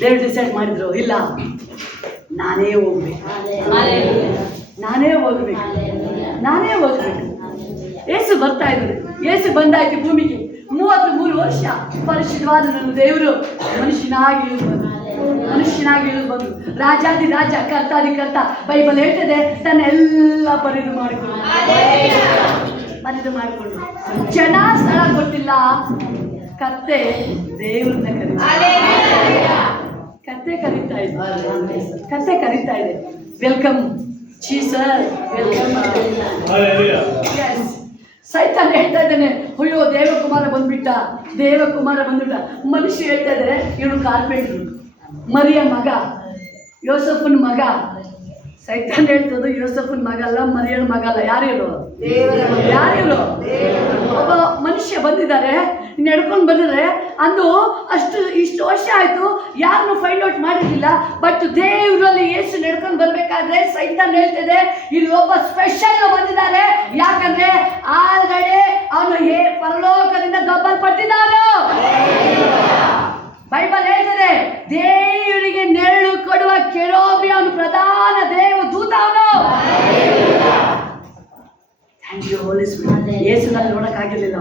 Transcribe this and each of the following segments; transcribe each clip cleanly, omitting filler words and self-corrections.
ದೇವ್ರು ಡಿಸೈಡ್ ಮಾಡಿದ್ರು, ಇಲ್ಲ ನಾನೇ ಹೋಗ್ಬೇಕು, ನಾನೇ ಹೋಗ್ಬೇಕು. ಏಸು ಬರ್ತಾ ಇದ್ರು. ಏಸು ಬಂದಾಯ್ತು ಭೂಮಿಗೆ. 33 ವರ್ಷ ಪರಿಶುದ್ಧವಾದ ನನ್ನ ದೇವರು ಮನುಷ್ಯನಾಗಿ ಇಳಿದು ಬಂದು ರಾಜಾದಿ ರಾಜ, ಕರ್ತಾದಿ ಕರ್ತ. ಬೈಬಲ್ ಹೇಳ್ತದೆ ತನ್ನ ಎಲ್ಲ ಬರಿದು ಮಾಡಿಕೊಂಡು ಜನ ಸ್ಥಳ ಗೊತ್ತಿಲ್ಲ. ಕತ್ತೆ ದೇವ್ರನ್ನ ಕತ್ತೆ ಕರೀತಾ ಇದೆ. Welcome Jesus, welcome. ಸೈತಾನ್ ಹೇಳ್ತಾ ಇದ್ದಾನೆ, ಅಯ್ಯೋ ದೇವಕುಮಾರ ಬಂದ್ಬಿಟ್ಟ. ಮನುಷ್ಯ ಹೇಳ್ತಾ ಇದ್ದಾರೆ ಇವನು ಕಾರ್ಪೆಂಟ್ರು, ಮರಿಯ ಮಗ, ಯೋಸಫನ ಮಗ. ಸೈತಾನ್ ಹೇಳ್ತದ್ದು ಯೋಸಫನ ಮಗ ಅಲ್ಲ, ಮರಿಯನ ಮಗ ಅಲ್ಲ. ಯಾರಿರು? ಯಾರಿರು? ಒಬ್ಬ ಮನುಷ್ಯ ಬಂದಿದ್ದಾರೆ, ನಡ್ಕೊಂಡು ಬಂದಿದ್ದಾರೆ. ಅಂದು ಇಷ್ಟು ವರ್ಷ ಆಯ್ತು, ಯಾರನ್ನು ಫೈಂಡ್ ಔಟ್ ಮಾಡಿರಲಿಲ್ಲ. ಬಟ್ ದೇವರಲ್ಲಿ ಯೇಸು ನಡ್ಕೊಂಡು ಬರ್ಬೇಕಾದ್ರೆ ಸೈತಾನ್ ಹೇಳ್ತಿದೆ ಇಲ್ಲಿ ಒಬ್ಬ ಸ್ಪೆಷಲ್ ಬಂದಿದ್ದಾರೆ. ಯಾಕಂದ್ರೆ ಆಲ್ರೆಡಿ ಅವನು ಪರಲೋಕದಿಂದ ಗಬ್ಬಲ್ಪಟ್ಟಿದ್ದಾನು. ಬೈಬಲ್ ಹೇಳ್ತದೆ ದೇವರಿಗೆ ನೆರಳು ಕೊಡುವ ಕೆರೂಬಿ, ಅವನು ಪ್ರಧಾನ ದೇವ ದೂತ. ಅವನು ಯೇಸುನಲ್ಲಿ ನೋಡಕ್ಕಾಗಿರ್ಲಿಲ್ಲ,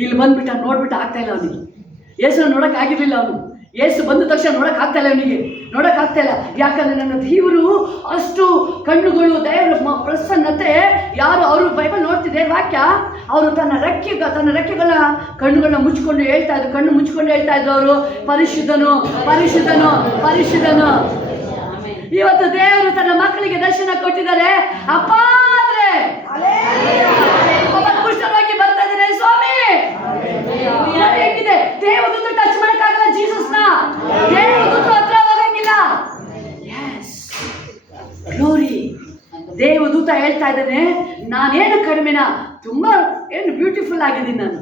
ಇಲ್ಲಿ ಬಂದ್ಬಿಟ್ಟ, ನೋಡ್ಬಿಟ್ಟು ಆಗ್ತಾ ಇಲ್ಲ ಅವನಿಗೆ. ಯೇಸುನ ನೋಡಕ್ಕಾಗಿರ್ಲಿಲ್ಲ ಅವನು. ಯೇಸು ಬಂದ ತಕ್ಷಣ ನೋಡಕ್ಕಾಗ್ತಾ ಇಲ್ಲ ಅವನಿಗೆ, ಯಾಕಂದ್ರೆ ನನ್ನ ದೇವರು ಅಷ್ಟು ಕಣ್ಣುಗಳು, ದೇವರ ಪ್ರಸನ್ನತೆ. ಯಾರು ಅವರು ಬೈಬಲ್ ನೋಡ್ತಿದೆ ವಾಕ್ಯ, ಅವರು ತನ್ನ ರೆಕ್ಕೆಗಳ ಕಣ್ಣುಗಳನ್ನ ಮುಚ್ಕೊಂಡು ಹೇಳ್ತಾ ಇದ್ರು, ಕಣ್ಣು ಮುಚ್ಕೊಂಡು ಹೇಳ್ತಾ ಇದ್ರು ಅವರು, ಪರಿಶುದ್ಧನು ಪರಿಶುದ್ಧನು ಪರಿಶುದ್ಧನು. ಇವತ್ತು ದೇವರು ತನ್ನ ಮಕ್ಕಳಿಗೆ ದರ್ಶನ ಕೊಟ್ಟಿದ್ದಾರೆ. ಅಪ್ಪ ಅಂದ್ರೆ ಕುಷ್ಠರೋಗಿ ಬರ್ತಾ ಇದ್ದಾರೆ, ಸ್ವಾಮಿ ಹೇಗಿದೆ. ದೇವದೂತ ಟಚ್ ಮಾಡಕ್ಕಾಗಲ್ಲ ಜೀಸಸ್ನ, ದೇವದೂತ ಹತ್ರ ಹೋಗಂಗಿಲ್ಲ. ಗ್ಲೋರಿ. ದೇವದೂತ ಹೇಳ್ತಾ ಇದ್ದಾನೆ, ನಾನೇನು ಕಡಿಮೆನಾ, ತುಂಬಾ ಏನು ಬ್ಯೂಟಿಫುಲ್ ಆಗಿದ್ದೀನಿ ನಾನು,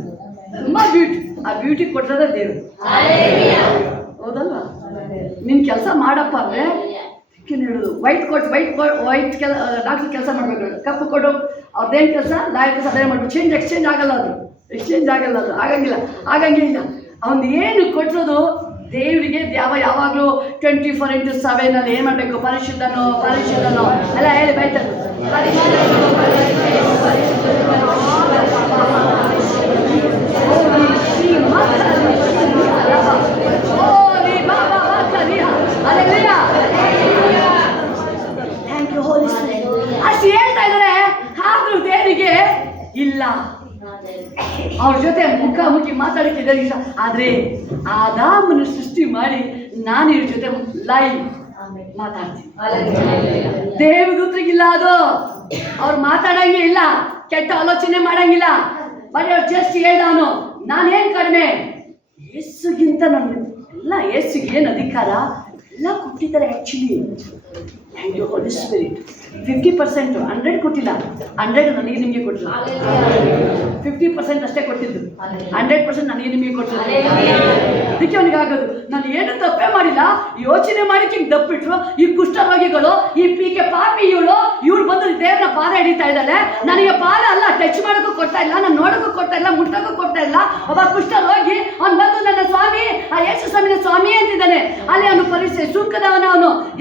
ತುಂಬಾ ಆ ಬ್ಯೂಟಿ ಕೊಟ್ಟದ ದೇವರು. ಹೌದಲ್ವಾ? ನಿನ್ ಕೆಲಸ ಮಾಡಪ್ಪ ಅಂದ್ರೆ ಹೇಳುದು, ವೈಟ್ ಡಾಕ್ಟರ್ ಕೆಲಸ ಮಾಡ್ಬೇಕು, ಕಪ್ಪು ಕೊಡು ಅವ್ರದ್ದೇನು ಕೆಲಸ, ಲಾಯರ್ ಕೆಲಸ ಅದೇ ಮಾಡ್ಬೇಕು. ಎಕ್ಸ್ಚೇಂಜ್ ಆಗಲ್ಲ ಅದು, ಆಗಂಗಿಲ್ಲ. ಅವನು ಏನು ಕೊಟ್ಟಿರೋದು ದೇವರಿಗೆ ಯಾವಾಗಲೂ 24/7 ಅಲ್ಲಿ ಏನು ಮಾಡಬೇಕು? ಪರಿಶುದ್ಧನೋ ಎಲ್ಲ ಹೇಳಿ ಬೈತಾರೆ. ಅಷ್ಟು ಹೇಳ್ತಾ ಇದ್ದಾರೆ. ಆದ್ರೂ ದೇವರಿಗೆ ಇಲ್ಲ, ಅವ್ರ ಜೊತೆ ಮುಖಾಮುಖಿ ಮಾತಾಡಕ್ಕಿದ್ದಾರೆ ಇಷ್ಟ. ಆದ್ರೆ ಆದಾಮನ ಸೃಷ್ಟಿ ಮಾಡಿ ನಾನು ಇವ್ರ ಜೊತೆ ಲೈವ್ ಮಾತಾಡ್ತೀನಿ. ದೇವದೂತರಿಗಿಲ್ಲ ಅದು, ಅವ್ರು ಮಾತಾಡಂಗೆ ಇಲ್ಲ, ಕೆಟ್ಟ ಆಲೋಚನೆ ಮಾಡಂಗಿಲ್ಲ. ಬಟ್ ಅವ್ರು ಜಸ್ಟ್ ಹೇಳ್ದವನು, ನಾನೇನ್ ಕಡಿಮೆ, ಯೇಸುಗಿಂತ ನನ್ನ ಎಲ್ಲ, ಯೇಸುಗೆ ಏನು ಅಧಿಕಾರ ಎಲ್ಲ ಕೊಟ್ಟಿದ್ದಾರೆ. Actually thank you holy spirit. 50%, 100 ಕೊಟ್ಟಿಲ್ಲ. 100 ನನಗೆ ನಿಮಗೆ ಕೊಟ್ಟಿಲ್ಲ, 50% ಅಷ್ಟೇ ಕೊಟ್ಟಿದ್ದು. 100% ನನಗೆ ನಿಮಗೆ ಕೊಟ್ಟಿಲ್ಲ. ಅದಕ್ಕೆ ಅವನಿಗೆ ಆಗೋದು, ನಾನು ಏನು ತಪ್ಪೇ ಮಾಡಿಲ್ಲ, ಯೋಚನೆ ಮಾಡಿಕ್ಕೆ ದಪ್ಪಿಟ್ರು ಈ ಕುಷ್ಠರೋಗಿಗಳು, ಈ ಪೀಕೆ ಪಾಪಿ ಇವ್ರು ಬಂದು ದೇವರ ಪಾದ ಹಿಡಿತಾ ಇದ್ದಾಳೆ. ನನಗೆ ಪಾದ ಅಲ್ಲ, ಟಚ್ ಮಾಡೋಕ್ಕೂ ಕೊಡ್ತಾ ಇಲ್ಲ, ನಾನು ನೋಡೋಕ್ಕೂ ಕೊಡ್ತಾ ಇಲ್ಲ, ಮುಟ್ಟೋಕ್ಕೂ ಕೊಡ್ತಾ ಇಲ್ಲ. ಒಬ್ಬ ಕುಷ್ಠರೋಗಿ ಅವ್ನು ಬಂದು ನನ್ನ ಸ್ವಾಮಿ, ಆ ಯೇಸು ಸ್ವಾಮಿನ ಸ್ವಾಮಿ ಅಂತಿದ್ದಾನೆ. ಅಲ್ಲಿ ಅವನು ಪರಿಚಯ ಸುಂಕದವನ,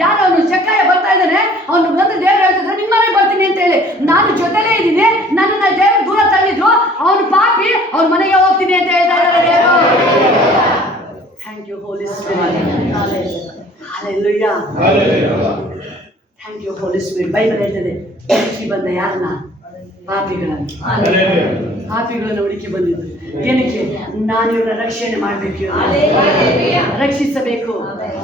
ಯಾರು ಅವನು ಚಕ್ಕಾಯ ಬರ್ತಾ ಇದ್ದಾನೆ. ಅವನು ಬಂದು ದೇವರು ಹೇಳ್ತಿದ್ರೆ ನಿಮ್ಮ ಮನೆಗೆ ಬರ್ತೀನಿ ಅಂತ ಹೇಳಿ, ನಾನು ಜೊತೆಲೇ ಇದ್ದೀನಿ, ನನ್ನನ್ನ ದೇವರು ದೂರ ತಳ್ಳಿದ್ರು, ಅವನು ಪಾಪಿ, ಅವ್ರ ಮನೆಗೆ ಹೋಗ್ತೀನಿ ಅಂತ ಹೇಳ್ತಾ ಇದ್ದಾರೆ ದೇವರು. Thank you holy spirit. Hallelujah. Thank you holy spirit. Bible ಹೇಳ್ತದೆ, ಹುಡುಕಿ ಬಂದ ಯಾರನ್ನ? ಪಾಪಿಗಳನ್ನು ಹುಡುಕಿ ಬಂದಿದ್ದು. ಏನಕ್ಕೆ? ನಾನು ಇವರ ರಕ್ಷಣೆ ಮಾಡಬೇಕು, ರಕ್ಷಿಸಬೇಕು.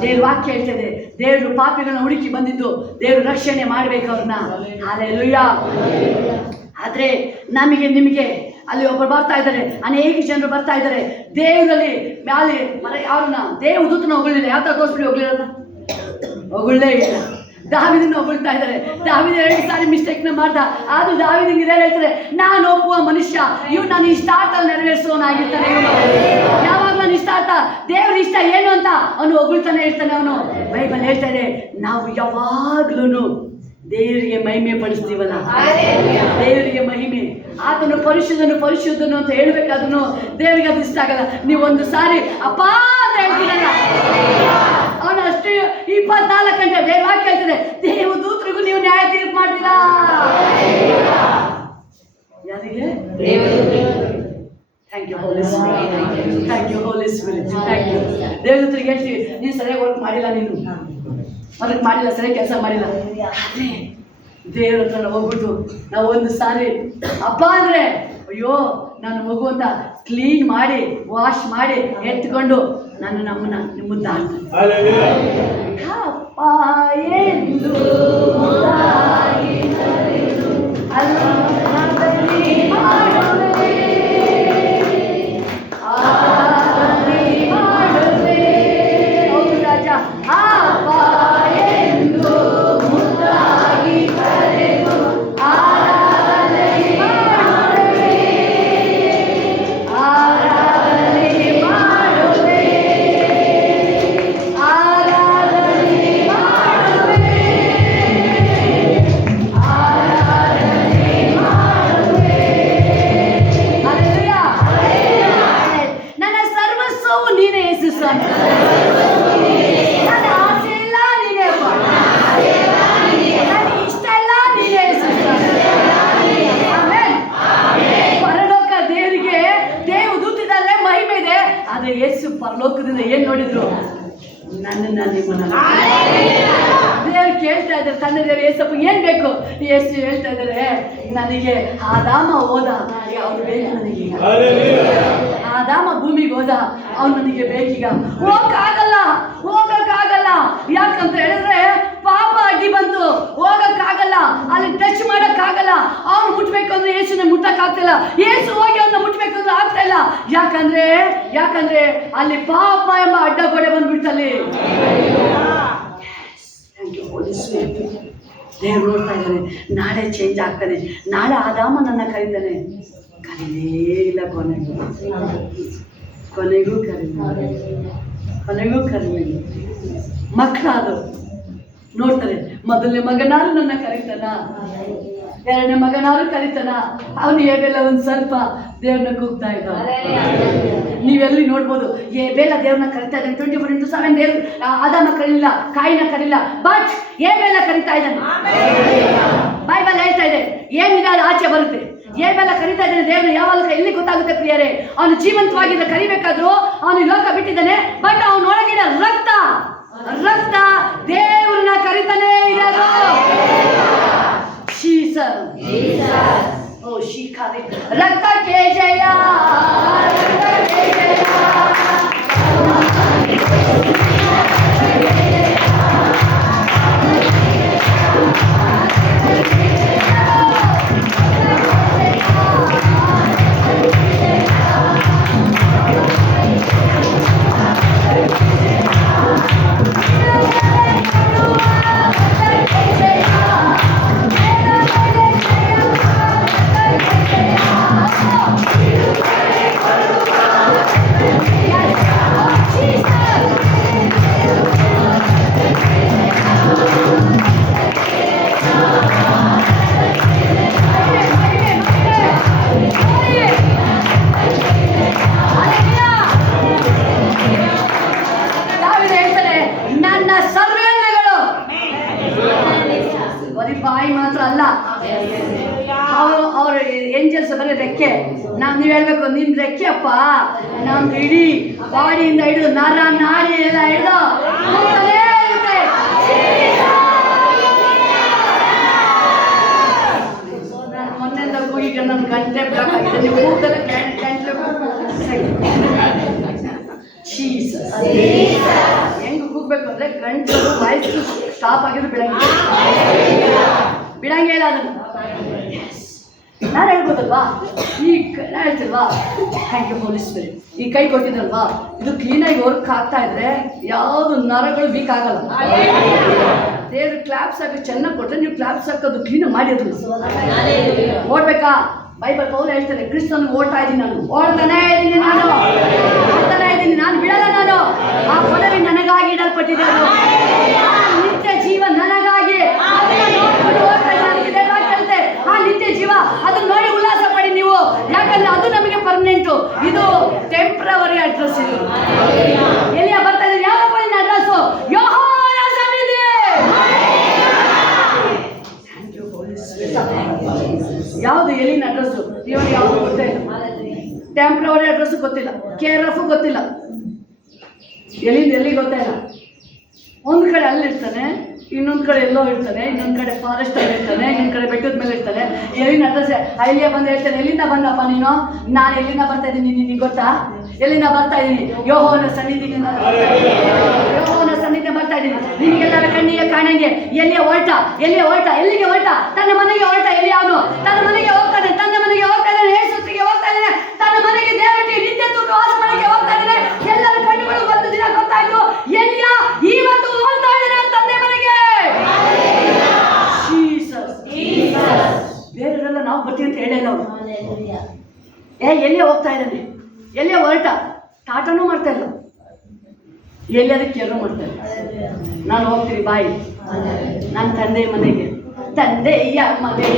ದೇವ್ರ ವಾಕ್ಯ ಹೇಳ್ತದೆ, ದೇವರು ಪಾಪಿಗಳನ್ನ ಹುಡುಕಿ ಬಂದಿದ್ದು, ದೇವರು ರಕ್ಷಣೆ ಮಾಡಬೇಕು ಅವ್ರನ್ನ. ಹಲ್ಲೆಲೂಯಾ. ಆದ್ರೆ ನಮಗೆ ನಿಮಗೆ ಅಲ್ಲಿ ಒಬ್ಬರು ಬರ್ತಾ ಇದ್ದಾರೆ, ಅನೇಕ ಜನರು ಬರ್ತಾ ಇದ್ದಾರೆ. ದೇವರಲ್ಲಿ ಮ್ಯಾಲೆ ಯಾರನ್ನ ದೇವದೂತನ ಹೊಗಳಿಲ್ಲ. ಯಾವ ತರ ತೋರಿಸ್ಬಿಡಿ, ಹೊಗಳೇ ಇಲ್ಲ. ದಾವಿದನ್ನ ಹೊಗಳ್ತಾ ಇದ್ದಾರೆ. ದಾವಿದ 2 ಸಾರಿ ಮಿಸ್ಟೇಕ್ನ ಮಾಡ್ದ. ಆದ್ರೂ ದಾವಿದಂಗೆ ಇದೇ ಹೇಳ್ತಾರೆ, ನಾನು ಒಪ್ಪುವ ಮನುಷ್ಯ, ನಾನು ಇಷ್ಟಾರ್ಥಲ್ಲಿ ನೆರವೇರಿಸುವವನಾಗಿರ್ತಾನೆ. ಇವನು ಯಾವಾಗ ನಾನು ಇಷ್ಟಾರ್ಥ, ದೇವ್ರ ಇಷ್ಟ ಏನು ಅಂತ ಅವನು ಹೊಗಳ್ತಾನೆ ಇರ್ತಾನೆ. ಅವನು ಬೈಬಲ್ ಹೇಳ್ತಾರೆ, ನಾವು ಯಾವಾಗ್ಲೂ ದೇವರಿಗೆ ಮಹಿಮೆ ಪಡಿಸ್ತೀವಲ್ಲ, ದೇವರಿಗೆ ಮಹಿಮೆ. ಆತನು ಪರಿಶುದ್ಧನು ಅಂತ ಹೇಳ್ಬೇಕಾದ್ರೂ ದೇವರಿಗೆ ಅದು ಇಷ್ಟ ಆಗಲ್ಲ. ನೀವು ಒಂದು ಸಾರಿ ಅಪ್ಪ ಅಂತ 24 ಗಂಟೆ ದೇವಾಕ್ಯ ಹೇಳ್ತದೆ, ದೇವದೂತರಿಗೂ ನೀವು ನ್ಯಾಯ ತೀರ್ಪು ಮಾಡ್ತೀರಾ. ಯಾರಿಗೆ? Thank you holy spirit, thank you holy spirit, thank you. ದೇವದೂತರಿಗೆ ಹೇಳ್ತೀವಿ, ನೀನು ಸರಿಯಾಗಿ ವರ್ಕ್ ಮಾಡಿಲ್ಲ, ನೀನು ವರ್ಕ್ ಮಾಡಿಲ್ಲ, ಸರಿಯಾಗಿ ಕೆಲಸ ಮಾಡಿಲ್ಲ. ಆದರೆ ದೇವ್ರ ಹತ್ರ ನಾವು ಹೋಗ್ಬಿಟ್ಟು ನಾವು ಒಂದು ಸಾರಿ ಅಪ್ಪ ಅಂದರೆ, ಅಯ್ಯೋ ನನ್ನ ಮಗು ಅಂತ ಕ್ಲೀನ್ ಮಾಡಿ ವಾಶ್ ಮಾಡಿ ಎತ್ಕೊಂಡು ನಾನು ನಮ್ಮನ್ನ ಮುದ್ದಾಡ್ತೀನಿ. ಅಪ್ಪ ಎಂದು ಯೇಸು ಪರಲೋಕದಿಂದ ಏನ್ ನೋಡಿದ್ರು? ನನ್ನನ್ನ ನಿಮ್ಮನ್ನ. ದೇವ್ರು ಕೇಳ್ತಾ ಇದ್ದಾರೆ, ತಂದೆ ದೇವ್ರು ಏಸಪ್ಪ ಏನ್ ಬೇಕು? ಯೇಸು ಹೇಳ್ತಾ ಇದ್ದಾರೆ, ನನಗೆ ಆದಾಮ ಹೋದ, ಅವ್ರು ಬೇಕು ನನಗೆ. ಆದಾಮ ಭೂಮಿಗೆ ಹೋದ, ಅವ್ನು ನನಗೆ ಬೇಕೀಗ. ಹೋಗಕ್ಕಾಗಲ್ಲ. ಯಾಕಂತ ಹೇಳಿದ್ರೆ ಪಾಪ ಅಡ್ಡಿ ಬಂತು, ಹೋಗಕ್ಕಾಗಲ್ಲ, ಅಲ್ಲಿ ಟಚ್ ಮಾಡಕ್ಕಾಗಲ್ಲ. ಅವ್ನು ಮುಟ್ಬೇಕು ಅಂದ್ರೆ ಯೇಸುನ ಮುಟ್ಟಕ್ಕಾಗ್ತಿಲ್ಲ, ಯೇಸು ಹೋಗಿ ಅವ್ನ ಮುಟ್ಬೇಕು ಅಂದ್ರೆ ಆಗ್ತಾ ಇಲ್ಲ. ಯಾಕಂದ್ರೆ ಅಲ್ಲಿ ಪಾಪ ಎಂಬ ಅಡ್ಡಗೋಡೆ ಬಂದ್ಬಿಡ್ತಲ್ಲಿ. ದೇವ್ರು ನೋಡ್ತಾ ಇದ್ದಾನೆ, ನಾಳೆ ಚೇಂಜ್ ಆಗ್ತಾನೆ. ನಾಳೆ ಆದಾಮ ನನ್ನ ಕರೀತಾನೆ, ಕರೀಲೇ ಇಲ್ಲ. ಕೊನೆಗೂ ಕರೀಲಿಲ್ಲ. ಮಕ್ಕಳಾದವು ನೋಡ್ತಾರೆ, ಮೊದಲನೇ ಮಗನಾರು ನನ್ನ ಕರೀತಾನ, ಎರಡನೇ ಮಗನಾರು ಕರೀತಾನ. ಅವನು ಏಬೇಲ ಒಂದು ಸ್ವಲ್ಪ ದೇವ್ರನ್ನ ಕೂಗ್ತಾ ಇದ್ದ. ನೀವೆಲ್ಲಿ ನೋಡ್ಬೋದು, ಏಬೇಲ ದೇವ್ರನ್ನ ಕರಿತಾ ಇದ್ದಾನೆ. 24/7 ದೇವ್ರು ಆದಾಮ ಕರೀಲಿಲ್ಲ, ಕಾಯಿನ ಕರೀಲಿಲ್ಲ, ಬಟ್ ಏಬೇಲ ಕರಿತಾ ಇದ್ದಾನೆ. ಬೈಬಲ್ ಹೇಳ್ತಾ ಇದೆ, ಏನಿದೆ ಅದು ಆಚೆ ಬರುತ್ತೆ. ಏಬೇಲ ಕರಿತಾ ಇದ್ದಾನೆ ದೇವ್ರು. ಯಾವಾಗ ಎಲ್ಲಿ ಗೊತ್ತಾಗುತ್ತೆ ಪ್ರಿಯರೇ? ಅವನು ಜೀವಂತವಾಗಿದ್ದ ಕರಿಬೇಕಾದ್ರೂ ಅವನು ಲೋಕ ಬಿಟ್ಟಿದ್ದಾನೆ, ಬಟ್ ಅವನೊಳಗಿನ ರಕ್ತ ದೇವ್ರನ್ನ ಕರಿತಾನೆ ಇರೋದು. ಓ ಶಿಖಾರಿ ರಕ್ತಕ್ಕೆ ಜಯ, ರಕ್ತಕ್ಕೆ ಜಯ. ಬಾಯಿ ಮಾತ್ರ ಅಲ್ಲ, ಅವ್ರ ಏಂಜಲ್ಸ್ ಬರೀ ರೆಕ್ಕೆ. ನೀವು ಹೇಳ್ಬೇಕು, ನಿನ್ ರೆಕ್ಕೆ ಅಪ್ಪ, ನಮ್ದು ಇಡೀ ಬಾಡಿಯಿಂದ ಹಿಡಿದು ನರ ನಾಡಿ ಎಲ್ಲ ಹಿಡಿದು ನಾನು ಮೊನ್ನೆಯಿಂದ ಈಗ ನನ್ನ ಗಂಟೆ ಬೇಕಾಗಿದೆ. ನೀವು ಕೂದಲೇ ಗಂಟೆ ಹೆಂಗ್ ಕೂಗ್ಬೇಕು ಅಂದ್ರೆ ಗಂಟಲು ವಾಯ್ಸ್ ಸ್ಟಾಪ್ ಆಗಿದ್ರು ಬಿಡಂಗೇ ಇಲ್ಲ ಅದನ್ನು. ನಾನು ಹೇಳ್ಬೋದಲ್ವಾ, ನಾನು ಹೇಳ್ತಿಲ್ವಾ, ಥ್ಯಾಂಕ್ ಯು ಹೋಲಿ ಸ್ಪಿರಿಟ್. ಈ ಕೈ ಕೊಟ್ಟಿದ್ರಲ್ವಾ, ಇದು ಕ್ಲೀನಾಗಿ ವರ್ಕ್ ಆಗ್ತಾ ಇದ್ರೆ ಯಾವುದು ನರಗಳು ವೀಕ್ ಆಗಲ್ಲ. ದೇವ್ರು ಕ್ಲಾಪ್ಸ್ ಹಾಕಿ ಚೆನ್ನಾಗಿ ಕೊಟ್ಟರೆ ನೀವು ಕ್ಲಾಪ್ಸ್ ಹಾಕೋದು ಕ್ಲೀನಾಗಿ ಮಾಡಿದ್ರು ಓಡ್ಬೇಕಾ? ಬೈಬಲ್ ಪೌಲ ಹೇಳ್ತಾರೆ, ಕ್ರಿಸ್ತನಿಗೆ ಓಡ್ತಾನೆ ಇದ್ದೀನಿ ನಾನು ಬಿಡಲ್ಲ. ನಾನು ಆ ಪದವಿ ನನಗಾಗಿ ಇಡಲ್ಪಟ್ಟಿದೆ, ನಿತ್ಯ ಜೀವ ನನಗಾಗಿ. ಆ ನಿತ್ಯ ಜೀವ ಅದನ್ನ ನೋಡಿ ಉಲ್ಲಾಸ ಪಡಿ ನೀವು, ಯಾಕಂದ್ರೆ ಅದು ನಮಗೆ ಪರ್ಮನೆಂಟು, ಇದು ಟೆಂಪ್ರವರಿ ಅಡ್ರೆಸ್. ಇದು ಎಲ್ಲಿಯ ಬರ್ತಾ ಇದೆ? ಯಾವಪ್ಪ ನಿನ್ನ ಅಡ್ರೆಸ್? ಯೆಹೋವನ ಸನ್ನಿಧಿ. ಕೇರಸ್ ಗೊತ್ತಿಲ್ಲ, KRF ಗೊತ್ತಿಲ್ಲ, ಎಲ್ಲಿಂದ ಎಲ್ಲಿ ಗೊತ್ತಿಲ್ಲ. ಒಂದು ಕಡೆ ಅಲ್ಲಿರ್ತಾನೆ, ಇನ್ನೊಂದು ಕಡೆ ಎಲ್ಲೋ ಇರ್ತಾನೆ, ಇನ್ನೊಂದು ಕಡೆ ಫಾರೆಸ್ಟಲ್ಲಿ ಇರ್ತಾನೆ, ಇನ್ನೊಂದು ಕಡೆ ಬೆಟ್ಟದ ಮೇಲೆ ಇರ್ತಾನೆ. ಎಲ್ಲಿನ ಅಡ್ರೆಸ್ ಇಲ್ಲಿಯೇ ಬಂದು ಹೇಳ್ತಾನೆ, ಎಲ್ಲಿಂದ ಬಂದಪ್ಪ ನೀನು? ನಾನು ಎಲ್ಲಿಂದ ಬರ್ತಾ ಇದ್ದೀನಿ ನಿನಗೆ ಗೊತ್ತಾ? ಎಲ್ಲಿಂದ ಬರ್ತಾ ಇದ್ದೀನಿ? ಯೆಹೋವನ ಸನ್ನಿಧಿಗೆ ಯೆಹೋವನ ಸನ್ನಿಧಿಗೆ ಬರ್ತಾ ಇದ್ದೀನಿ. ನಿನಗೆಲ್ಲರ ಕಣ್ಣಿಗೆ ಕಾಣಂಗೆ ಎಲ್ಲಿಯ ಹೊರಟ, ಎಲ್ಲಿಗೆ ಹೊರಟ? ತನ್ನ ಮನೆಗೆ ಹೊರಟ. ಎಲ್ಲಿ ಅವನು ತನ್ನ ಮನೆಗೆ ಹೋಗ್ತಾನೆ, ತನ್ನ ಮನೆಗೆ ಹೋಗ್ತಾ ಇದ್ದಾನೆ, ಯೇಸುವಿಗೆ ಹೋಗ್ತಾ ಇದ್ದಾನೆ, ತನ್ನ ಮನೆಗೆ ದೇವರಿಗೆ ನಿತ್ಯ ವಾಸ ಮನೆಗೆ ಹೋಗ್ತಾ ಇದ್ದಾನೆ. ಎಲ್ಲರ ಕಣ್ಣುಗಳು ಒಂದು ದಿನ ಗೊತ್ತಾಯ್ತು, ಎಲ್ಲಿಯ ಇವತ್ತು ಹೋಗ್ತಾ ಇದ್ದಾನೆ ತಂದೆ ಮನೆಗೆ. ಬೇರೆಯವರೆಲ್ಲ ನಾವು ಬರ್ತೀವಿ ಅಂತ ಹೇಳಿಲ್ಲ ಅವರು. ಎಲ್ಲಿಯೇ ಹೋಗ್ತಾ ಇದ್ದಾನೆ, ಎಲ್ಲಿಯೇ ಹೊರಟ, ಟಾಟನೂ ಮಾಡ್ತಾ ಇಲ್ಲ, ಎಲ್ಲಿ ಅದಕ್ಕೆ ಕೇರು ಮಾಡ್ತಾ ಇಲ್ಲ. ನಾನು ಹೋಗ್ತೀನಿ ಬಾಯಿ, ನನ್ನ ತಂದೆಯ ಮನೆಗೆ, ತಂದೆಯ ಮನೆಗೆ.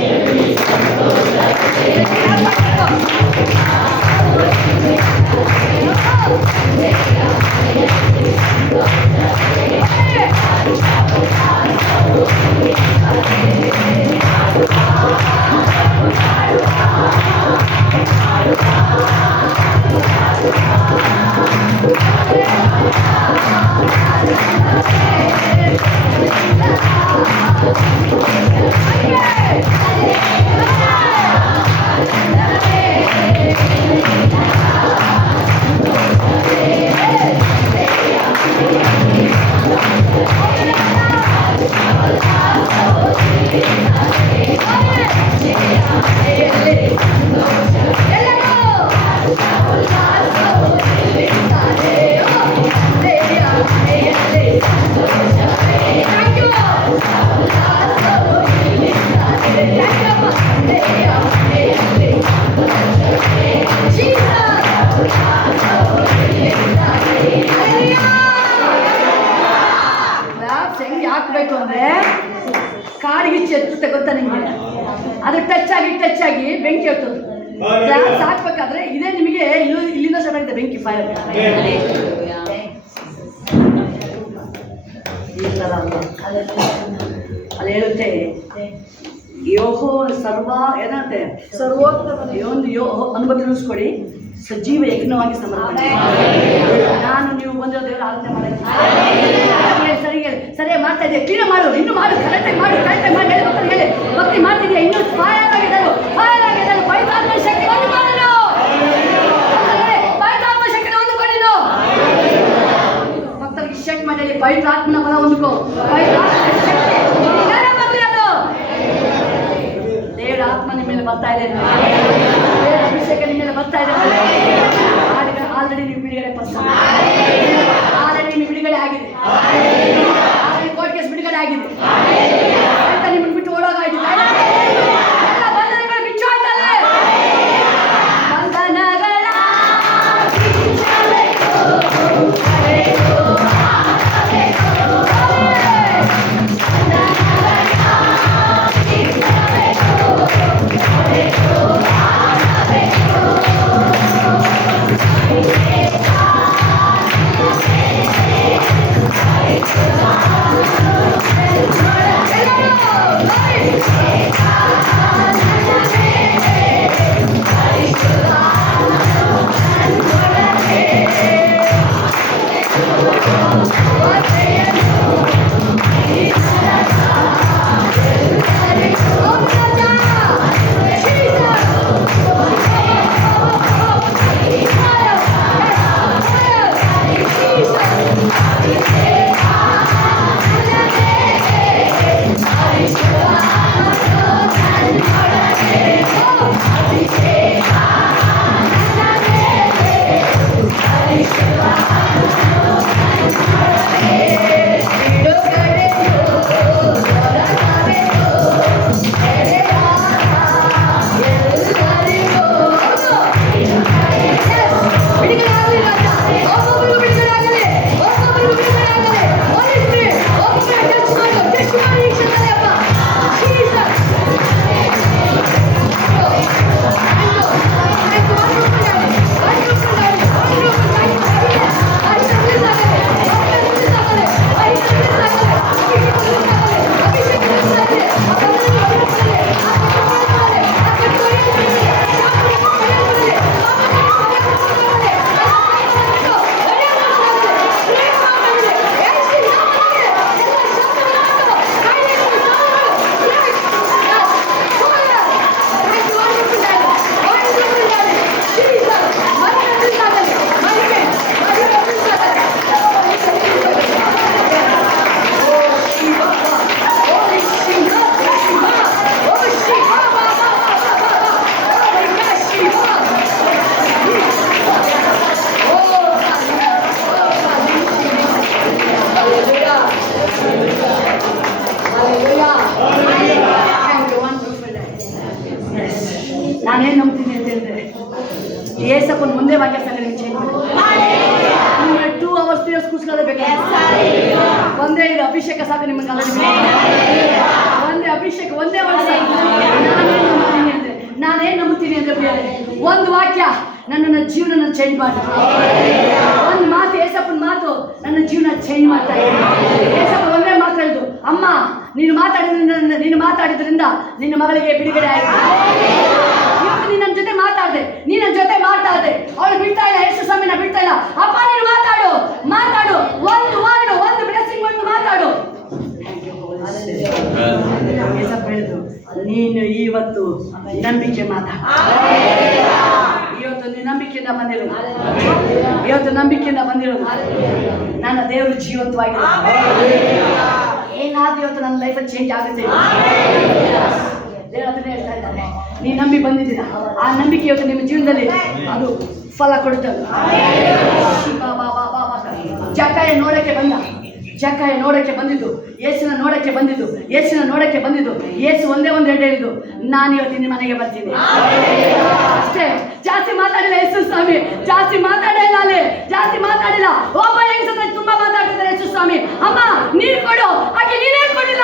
ಹಾಕ್ಬೇಕು ಅಂದ್ರೆ ಕಾಡಿಗೆ ಎತ್ತುತ್ತೆ ಗೊತ್ತಾ ನಿಮಗೆ? ಅದು ಟಚ್ ಆಗಿ ಬೆಂಕಿ ಹತ್ತದು. ಗ್ಲಾಸ್ ಹಾಕ್ಬೇಕಾದ್ರೆ ಇದೇ ನಿಮಗೆ ಇಲ್ಲಿಂದ ಸ್ಟಾರ್ಟ್ ಆಗಿದೆ ಬೆಂಕಿ, ಫೈರ್. ಈ ಥರ ಅಲ್ಲಿ ಹೇಳುತ್ತೆ, ಯೋಹೋ ಸರ್ವ ಏನಂತೆ ಸರ್ವೋತ್ತಮ ಒಂದು ಯೋಹೋ ಅನುಮತಿ ತಿಳಿಸ್ಕೊಡಿ, ಸಜೀವ ಯಜ್ಞವಾಗಿ ಸಮರ್ಪಣೆ. ನಾನು ನೀವು ಬಂದಿರೋ ದೇವರ ಆರಾಧನೆ ಮಾಡಕ್ಕೆ ಸರಿಯಾಗಿ ಮಾಡ್ತಾ ಇದ್ದೆ, ಕ್ಲೀನ್ ಮಾಡು, ಇನ್ನು ಮಾಡು, ಕರೆಕ್ಟಾಗಿ ಮಾಡು ಹೇಳಿ ಭಕ್ತಿ ಮಾಡ್ತಿದ್ಯಾ, ಇನ್ನೂ ಫೈರ್ ಆಗಿದ್ದಾರು, ಪವಿತ್ರಾತ್ಮ ಶಕ್ತಿ ಒಂದು ಮಾಡೋಣ, ಪವಿತ್ರಾತ್ಮ ಶಕ್ತಿ ಹೊಂದಿಕೊಂಡಿನು. ಭಕ್ತರಿಗೆ ಶಕ್ತಿ ಮಾಡಿ ಪವಿತ್ರಾತ್ಮನ ಪದ ಹೊಂದ್ಕೋ. ದೇವರ ಆತ್ಮ ನಿಮ್ಮ ಮೇಲೆ ಬರ್ತಾ ಇದೆ, ದೇವರ ಅಭಿಷೇಕ ನಿಮ್ಮ ಮೇಲೆ ಬರ್ತಾ ಇದೆ. ಆಲ್ರೆಡಿ ನೀವು ಬಿಡುಗಡೆ ಆಲ್ರೆಡಿ ನೀವು ಬಿಡುಗಡೆ ಆಗಿದೆ, ಆಲ್ರೆಡಿ ಕೋರ್ಟ್ ಕೇಸ್ ಬಿಡುಗಡೆ ಆಗಿದೆ ಅಂತ ನಿಮ್ಮನ್ನು ಬಿಟ್ಟು ಓಡೋಗಾಯ್ತು. ಎಲ್ಲ ಬಂಧನಗಳು ಬಿಚ್ಚು ಆಯ್ತಲ್ಲ, ಬಂಧನಗಳ ಏಸಪ್ಪನ ಒಂದೇ ವಾಕ್ಯ ಸಾಕು ನಿಮ್ಗೆ ಚೇಂಜ್ ಮಾಡಿ. 2 hours 3 hours ಕೂರ್ಸ್ಕೊಳ್ಳಬೇಕು. ಒಂದೇ ಇದು ಅಭಿಷೇಕ ಸಾಕು ನಿಮಗೆ. ಒಂದೇ ಅಭಿಷೇಕ, ಒಂದೇ ವರ್ಷ. ನಾನೇನು ನಂಬುತ್ತೀನಿ ಅಂದ್ರೆ ಬೇರೆ ಒಂದು ವಾಕ್ಯ ನನ್ನ ಜೀವನ ಚೇಂಜ್ ಮಾಡ್ತಾರೆ. ಒಂದು ಮಾತು, ಏಸಪ್ಪನ ಮಾತು ನನ್ನ ಜೀವನ ಚೇಂಜ್ ಮಾಡ್ತಾ ಇದೆ. ಏಸಪ್ಪ ಒಂದೇ ಮಾತು ಹೇಳಿದ್ರು, ಅಮ್ಮ ನೀನು ಮಾತಾಡಿದ್ರಿಂದ ನಿನ್ನ ಮಗಳಿಗೆ ಬಿಡುಗಡೆ ಆಯ್ತು. ಇವತ್ತು ನೀನು ನನ್ನ ಜೊತೆ ಮಾತಾಡಿದೆ, ನೀನು ನನ್ನ ಜೊತೆ ಮಾತಾಡಿದೆ, ಅವಳು ಬಿಡ್ತಾ ಇಲ್ಲ, ಯೇಸು ಸ್ವಾಮಿನ ಬಿಡ್ತಾ ಇಲ್ಲ. ಅಪ್ಪ ನೀನು ಮಾತಾಡು, ಒಂದು ವರ್ಡ್, ಒಂದು ಬ್ಲೆಸ್ಸಿಂಗ್, ಒಂದು ಮಾತಾಡು. ಏಸಪ್ಪ ಹೇಳಿದ್ರು, ನೀನು ಇವತ್ತು ನಂಬಿಕೆ ಮಾತಾಡ. ಇವತ್ತು ನೀನು ನಂಬಿಕೆಯಿಂದ ಬಂದಿರೋದು, ನನ್ನ ದೇವರು ಜೀವಂತವಾಗಿದೆ. ಏನಾದ್ರೂ ಇವತ್ತು ನನ್ನ ಲೈಫಲ್ಲಿ ಚೇಂಜ್ ಆಗುತ್ತೆ. ದೇವರು ಅದನ್ನೇ ಹೇಳ್ತಾ ಇದ್ದಾರೆ, ನೀನು ನಂಬಿ ಬಂದಿದ್ದೀರಾ, ಆ ನಂಬಿಕೆ ಇವತ್ತು ನಿಮ್ಮ ಜೀವನದಲ್ಲಿ ಅದು ಫಲ ಕೊಡುತ್ತದೆ. ಜಕಾಯ ನೋಡಕ್ಕೆ ಬಂದಿದ್ದು, ಯೇಸುನ ನೋಡಕ್ಕೆ ಬಂದಿದ್ದು. ಯೇಸು ಒಂದೇ ಒಂದು ಹೇಳಿದ್ದು, ನಾನು ಇವತ್ತು ನಿನ್ನ ಮನೆಗೆ ಬರ್ತೀನಿ. ಅಷ್ಟೇ, ಜಾಸ್ತಿ ಮಾತಾಡಿಲ್ಲ ಯೇಸು ಸ್ವಾಮಿ, ಜಾಸ್ತಿ ಮಾತಾಡಿಲ್ಲ. ಒಬ್ಬ ಹೆಂಗಸ ತುಂಬಾ ಮಾತಾಡ್ತಿದ್ದಾರೆ ಯೇಸು ಸ್ವಾಮಿ. ಅಮ್ಮ ನೀರು ಕೊಡು, ಆಕೆ ನೀರೇ ಕೊಟ್ಟಿಲ್ಲ.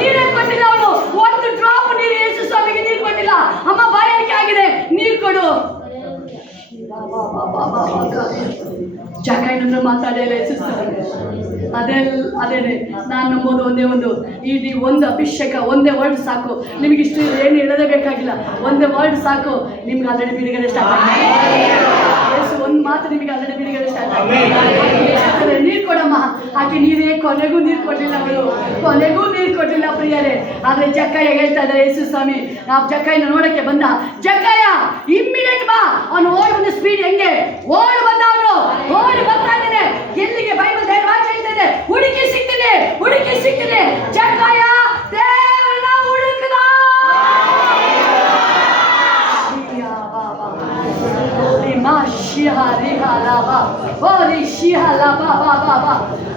ನೀರೇ ಕೊಟ್ಟಿಲ್ಲ. ಅವನು ಒಂದು ಡ್ರಾಪ್ ನೀರು ಯೇಸು ಸ್ವಾಮಿಗೆ ನೀರು ಕೊಟ್ಟಿಲ್ಲ. ಅಮ್ಮ ಬಾಯಾರಿಕೆ ಆಗಿದೆ, ನೀರು ಕೊಡು. ಜಕಾಯನಂದ್ರೆ ಮಾತಾಡಿಲ್ಲ ಯೇಸು ಸ್ವಾಮಿ. ಅದೇನೆ ನಾನು ನಂಬೋದು ಒಂದೇ ಒಂದು ಅಭಿಷೇಕ, ಒಂದೇ ವರ್ಡ್ ಸಾಕು ನಿಮ್ಗೆ. ಇಷ್ಟು ಏನು ಹೇಳೋದೇ ಬೇಕಾಗಿಲ್ಲ, ಒಂದೇ ವರ್ಡ್ ಸಾಕು ನಿಮ್ಗೆ ಆಲ್ರೆಡಿ ಬಿಡುಗಡೆ ಸ್ಟಾರ್ಟ್ ಆಗಿದೆ. ಒಂದು ಮಾತು ನಿಮಗೆ ಆಲ್ರೆಡಿ ಬಿಡುಗಡೆ ಸ್ಟಾರ್ಟ್ ಆಗಿದೆ. ನೀರು ಕೊಡಮ್ಮ, ಆಕೆ ನೀರೇ ಕೊನೆಗೂ ನೀರು ಕೊಡಲಿಲ್ಲ ಪ್ರಿಯರೇ. ಆದ್ರೆ ಜಕಾಯ ಹೇಳ್ತಾ ಇದ್ದಾರೆ, ಯೇಸು ಸ್ವಾಮಿ ನಾವು ಜಕಾಯನ ನೋಡಕ್ಕೆ ಬಂದ. ಜಕಾಯ ಇಮ್ಮಿಡಿಯೇಟ್ ಬಾ, ಅವನು ಓಡಿ ಬಂದ ಸ್ಪೀಡ್ ಹೆಂಗೆ ಓಡಿ ಬರ್ತಾ ಇದ್ದಾನೆ. ಎಲ್ಲಿಗೆ ಬೈಬಲ್ ವಾಕ್ಯ ಹೇಳ್ತಿದೆ, ಹುಡುಕಿ ಸಿಗ್ತೀನಿ. ಜಕಾಯ ದೇವರನ್ನ ಹುಡುಕದ.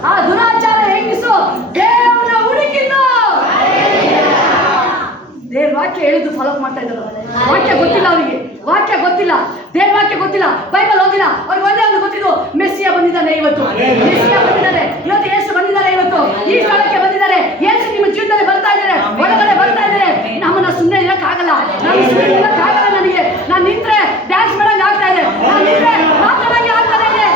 ಆ ದುರಾಚಾರ ಹೆಂಗಸು ದೇವರನ್ನ ಹುಡುಕಿದ್ದು. ದೇವ್ರ ವಾಕ್ಯ ಹೇಳಿದ್ದು ಫಾಲೋ ಮಾಡ್ತಾ ಇದ್ದಾರೆ. ವಾಕ್ಯ ಗೊತ್ತಿಲ್ಲ ಅವರಿಗೆ, ದೇವ್ರ ವಾಕ್ಯ ಗೊತ್ತಿಲ್ಲ, ಬೈಬಲ್ ಓದಿಲ್ಲ. ಅವ್ರಿಗೆ ಒಂದೇ ಒಂದು ಗೊತ್ತಿದ್ದು, ಮೆಸ್ಸಿಯ ಬಂದಿದ್ದಾನೆ ಇವತ್ತು. ಯೇಸು ಬಂದಿದ್ದಾರೆ ಇವತ್ತು, ಈ ಸ್ಥಳಕ್ಕೆ ಬಂದಿದ್ದಾರೆ. ಯೇಸು ನಿಮ್ಮ ಜೀವನದಲ್ಲಿ ಬರ್ತಾ ಇದ್ದಾರೆ, ಒಳಗಡೆ ಬರ್ತಾ ಇದ್ದಾರೆ. ನಮ್ಮನ್ನ ಸುಮ್ಮನೆ ಇರಕ್ಕಾಗಲ್ಲ, ನನಗೆ. ನಾನು ನಿಂತ್ರೆ ಡ್ಯಾನ್ಸ್ ಮಾಡಂಗೆ ಆಗ್ತಾ ಇದೆ, ನಾನು ನಿಂತ್ರೆ ಮಾತಾಡಂಗೆ ಆಗ್ತಾ ಇದೆ.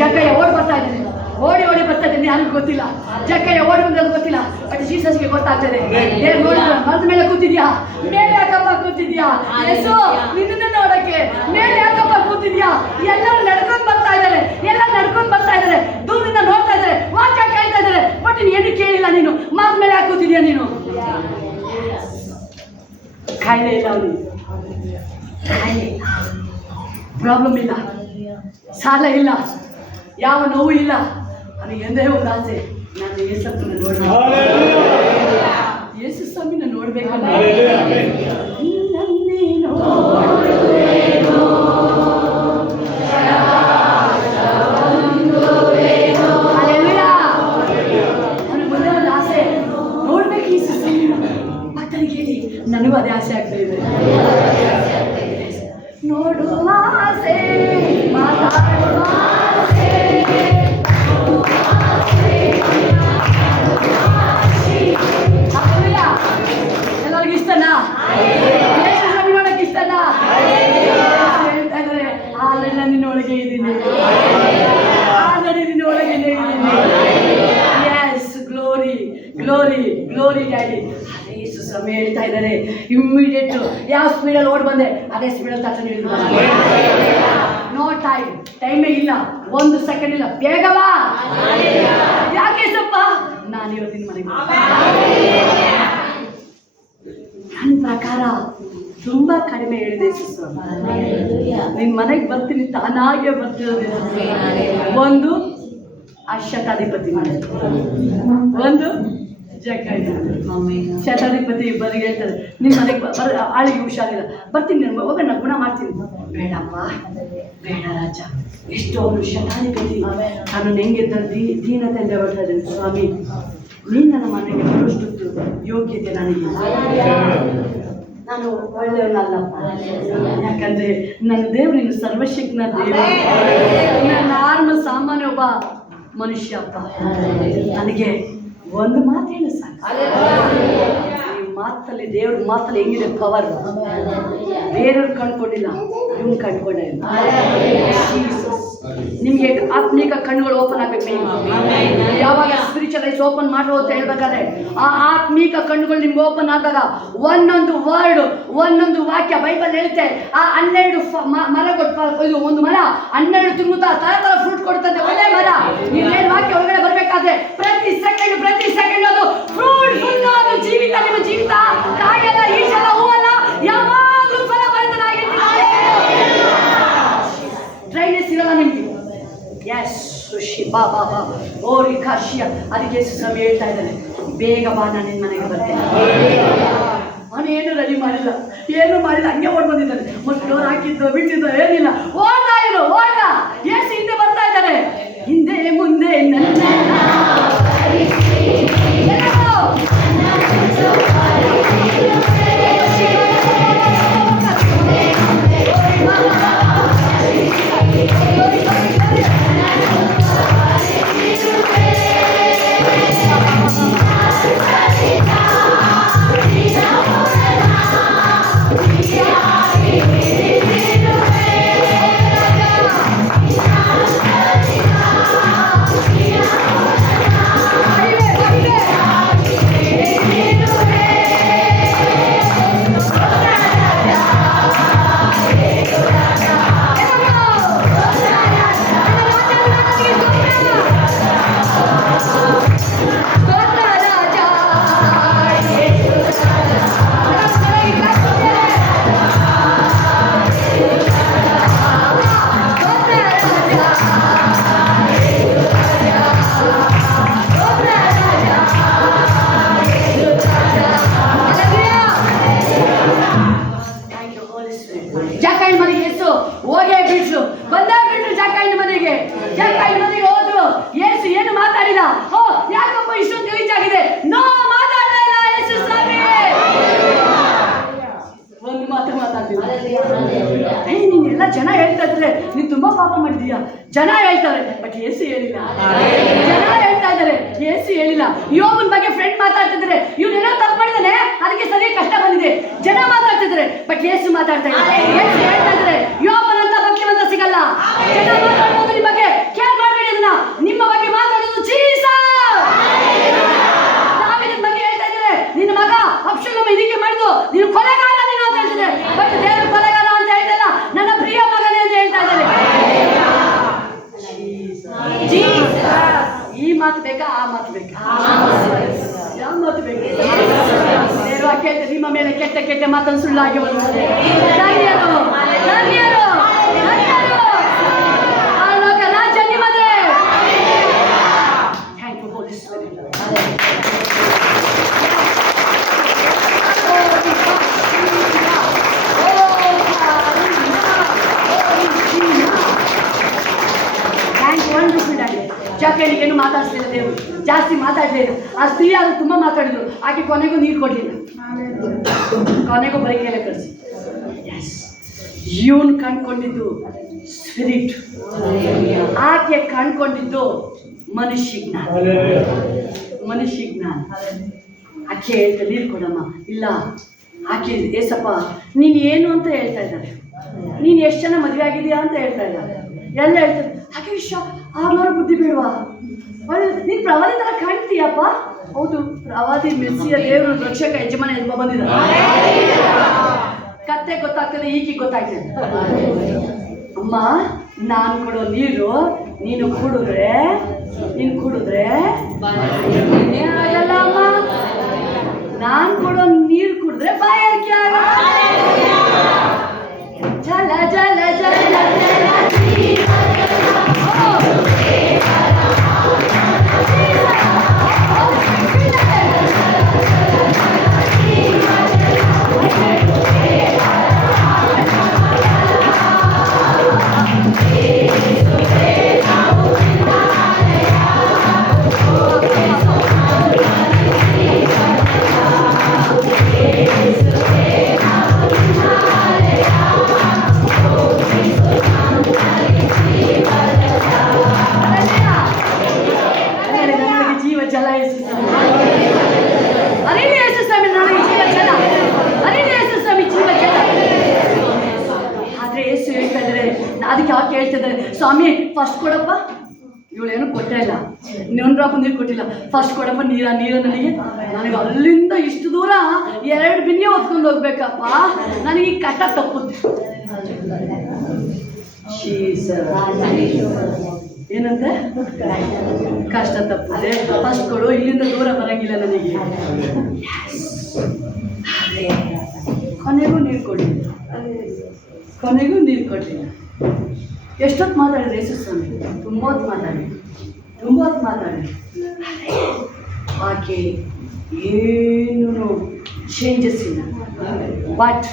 ಜಕಾಯ ಓಡಿ ಬರ್ತಾ ಇದ್ದೀನಿ, ಯಾರಿಗೂ ಗೊತ್ತಿಲ್ಲ. ಜಕಾಯ ಓಡಿ ಬಂದದ್ದು ಗೊತ್ತಿಲ್ಲ, ಬಟ್ ಜೀಸಸ್ಗೆ ಗೊತ್ತಾಗ್ತದೆ. ನೋಡಿದ್ರು ಮರದ ಮೇಲೆ ಕೂತಿದ್ಯಾ, ಮೇಲೆ ಯಾಕಪ್ಪ ಕೂತಿದ್ಯಾ? ಯೇಸು ನಿನ್ನ ನೋಡಕ್ಕೆ ಮೇಲೆ ಯಾಕಪ್ಪ ಕೂತಿದ್ಯಾ? ಎಲ್ಲರೂ ನಡ್ಕೊಂಡು ಬರ್ತಾ ಇದ್ದಾರೆ, ದೂರದಿಂದ ನೋಡ್ತಾ ಇದ್ದಾರೆ, ವಾಕ್ಯ ಕೇಳ್ತಾ ಇದ್ದಾರೆ. ಬಟ್ ನೀನು ಏನು ಕೇಳಿಲ್ಲ, ನೀನು ಮರದ ಮೇಲೆ ಯಾಕೆ ಕೂತಿದ್ಯಾ? ನೀನು ಕಾಯಿಲೆ ಇಲ್ಲ, ಅವನಿಗೆ ಪ್ರಾಬ್ಲಮ್ ಇಲ್ಲ, ಸಾಲ ಇಲ್ಲ, ಯಾವ ನೋವು ಇಲ್ಲ. ಅವನಿಗೆ ಎಂದೇ ಒಂದು ಆಸೆ, ನಾನು ಯೇಸಪ್ಪನ ಯೇಸು ಸ್ವಾಮಿನ ನೋಡ್ಬೇಕಲ್ಲ. ಅವನಿಗೆ ಒಂದೇ ಒಂದು ಆಸೆ, ನೋಡ್ಬೇಕು ಯೇಸು ಸ್ವಾಮಿನ. ಮಕ್ಕಳಿಗೆ ಹೇಳಿ, ನನಗೂ ಅದೇ ಆಸೆ ಆಗ್ತಾ ಇದೆ. ನೋಡುವ ಆಸೆ, ಮಾತಾಡುವ ಆಸೆ, ಎಲ್ಲರಿಗೂ ಇಷ್ಟನಾ? ನೋಡಕ್ಕೆ ಇಷ್ಟನಾ? ಹೇಳ್ತಾ ಇದ್ದಾರೆ, ಆಲ್ರೆಡಿ ನಿನ್ನೊಳಗೆ ಇದ್ದೀನಿ, ಎಸ್ ಗ್ಲೋರಿ ಡ್ಯಾಡಿ. ಯೇಸು ಸ್ವಾಮಿ ಹೇಳ್ತಾ ಇದ್ದಾರೆ, ಇಮ್ಮಿಡಿಯೇಟ್ ಯಾವ ಸ್ಪೀಡಲ್ಲಿ ಓಡ್ ಬಂದೆ ಅದೇ ಸ್ಪೀಡಲ್ಲಿ ತಕ್ಷಣ ಹಿಡಿದು. ನೋ ಟೈಮೇ ಇಲ್ಲ, 1 ಸೆಕೆಂಡ್ ಇಲ್ಲ, ಬೇಗ ಬಾ. ಯಾಕೆ ಸ್ವಲ್ಪ ನಾನು ಇವತ್ತಿನ ಮನೆಗೆ ನನ್ನ ಪ್ರಕಾರ ತುಂಬಾ ಕಡಿಮೆ ಹೇಳಿದೆ. ನಿನ್ ಮನೆಗೆ ಬರ್ತೀನಿ, ತಾನಾಗೆ ಬರ್ತಿರೋದು. ಒಂದು ಆ ಶತಾಧಿಪತಿ ಮನೆ, ಒಂದು ಜಕಾಯ. ಶತಾಧಿಪತಿ ಇಬ್ಬರಿಗೆ ಹೇಳ್ತಾರೆ, ನಿಮ್ಮ ಮನೆಗೆ ಆಳಿಗೆ ಹುಷಾರಿಲ್ಲ, ಬರ್ತೀನಿ, ಹೋಗೋಣ, ಗುಣ ಮಾಡ್ತೀನಿ. ಬೇಡಪ್ಪ, ಬೇಡ ರಾಜ. ಎಷ್ಟೋ ಶತಾಧಿಪತಿ ನಾನು ಹೆಂಗೆ ದೀನತೆಯಿಂದ ಬರ್ತಾ ಇದ್ದೇನೆ ಸ್ವಾಮಿ, ನೀನು ನನ್ನ ಮನೆಗೆ ಬರುವಷ್ಟು ಯೋಗ್ಯತೆ ನನಗಿಲ್ಲ. ನಾನು ಒಳ್ಳೆಯವನಲ್ಲಪ್ಪ. ಯಾಕಂದ್ರೆ ನನ್ನ ದೇವ್ರು ನೀನು ಸರ್ವಶಕ್ತನ ದೇವರು. ನನ್ನ ಆರ್ಮ ಸಾಮಾನ್ಯ ಒಬ್ಬ ಮನುಷ್ಯಪ್ಪ. ನನಗೆ ಒಂದು ಮಾತು ಹೇಳು ಸಾಕು. ಮಾತಲ್ಲಿ ದೇವ್ರ ಮಾತಲ್ಲಿ ಹೆಂಗಿದೆ ಪವರ್. ಬೇರೆಯವ್ರು ಕಂಡ್ಕೊಂಡಿಲ್ಲ, ಇವ್ನು ಕಂಡ್ಕೊಂಡೆ. ನಿಮ್ಗೆ ಆತ್ಮಿಕ ಕಣ್ಣುಗಳು ಓಪನ್ ಆಗ್ಬೇಕು. ಯಾವಾಗ ಸ್ಪಿರಿಚುವಲ್ ಐಸ್ ಓಪನ್ ಮಾಡು ಅಂತ ಹೇಳ್ಬೇಕಾದ್ರೆ ಆ ಆತ್ಮಿಕ ಕಣ್ಣುಗಳು ನಿಮ್ಗೆ ಓಪನ್ ಆದಾಗ ಒಂದೊಂದು ವರ್ಡ್, ಒಂದೊಂದು ವಾಕ್ಯ ಬೈಬಲ್ ಹೇಳುತ್ತೆ. ಆ 12 ಮರ ಇದು ಒಂದು ಮರ 12 ತಿಂಗುತ್ತಾ ತರ ತರ ಫ್ರೂಟ್ ಕೊಡ್ತಂತೆ. ಒಳ್ಳೆ ಮರ. ನೀವೇನು ವಾಕ್ಯ ಒಳಗಡೆ ಬರ್ಬೇಕಾದ್ರೆ ಪ್ರತಿ ಸೆಕೆಂಡ್ ಅದು ಫ್ರೂಟ್ ಫುಲ್. ಅದು ಜೀವಿತ, ನಿಮ್ಮ ಜೀವಿತ ಕಾಯಲ್ಲ, ಈಶಲ್ಲ, ಹೂವಲ್ಲ, ಯಾವಾಗಲೂ ಫಲ ಭರಿತನಾಗಿರ್ತೀರ. ಡ್ರೈನೆಸ್ ಇರಲ್ಲ ನಿಮ್ಗೆ. ಎಸ್ ಋಷಿ ಬಾ ಬಾ ಬಾ ಓ ರಿಕಾಶಿಯ. ಅದಕ್ಕೆ ಸ್ವಾಮಿ ಹೇಳ್ತಾ ಇದ್ದಾನೆ, ಬೇಗ ಬಾ, ನಾನು ನಿನ್ನ ಮನೆಗೆ ಬರ್ತೇನೆ. ಅವನೇನು ರೆಡಿ ಮಾಡಿಲ್ಲ, ಏನು ಮಾಡಿಲ್ಲ, ಹಂಗೆ ಓಡ್ ಬಂದಿದ್ದಾನೆ. ಮತ್ತೆ ಡೋರ್ ಹಾಕಿದ್ದು ಬಿಟ್ಟಿದ್ದು ಏನಿಲ್ಲ. ಓಡ್ತಾ ಇರು, ಓಡ. ಎಸ್ ಹಿಂದೆ ಬರ್ತಾ ಇದ್ದಾರೆ, ಹಿಂದೆ ಮುಂದೆ ನೀನೆಲ್ಲ ಜನ ಹೇಳ್ತಾ ಇದ್ರೆ ನೀನು ತುಂಬಾ ಪಾಪ ಮಾಡಿದೀಯ. ಜನ ಹೇಳ್ತಾರೆ, ಬಟ್ ಯೇಸು ಹೇಳಿಲ್ಲ. ಜನ ಹೇಳ್ತಾ ಇದ್ದಾರೆ, ಯೇಸು ಹೇಳಿಲ್ಲ. ಯೋಬನ್ ಬಗ್ಗೆ ಫ್ರೆಂಡ್ ಮಾತಾಡ್ತಿದ್ರೆ, ಇವನೇನೋ ತಪ್ಪು ಮಾಡಿದಾನೆ, ಅದಕ್ಕೆ ಸರಿಯಾಗಿ ಕಷ್ಟ ಬಂದಿದೆ. ಜನ ಮಾತಾಡ್ತಿದ್ರೆ, ಬಟ್ ಯೇಸು ಮಾತಾಡ್ತಾ ಇದ್ದಾರೆ. ಯೇಸು ಹೇಳ್ತಾ ಇದ್ದಾರೆ, ಯೋಬನ್ ಅಂತ ಭಕ್ತಿವಂತ ಸಿಗಲ್ಲ. ಜನ ಮಾತಾಡೋದು ನಿಮ್ಮ ಬಗ್ಗೆ ಕೇರ್ ಮಾಡಬೇಡಿ. ಅದನ್ನ ನಿಮ್ಮ ಬಗ್ಗೆ ಮಾತಾಡೋದು ಜೀಸಸ್. ದಾವೀದನ ಬಗ್ಗೆ ಹೇಳ್ತಾ ಇದ್ದಾರೆ, ನಿನ್ನ ಮಗ ಅಬ್ಷಾಲೋಮ್ ಇದಕ್ಕೆ ಮಾಡಿದ್ದು, ನೀನು ಕೊಲೆಗಾರ ನೀನು ಅಂತ ಹೇಳ್ತಿದ್ದಾರೆ. ಬಟ್ ದೇವರು ಕೊಲೆಗಾರ ಅಂತ ಹೇಳ್ತಿಲ್ಲ, ನನ್ನ ಪ್ರಿಯ ಮಗನೇ ಅಂತ ಹೇಳ್ತಾ ಇದ್ದಾರೆ. ಈ ಮಾತು ಬೇಕಾ, ಆ ಮಾತು ಬೇಕಾ? ಯಾವ ಮಾತು ಬೇಕು? ದೇವರು ಕೇಳ್ತಾರೆ, ನಿಮ್ಮ ಮೇಲೆ ಕೆಟ್ಟ ಕೆಟ್ಟ ಮಾತನ್ನು ಸುಳ್ಳಾಗಿ ಬರುತ್ತದೆ. ಧನ್ಯರು, ಧನ್ಯರು, ಧನ್ಯರು. ಆ ಲೋಕ ರಾಜ್ಯ ನಿಮ್ಮದೇ. Thank you holy spirit. ಜಾಕೇಳಿಗೇನು ಮಾತಾಡ್ತಿಲ್ಲ ದೇವರು, ಜಾಸ್ತಿ ಮಾತಾಡಲಿಲ್ಲ. ಆ ಸ್ತ್ರೀ ಅದು ತುಂಬ ಮಾತಾಡಿದ್ರು, ಆಕೆ ಕೊನೆಗೂ ನೀರು ಕೊಡಲಿಲ್ಲ, ಕೊನೆಗೂ ಬೈಕೆಲ್ಲ ಕಳಿಸಿ. ಎಸ್, ಇವನು ಕಂಡ್ಕೊಂಡಿದ್ದು ಸ್ಪಿರಿಟ್, ಆಕೆ ಕಂಡ್ಕೊಂಡಿದ್ದು ಮನುಷ್ಯ ಜ್ಞಾನ. ಮನುಷ್ಯ ಜ್ಞಾನ. ಆಕೆ ಹೇಳ್ತಾ ನೀರು ಕೊಡಮ್ಮ, ಇಲ್ಲ ಆಕೆ ಏಸಪ್ಪ ನೀನು ಏನು ಅಂತ ಹೇಳ್ತಾ ಇದ್ದಾರೆ, ನೀನು ಎಷ್ಟು ಜನ ಮದುವೆ ಆಗಿದೆಯಾ ಅಂತ ಹೇಳ್ತಾ ಇದ್ದಾರೆ, ಎಲ್ಲ ಹೇಳ್ತಾರೆ. ಆಕೆ ವಿಷಯ ಆಗ್ಲೋರು ಬುದ್ಧಿ ಬೇಡವಾ? ನೀನು ಪ್ರವಾದಿ ಥರ ಕಾಣ್ತೀಯಪ್ಪ. ಹೌದು, ಪ್ರವಾದಿ ಮೆಸ್ಸಿಯ ದೇವರು ರಕ್ಷಕ ಯಜಮಾನ ಎಲ್ಬ ಬಂದಿದ್ದಾರೆ. ಕತ್ತೆ ಗೊತ್ತಾಗ್ತದೆ, ಈಕೆ ಗೊತ್ತಾಗ್ತದೆ. ಅಮ್ಮ ನಾನು ಕೊಡೋ ನೀರು ನೀನು ಕುಡಿದ್ರೆ ಆಗಲ್ಲ ಅಮ್ಮ. ನಾನು ಕೊಡೋ ನೀರು ಕುಡಿದ್ರೆ ಬಾಯಾರಿಕೆ ಆಗಲ್ಲ. ಜಲ ಜಲ ಜಲ ಜಲ ಸ್ವಾಮಿ ಫಸ್ಟ್ ಕೊಡಪ್ಪ. ಇವಳೇನು ಕೊಟ್ಟೇ ಇಲ್ಲ, ಇನ್ನೊಂದು ಡ್ರಾಪ್ ನೀರು ಕೊಟ್ಟಿಲ್ಲ. ಫಸ್ಟ್ ಕೊಡಪ್ಪ ನೀರ ನನಗೆ ಅಲ್ಲಿಂದ ಇಷ್ಟು ದೂರ 2 ಬಿನ್ನಿ ಹೊತ್ಕೊಂಡು ಹೋಗ್ಬೇಕಪ್ಪ, ನನಗೆ ಈ ಕಷ್ಟ ತಪ್ಪುತ್ತೆ. ಏನಂತೆ ಕಷ್ಟ ತಪ್ಪುತ್ತೆ, ಫಸ್ಟ್ ಕೊಡು, ಇಲ್ಲಿಂದ ದೂರ ಬರಂಗಿಲ್ಲ ನನಗೆ. ಕೊನೆಗೂ ನೀರು ಕೊಡಲಿಲ್ಲ. ಎಷ್ಟೊತ್ತು ಮಾತಾಡಿದ್ರೆ ಯೇಸು ಸ್ವಾಮಿ? ತುಂಬ ಹೊತ್ತು ಮಾತಾಡಿ ಆಕೆ ಏನೂ ಚೇಂಜಸ್ ಇಲ್ಲ. ಬಟ್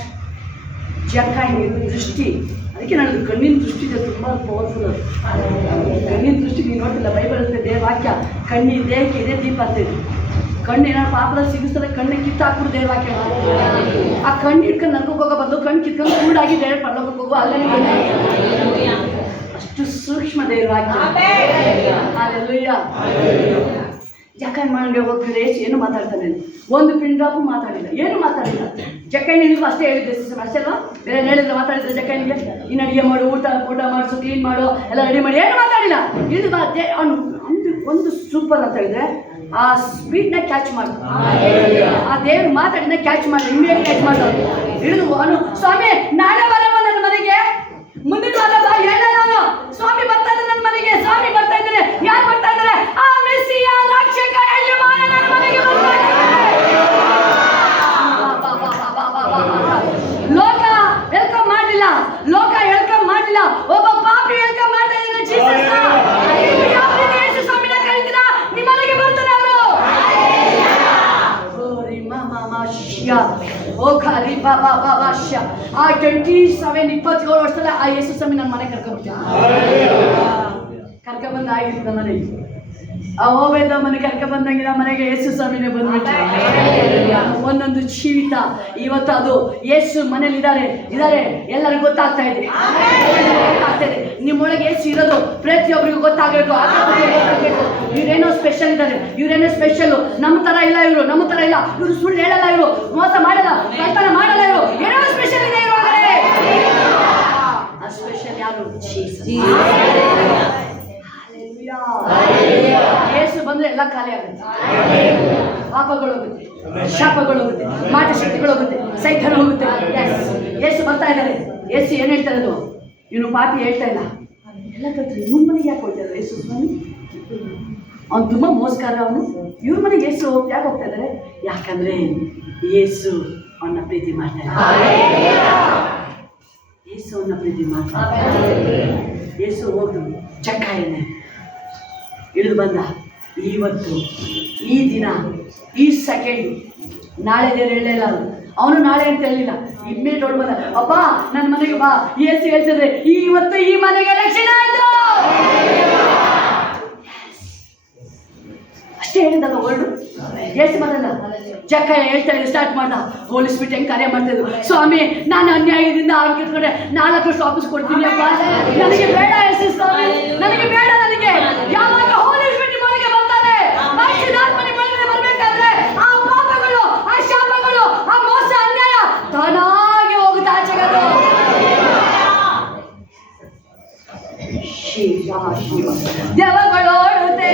ಜಕ್ಕಾಯಿ ದೃಷ್ಟಿ, ಅದಕ್ಕೆ ನಾನು ಕಣ್ಣಿನ ದೃಷ್ಟಿಗೆ ತುಂಬ ಪವರ್ಫುಲ್. ಕಣ್ಣಿನ ದೃಷ್ಟಿ ನೀವು ನೋಡ್ತಿಲ್ಲ, ಬೈಬಲ್ ಇರ್ತದೆ ವಾಕ್ಯ, ದೇಹಕ್ಕೆ ಇದೆ ದೀಪ ಅಂತೇಳಿ. ಕಣ್ಣು ಏನಾದ್ರು ಪಾಪದಲ್ಲಿ ಸಿಗಿಸ್ತದೆ, ಕಣ್ಣಿಗೆ ಕಿತ್ತಾಕ್ಬಿಡು ದೇವಾಕ್ಯ. ಆ ಕಣ್ಣು ಹಿಡ್ಕೊಂಡು ನರ್ಕೋಕೆ ಹೋಗೋ ಬದಲು ಕಣ್ಣು ಕಿತ್ಕೊಂಡು ಕೂಡಾಗಿ ಡೈರೆಕ್ಟ್ ಪಡ್ಲೋಗಕ್ಕೆ ಹೋಗು, ಅಲ್ಲೇ ಅಷ್ಟು ಸೂಕ್ಷ್ಮ ದೇವಾಕ್ಯ. ಹಲ್ಲೆಲೂಯಾ. ಜಕ್ಕೈ ಮಾಡಿ ಹೋಗ್ತಿದ್ರೆ ಏನು ಮಾತಾಡ್ತಾನೆ, ಒಂದು ಪಿಂಡ್ರಾಪು ಮಾತಾಡಿಲ್ಲ, ಏನು ಮಾತಾಡಿಲ್ಲ. ಜಕ್ಕೈ ನಿನಗೂ ಅಷ್ಟೇ ಹೇಳಿದ್ದೆ ಅಷ್ಟೇ ಅಲ್ವಾ? ಬೇರೆ ಹೇಳಿದ್ರೆ ಮಾತಾಡಿದ್ರೆ ಜಕ್ಕೈನಿಗೆ ಇನ್ನು ಅಡುಗೆ ಮಾಡು, ಊಟ ಮಾಡಿಸು, ಕ್ಲೀನ್ ಮಾಡು, ಎಲ್ಲ ರೆಡಿ ಮಾಡಿ, ಏನು ಮಾತಾಡಿಲ್ಲ. ಇದು ಒಂದು ಸೂಪರ್ ಅಂತ ಹೇಳಿದ್ರೆ ಆ ಸ್ಪೀಡ್ನ ಕ್ಯಾಚ್ ಮಾಡ್ತಾರೆ. ಆ ದೇವ್ರು ಮಾತಾಡಿದ ಕ್ಯಾಚ್ ಮಾಡಿ, ಇಮ್ಮಿಡಿಯೇಟ್ ಕ್ಯಾಚ್ ಮಾಡ್ತಾರೆ. ಹಿಡಿದು ಅವನು ಸ್ವಾಮಿ ನಾಳೆ ಬರಮ್ಮ ನನ್ನ ಮನೆಗೆ, ಮುಂದಿನ ವಾರ ಹೇಳ ನಾನು, ಸ್ವಾಮಿ ಬರ್ತಾ ಇದ್ದಾರೆ ನನ್ನ ಮನೆಗೆ, ಸ್ವಾಮಿ ಬರ್ತಾ ಇದ್ದಾರೆ. ಯಾರು ಬರ್ತಾ ಇದ್ದಾರೆ? ಆ ಮೆಸ್ಸಿಯ ರಕ್ಷಕ ಯಜಮಾನ ನನ್ನ ಮನೆಗೆ ಬರ್ತಾ ಇದ್ದಾರೆ. ಲೋಕ ವೆಲ್ಕಮ್ ಮಾಡಲಿಲ್ಲ, ಒಬ್ಬ ಪಾಪಿ ವೆಲ್ಕಮ್ ಮಾಡ್ತಾ ಇದ್ದಾನೆ. ಜೀಸಸ್ ಯೇಸು ಸ್ವಾಮಿನ ಕರೀತೀರಾ, ನಿಮ್ಮ ಮನೆಗೆ ಬರ್ತಾರೆ ಅವರು. ಓ ಖಾಲಿ ಬಾಬಾ ಆ 27 ವರ್ಷದಲ್ಲ ಆ ಯೇಸು ಸ್ವಾಮಿ ನನ್ನ ಮನೆ ಕರ್ಕೊಂಡ್ಬಂದು ಆಗಿತ್ತು. ಮನೆಗೆ ಆ ಓಬೇದ ಮನೆ ಕರ್ಕೊಂಡ್ಬಂದಂಗೆ ನಮ್ಮ ಮನೆಗೆ ಯೇಸು ಸ್ವಾಮಿನೇ ಬಂದ್ಬಿಟ್ಟು ಒಂದೊಂದು ಜೀವಿತ ಇವತ್ತು ಅದು ಯೇಸು ಮನೇಲಿ ಇದ್ದಾರೆ ಎಲ್ಲರಿಗೂ ಗೊತ್ತಾಗ್ತಾ ಇದೆ. ನಿಮ್ಮೊಳಗೆ ಯೇಸು ಇರೋದು ಪ್ರತಿಯೊಬ್ಬರಿಗೂ ಗೊತ್ತಾಗಬೇಕು. ಇವರೇನೋ ಸ್ಪೆಷಲ್ ಇದ್ದಾರೆ, ಇವರೇನೋ ಸ್ಪೆಷಲ್, ನಮ್ಮ ತರ ಇಲ್ಲ, ಇವರು ಸುಳ್ಳು ಹೇಳಲ್ಲ, ಇವರು ಮೋಸ ಮಾಡಲ್ಲ, ಕಳ್ತನ ಮಾಡಲ್ಲ, ಇವರು ಏನೋ ಸ್ಪೆಷಲ್ ಇದೆ. ಆ ಸ್ಪೆಷಲ್ ಯಾರು? ಯೇಸು ಬಂದ್ರೆ ಎಲ್ಲ ಖಾಲಿ ಆಗುತ್ತೆ. ಪಾಪಗಳು ಹೋಗುತ್ತೆ, ಶಾಪಗಳು ಹೋಗುತ್ತೆ, ಮಾಟ ಶಕ್ತಿಗಳು ಹೋಗುತ್ತೆ, ಸೈತಾನ ಹೋಗುತ್ತೆ. ಯೇಸು ಬರ್ತಾ ಇದ್ದಾರೆ. ಯೇಸು ಏನ್ ಹೇಳ್ತಾ ಇರೋದು? ಇವನು ಪಾಪಿ ಹೇಳ್ತಾ ಇಲ್ಲ, ಎಲ್ಲ ಕಲ್ತ್ರಿ ಇವ್ರ ಮನೆಗೆ ಯಾಕೆ ಹೋಗ್ತಾ ಇದ್ದಾರೆ? ಯೇಸು ಸ್ವಾಮಿ ಅವ್ನು ತುಂಬಾ ಮೋಸ್ಕಾರ. ಅವನು ಇವ್ರ ಮನೆಗೆ ಯೇಸು ಯಾಕೆ ಹೋಗ್ತಾ ಇದ್ದಾರೆ? ಯಾಕಂದ್ರೆ ಯೇಸು ಅವನ್ನ ಪ್ರೀತಿ ಮಾಡ್ತಾರೆ. ಯೇಸು ಅವನ್ನ ಪ್ರೀತಿ ಮಾಡ್ತಾರೆ. ಯೇಸು ಹೋಗ್ದು ಚಕ್ಕಾಯನ್ನೇ ಇಳಿದು ಬಂದ. ಇವತ್ತು ಈ ದಿನ ಈ ಸೆಕೆಂಡ್, ನಾಳೆ ದೇವ್ರು ಹೇಳಲಿಲ್ಲ, ಅವನು ನಾಳೆ ಅಂತ ಹೇಳಿಲ್ಲ, ಇಮ್ಮಿಡಿಯೇಟ್ ಹೊಡ್ ಬಂದ. ಅಪ್ಪ ನನ್ನ ಮನೆಗೆ ಬಾ, ಯೇಸು ಹೇಳ್ತಿದ್ರೆ ಇವತ್ತು ಈ ಮನೆಗೆ ರಕ್ಷಣೆ ಆಯ್ತು. ಅಷ್ಟೇ ಹೇಳಿದಲ್ಲ ಹೊರಡು. ಯೇಸು ಬಂದಲ್ಲ, ಜಕ್ಕಾಯ ಹೇಳ್ತಾ ಇದ್ದು ಸ್ಟಾರ್ಟ್ ಮಾಡ್ದ. ಹೋಲಿ ಸ್ಪಿರಿಟ್ ಹೆಂಗೆ ಕಾರ್ಯ ಮಾಡ್ತಿದ್ದು, ಸ್ವಾಮಿ ನಾನು ಅನ್ಯಾಯದಿಂದ ಆಗಿರ್ಕೊಂಡೆ 4 ವರ್ಷ ವಾಪಸ್ ಕೊಡ್ತೀನಿ ಅಪ್ಪ, ನನಗೆ ಬೇಡ ಯೇಸು ಸ್ವಾಮಿ, ನನಗೆ ಬೇಡ. ನನಗೆ ಯಾವಾಗ ಹೋಲಿ ಸ್ಪಿರಿಟ್ ಒಳಗೆ ಬರ್ತಾರೆ, ಪರಿಶುದ್ಧಾತ್ಮನ ಒಳಗೆ ಬರ್ಬೇಕಾದ್ರೆ ಆ ಪಾಪಗಳು, ಆ ಶಾಪಗಳು, ಆ ಮೋಸ, ಅನ್ಯಾಯ ತಾನಾಗಿ ಹೋಗುತ್ತೆ ಆಚೆಗದು. ಶಿವ ದೇವಗಳೋಡುತ್ತೆ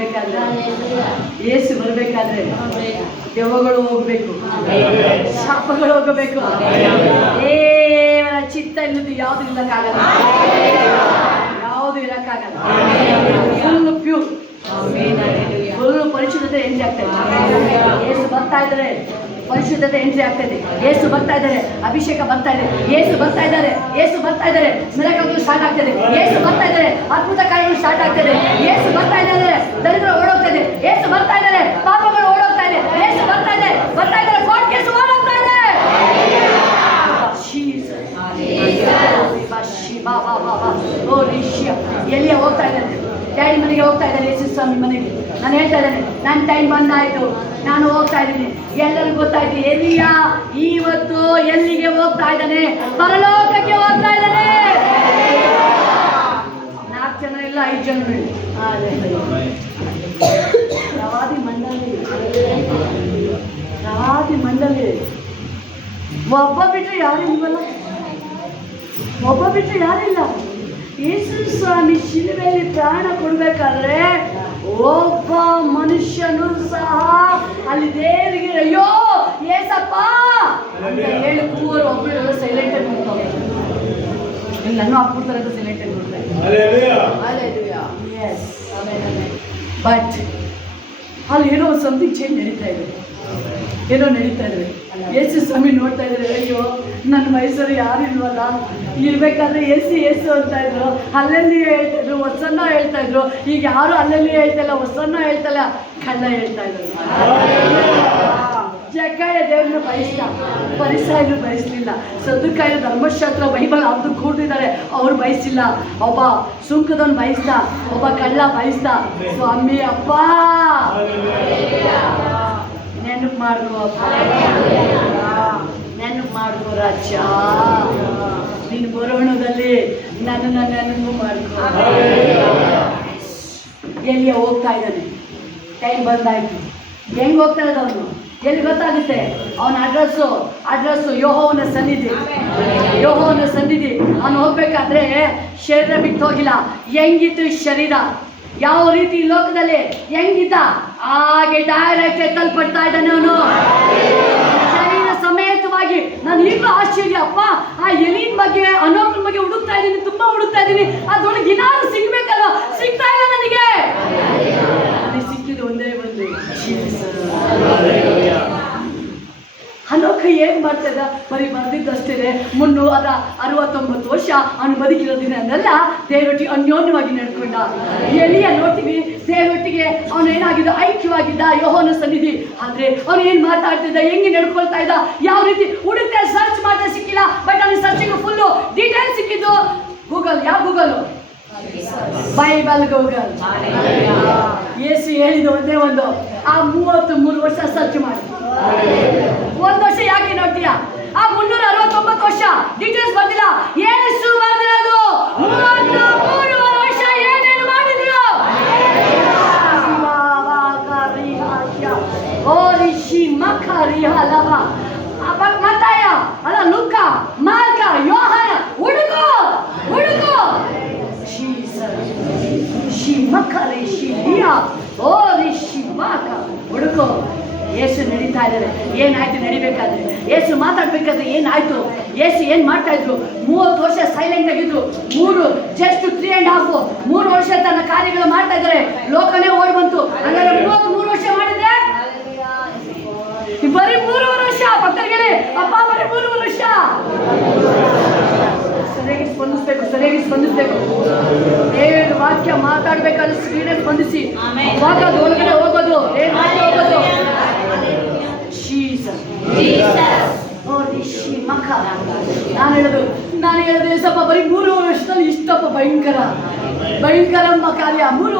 ಬರ್ಬೇಕಾದ್ರೆ ಯೇಸು ಬರ್ಬೇಕಾದ್ರೆ ದೆವ್ವಗಳು ಹೋಗ್ಬೇಕು, ಶಾಪಗಳು ಹೋಗಬೇಕು. ದೇವರ ಚಿತ್ತ ಇಲ್ಲದು ಯಾವುದು ಇಲ್ಲಕ್ಕಾಗಲ್ಲ, ಯಾವುದು ಇರಕ್ಕಾಗಲ್ಲ. ಫುಲ್ ಪ್ಯೂರ್, ಫುಲ್ ಪರಿಶುದ್ಧತೆ ಎಂಟ್ರಿ ಆಗ್ತಾ ಇದೆ. ಯೇಸು ಬರ್ತಾ ಇದ್ದಾರೆ, ಪರಿಶುದ್ಧತೆ ಎಂಟ್ರಿ ಆಗ್ತಾ ಇದೆ. ಯೇಸು ಬರ್ತಾ ಇದ್ದಾರೆ, ಅಭಿಷೇಕ ಬರ್ತಾ ಇದೆ. ಯೇಸು ಬರ್ತಾ ಇದ್ದಾರೆ, ಯೇಸು ಬರ್ತಾ ಇದ್ದಾರೆ, ಮಿರಾಕಲ್ಗಳು ಸ್ಟಾರ್ಟ್ ಆಗ್ತದೆ. ಯೇಸು ಬರ್ತಾ ಇದ್ದಾರೆ, ಅದ್ಭುತ ಕಾರ್ಯಗಳು ಸ್ಟಾರ್ಟ್ ಆಗ್ತದೆ. ಯೇಸು ಬರ್ತಾ ಇದ್ದಾರೆ, ದರಿದ್ರ ಓಡೋಗ್ತಾ ಇದೆ. ಯೇಸು ಬರ್ತಾ ಇದ್ದಾರೆ, ಪಾಪಗಳು ಓಡೋಗ್ತಾ ಇದೆ. ಯೇಸು ಬರ್ತಾ ಇದೆ, ಬರ್ತಾ ಇದ್ದಾರೆ, ಕೋರ್ಟ್ ಕೇಸು ಓಡೋಗ್ತಾ ಇದೆ. ಎಲ್ಲಿಯ ಹೋಗ್ತಾ ಇದ್ದಾನೆ, ಡ್ಯಾಡಿ ಮನೆಗೆ ಹೋಗ್ತಾ ಇದ್ದಾನೆ, ಯೇಸು ಸ್ವಾಮಿ ಮನೆಗೆ. ನಾನು ಹೇಳ್ತಾ ಇದ್ದೇನೆ, ನನ್ನ ಟೈಮ್ ಬಂದಾಯ್ತು, ನಾನು ಹೋಗ್ತಾ ಇದ್ದೀನಿ. ಎಲ್ಲರಿಗೂ ಗೊತ್ತಾಯ್ತು, ಎಲ್ಲಿಯ ಇವತ್ತು ಎಲ್ಲಿಗೆ ಹೋಗ್ತಾ ಇದ್ದಾನೆ? ಪರಲೋಕಕ್ಕೆ ಹೋಗ್ತಾ ಇದ್ದಾನೆ. 4 ಜನ ಇಲ್ಲ, 5 ಜನಗಳು. ಪ್ರವಾದಿ ಮಂಡಳಿ ಒಬ್ಬ ಬಿಟ್ಟರೆ ಯಾರು ಇಲ್ವಲ್ಲ, ಒಬ್ಬ ಬಿಟ್ಟರೆ ಯಾರಿಲ್ಲ. ಯೇಸು ಸ್ವಾಮಿ ಶಿಲುಬೆಯಲ್ಲಿ ಪ್ರಾಣ ಕೊಡ್ಬೇಕಾದ್ರೆ ಒಬ್ಬ ಮನುಷ್ಯನು ಸಹ ಅಲ್ಲಿ ದೇವರಿಗೆ ಅಯ್ಯೋ ಏಸಪ್ಪ ಅಂತ ಹೇಳಿ ಕೂರು. ಒಬ್ಬರು ಸೈಲೆಂಟ್ ಆಗಿ ನೋಡ್ತಾರೆ, ನಾನು ಹಾಕ್ಬಿಡ್ತಾರೆ ಅಂತ ಸೈಲೆಂಟ್ ಆಗಿ ನೋಡ್ತಾರೆ. ಬಟ್ ಅಲ್ಲಿ ಏನೋ ಸಮಥಿಂಗ್ ಚೇಂಜ್ ನಡೀತಾ ಇದೆ, ಏನೋ ನಡೀತಾ ಇದೆ. ಯೇಸು ಸ್ವಾಮಿ ನೋಡ್ತಾ ಇದ್ದಾರೆ, ಅಯ್ಯೋ ನನ್ನ ಮೈಸೂರು ಯಾರು ಇಲ್ವಲ್ಲ. ಇರ್ಬೇಕಾದ್ರೆ ಏಸು ಅಂತ ಇದ್ರು, ಅಲ್ಲೆಲ್ಲಿ ಹೇಳ್ತಾ ಇದ್ರು, ಹೊಸನ್ನ ಹೇಳ್ತಾ ಇದ್ರು. ಈಗ ಯಾರು ಅಲ್ಲೆಲ್ಲಿ ಹೇಳ್ತಾ ಇಲ್ಲ, ಹೊಸನ್ನ ಹೇಳ್ತಾ ಇಲ್ಲ, ಕಳ್ಳ ಹೇಳ್ತಾ ಇದ್ರು. ಜಕ್ಕಾಯ ದೇವ್ರನ್ನ ಬಯಸ್ತಾ, ಪರಿಸಾಯರು ಬಯಸಲಿಲ್ಲ. ಸದ್ದುಕಾಯ ಧರ್ಮಶಾಸ್ತ್ರ ಬೈಬಲ್ ಅವ್ರದ್ದು ಕೂಡಿದ್ದಾರೆ, ಅವ್ರು ಬಯಸಿಲ್ಲ. ಒಬ್ಬ ಸುಂಕದವನು ಬಯಸ್ತಾ, ಒಬ್ಬ ಕಳ್ಳ ಬಯಸ್ತಾ. ಸ್ವಾಮಿ ಅಪ್ಪ ನೆನಪು ಮಾಡ್ಕೋ ಅಪ್ಪ, ನೆನಪು ಮಾಡ್ಕೋ ರಾಜ, ನೀನು ಬರೋಣದಲ್ಲಿ ನನ್ನನ್ನು ನೆನಪು ಮಾಡ್ಕೋ. ಎಲ್ಲಿಯ ಹೋಗ್ತಾ ಇದ್ದಾನೆ, ಟೈಮ್ ಬಂದಾಯ್ತು. ಹೆಂಗೆ ಹೋಗ್ತಾ ಇದ್ದ ಅವನು, ಎಲ್ಲಿ ಗೊತ್ತಾಗುತ್ತೆ ಅವನ ಅಡ್ರೆಸ್ಸು ಯೆಹೋವನ ಸನ್ನಿಧಿ. ಯೆಹೋವನ ಸನ್ನಿಧಿ ಅವನು ಹೋಗ್ಬೇಕಾದ್ರೆ ಶರೀರ ಬಿಟ್ಟು ಹೋಗಿಲ್ಲ. ಹೆಂಗಿತ್ತು ಶರೀರ, ಯಾವ ರೀತಿ ಲೋಕದಲ್ಲಿ ಹೆಂಗಿದ್ದ ಹಾಗೆ ಡೈರೆಕ್ಟ್ ತಲ್ಪಡ್ತಾ ಇದ್ದಾನೆ ಅವನು, ಶರೀರ ಸಮೇತವಾಗಿ. ನಾನು ಈಗಲೂ ಆಶ್ಚರ್ಯ ಅಪ್ಪ, ಆ ಎಲಿನ ಬಗ್ಗೆ ಅನೋಕನ ಬಗ್ಗೆ ಹುಡುಕ್ತಾ ಇದ್ದೀನಿ, ತುಂಬಾ ಹುಡುಕ್ತಾ ಇದ್ದೀನಿ. ಅದ್ರೊಳಗೆ ಏನಾದ್ರು ಸಿಗ್ಬೇಕಲ್ವ, ಸಿಗ್ತಾ ಇಲ್ಲ ನನಗೆ. ಸಿಕ್ಕಿದ್ದು ಒಂದೇ ಒಂದು ಅನೋಕ ಹೇಗೆ ಮಾಡ್ತಾ ಇದ್ದ, ಬರೀ ಬಂದಿದ್ದಷ್ಟೇ 369 ವರ್ಷ ಅವನು ಬದುಕಿರೋದಿನ ಅಂದಲ್ಲ, ದೇವರೊಟ್ಟಿಗೆ ಅನ್ಯೋನ್ಯವಾಗಿ ನಡ್ಕೊಂಡ. ಎಲ್ಲಿಯ ನೋಡ್ತೀವಿ, ದೇವರೊಟ್ಟಿಗೆ ಅವನು ಏನಾಗಿದ್ದ, ಐಕ್ಯವಾಗಿದ್ದ ಯೆಹೋವನ ಸನ್ನಿಧಿ. ಆದರೆ ಅವನು ಏನು ಮಾತಾಡ್ತಿದ್ದ, ಹೆಂಗೆ ನಡ್ಕೊಳ್ತಾ ಇದ್ದ, ಯಾವ ರೀತಿ ಹುಡುಕ್ತಾ ಸರ್ಚ್ ಮಾಡಿದ್ರೆ ಸಿಕ್ಕಿಲ್ಲ. ಬಟ್ ಅವನಿಗೆ ಸರ್ಚಿಗೆ ಫುಲ್ಲು ಡೀಟೇಲ್ಸ್ ಸಿಕ್ಕಿದ್ದು ಗೂಗಲ್. ಯಾವ ಗೂಗಲು? Bible Google. ಯೇಸು ಹೇಳಿದ ಒಂದೇ ಒಂದು, ಆ 33 ವರ್ಷ ಸರ್ಚ್ ಮಾಡಿ. 1 ವರ್ಷ ಯಾಕೆ ನೋಡ್ತೀಯಾ? ಆ 369 ವರ್ಷ ಡೀಟೇಲ್ಸ್ ಬರ್ತಿಲ್ಲ. ಯೇಸು ಬರ್ದಿರೋದು 33 ವರ್ಷ ಏನೇನು ಮಾಡಿದ್ರು. ಮತ್ತಾಯ ಅಲ್ಲ, ಲೂಕ, ಮಾರ್ಕ, ಯೋಹಾನ, ಹುಡುಕು ಹುಡುಕು. ಯೇಸು ನಡೀತಾ ಇದ್ದಾರೆ, ಏನಾಯ್ತು ನಡಿಬೇಕಾದ್ರೆ, ಯೇಸು ಮಾತಾಡ್ಬೇಕಾದ್ರೆ ಏನಾಯ್ತು, ಯೇಸು ಏನ್ ಮಾಡ್ತಾ ಇದ್ರು. 30 ವರ್ಷ ಸೈಲೆಂಟ್ ಆಗಿದ್ರು. ಜಸ್ಟ್ 3 ವರ್ಷ ತನ್ನ ಕಾರ್ಯಗಳು ಮಾಡ್ತಾ ಇದ್ದಾರೆ. ಲೋಕನೇ ಓಡ್ ಬಂತು. ಹಾಗಾದ್ರೆ 33 ವರ್ಷ ಮಾಡಿದ್ರೆ ಬರೀ 3 ವರ್ಷ. ಪಕ್ಕದಲ್ಲಿ ಅಪ್ಪ ಬರೀ 3 ವರ್ಷ. ಸರಿಯಾಗಿ ಸ್ಪಂದಿಸ್ಬೇಕು. ಏಳು ವಾಕ್ಯ ಮಾತಾಡ್ಬೇಕಾದ್ರೆ ಸ್ಪೀಡೇ ಸ್ಪಂದಿಸಿ. ಹೋಗೋದು, ಒಳಗಡೆ ಹೋಗೋದು, ಏನ್ ವಾಕ್ಯ ಹೋಗೋದು. ನಾನು ಹೇಳೋದು ಸ್ವಲ್ಪ ಬರೀ 3 ವರ್ಷದಲ್ಲಿ ಇಷ್ಟಪ್ಪ ಭಯಂಕರ ಕಾರ್ಯ. 3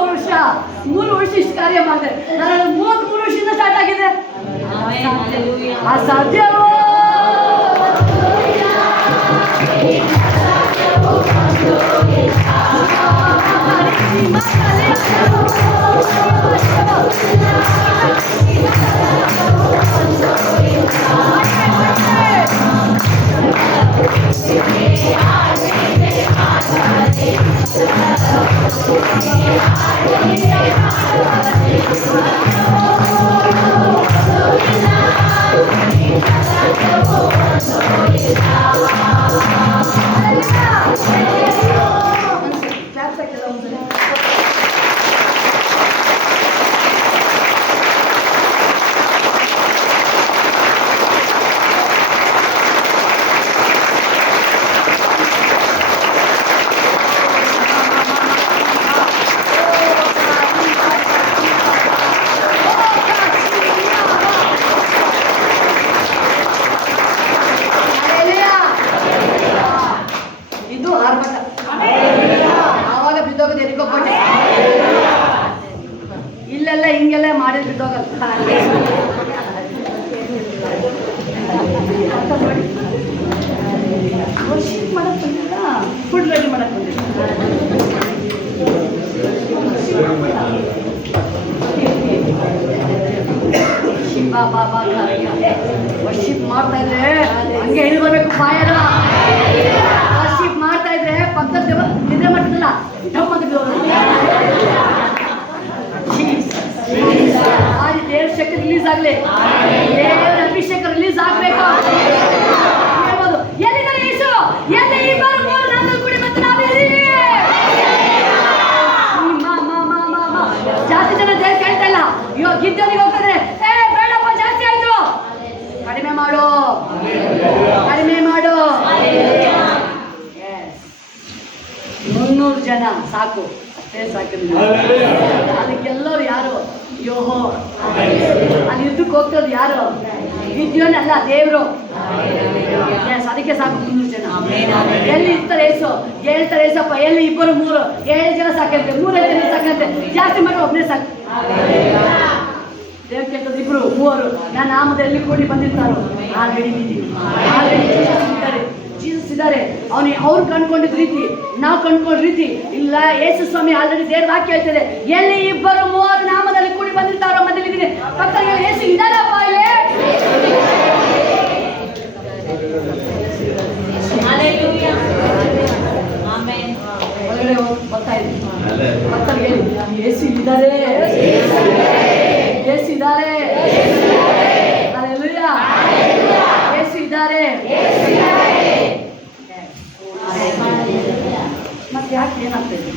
ವರ್ಷ ಇಷ್ಟು ಕಾರ್ಯ ಮಾಡಿದೆ. ನಾನು 33 ವರ್ಷದಿಂದ ಸ್ಟಾರ್ಟ್ ಆಗಿದೆ. ಅಸಾಧ್ಯವೋ Yeah. ಬಿದ್ದು ಆರ್ಭಟ, ಆವಾಗ ಬಿದ್ದೋಗೋದು ಎಲ್ಲಿಗೋ ಕೊಟ್ಟೆ. ಇಲ್ಲೆಲ್ಲ ಹಿಂಗೆಲ್ಲ ಮಾಡಿದ್ ಬಿದ್ದೋಗಲ್ಲ. ವರ್ಷಿಪ್ ಮಾಡಕ್ ಬಂದಿಲ್ಲ, ಫುಡ್ ರೆಡಿ ಮಾಡಕ್ ಬಂದಿಲ್ಲ. ವರ್ಷಿಪ್ ಮಾಡ್ತಾ ಇದ್ರೆ ಹಂಗೆ ಹೇಳಿ ಬರ್ಬೇಕು ಬಾಯಲ್ಲ. ವರ್ಷಿಪ್ ಮಾಡ್ತಾ ಇದ್ರೆ ಪಕ್ಕದ ನಿದ್ರೆ ಮಾಡ್ತಿದ್ದಲ್ಲ ಡಮ್ ಅಂತ ದೇವ್ರ ಶಕ್ತಿ ರಿಲೀಸ್ ಆಗ್ಲಿ, ದೇವರ ಅಭಿಷೇಕ ರಿಲೀಸ್ ಆಗ್ಬೇಕು. ಹೇಳ್ಬೋದು ಎಲ್ಲಿದ್ದಾರೆ ಯೇಸು, ಎಲ್ಲಿ ಇಬ್ಬರು ಮೂರು ನಾಲ್ಕು ಕೂಡಿ ಮತ್ತೆ ನಾವಿದ್ದೀವಿ. ಜಾಸ್ತಿ ಜನ ದೇವ್ರು ಕೇಳ್ತಾ ಇಲ್ಲ. ಇವಾಗ ಗಿದ್ದನಿಗೆ ಹೋಗ್ತಾರೆ, ಬೇಡಪ್ಪ ಜಾಸ್ತಿ ಆಯ್ತು, ಕಡಿಮೆ ಮಾಡು, ಕಡಿಮೆ ಮಾಡು. 300 ಜನ ಸಾಕು, ಅಷ್ಟೇ ಸಾಕು. ಅದಕ್ಕೆಲ್ಲರೂ ಯಾರು? ಯೋಹೋ. ಅಲ್ಲಿ ಯುದ್ಧಕ್ಕೆ ಹೋಗ್ತದ್ದು ಯಾರು? ವಿದ್ಯೋನಲ್ಲ, ದೇವರು. ಅದಕ್ಕೆ ಸಾಕು 300 ಜನ. ಎಲ್ಲಿ ಇರ್ತಾರೆ ಏಸು? ಹೇಳ್ತಾರೆ ಏಸಪ್ಪ ಎಲ್ಲಿ ಇಬ್ಬರು ಮೂರು 7 ಜನ ಸಾಕಂತೆ, 3 ಜನ ಸಾಕಂತೆ, ಜಾಸ್ತಿ ಮಾಡಿ ಒಬ್ಬನೇ ಸಾಕು. ದೇವ್ರು ಕೇಳ್ತದೆ ಇಬ್ರು ಮೂವರು ನಾನು ನಾಮದಲ್ಲಿ ಕೂಡಿ ಬಂದಿರ್ತಾರೋ ಆಲ್ರೆಡಿ ಇದ್ದೀವಿ, ಆಲ್ರೆಡಿ ಜೀಸಸ್ ಇದ್ದಾರೆ. ಅವ್ರು ಕಂಡ್ಕೊಂಡಿದ್ದ ರೀತಿ ನಾವು ಕಂಡ್ಕೊಂಡ ರೀತಿ ಇಲ್ಲ. ಯೇಸು ಸ್ವಾಮಿ ಆಲ್ರೆಡಿ ದೇವ್ರ ವಾಕ್ಯ ಹೇಳ್ತದೆ, ಎಲ್ಲಿ ಇಬ್ಬರು ಮೂವರು ನಾಮದಲ್ಲಿ ಕೂಡಿ ಬಂದಿರ್ತಾರೋ ಮಧ್ಯದಲ್ಲಿ ಪಕ್ಕದಲ್ಲಿ ಯೇಸು ಇದ್ದಾರಪ್ಪ ಇಲ್ಲಿ. ಒಳಗಡೆ ಬರ್ತಾ ಇದ್ದೀನಿ, ಪಕ್ಕದಲ್ಲಿ ಹೇಳಿ ಯೇಸು ಇದ್ದಾರೆ, ಯೇಸು ಇದ್ದಾರೆ, ಹಲ್ಲೆಲೂಯಾ, ಯೇಸು ಇದ್ದಾರೆ. ಮತ್ತೆ ಯಾಕೆ ಏನಾಗ್ತಾ ಇದೆ?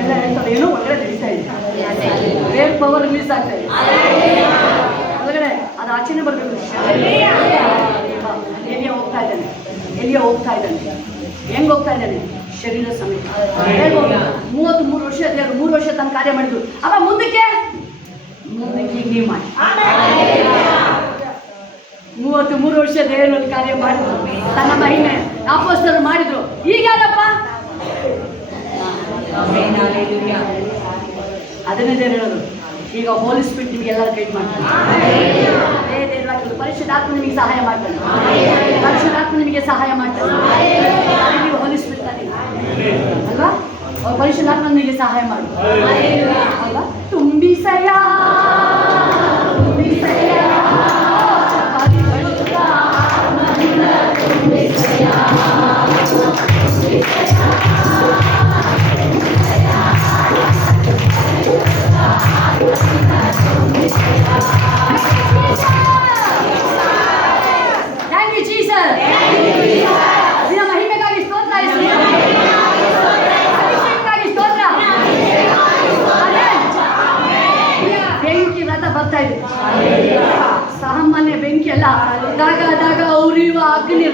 ಎಲ್ಲ ಹೇಳ್ತಾರೆ ಏನೋ ಒಳಗಡೆ ನಡೀತಾ ಇದೆ, ರೇರ್ ಪವರ್ ರಿಲೀಸ್ ಆಗ್ತಾ ಇದೆ ಒಳಗಡೆ, ಅದು ಆಚೆನೆ ಬರಬೇಕು. ಎಲ್ಲಿಯ ಹೋಗ್ತಾ ಇದ್ದಾನೆ, ಎಲ್ಲಿಯ ಹೋಗ್ತಾ ಇದ್ದಾನೆ, ಹೆಂಗ್ ಹೋಗ್ತಾ ಇದ್ದಾನೆ? ಶರೀರ ಸಮೇತ. 33 ವರ್ಷ ದೇವರು 3 ವರ್ಷ ತನ್ನ ಕಾರ್ಯ ಮಾಡಿದ್ರು. ಅವ ಮುಂದಕ್ಕೆ ಹಿಂಗೆ ಮಾಡಿ 33 ವರ್ಷ ದೇವರು ಕಾರ್ಯ ಮಾಡಿದ್ರು, ತನ್ನ ಮಹಿಮೆ ಅಪೊಸ್ತಲರು ಮಾಡಿದ್ರು. ಈಗಪ್ಪ ಅದನ್ನೇ ದೇವರು ಹೇಳೋದು. ಈಗ ಹೋಲಿ ಸ್ಪಿರಿಟ್ ನಿಮಗೆಲ್ಲ ಗೈಡ್ ಮಾಡ್ತಾರೆ. ಪರಿಶುದ್ಧಾತ್ಮ ನಿಮಗೆ ಸಹಾಯ ಮಾಡ್ತಾನೆ, ಪರಿಶುದ್ಧಾತ್ಮ ನಿಮಗೆ ಸಹಾಯ ಮಾಡ್ತಾನೆ. ನೀವು ಹೋಲಿ ಸ್ಪಿರಿಟ್ ಅಲ್ವಾ? ಪರಿಶುದ್ಧಾತ್ಮ ನಿಮಗೆ ಸಹಾಯ ಮಾಡು ಅಲ್ವಾ? ತುಂಬಿಸಯ್ಯ ಸಾಮಾನ್ಯ ಬೆಂಕಿ ಅಲ್ಲ, ದಾಗ ಉರಿಯುವ ಅಗ್ನಿ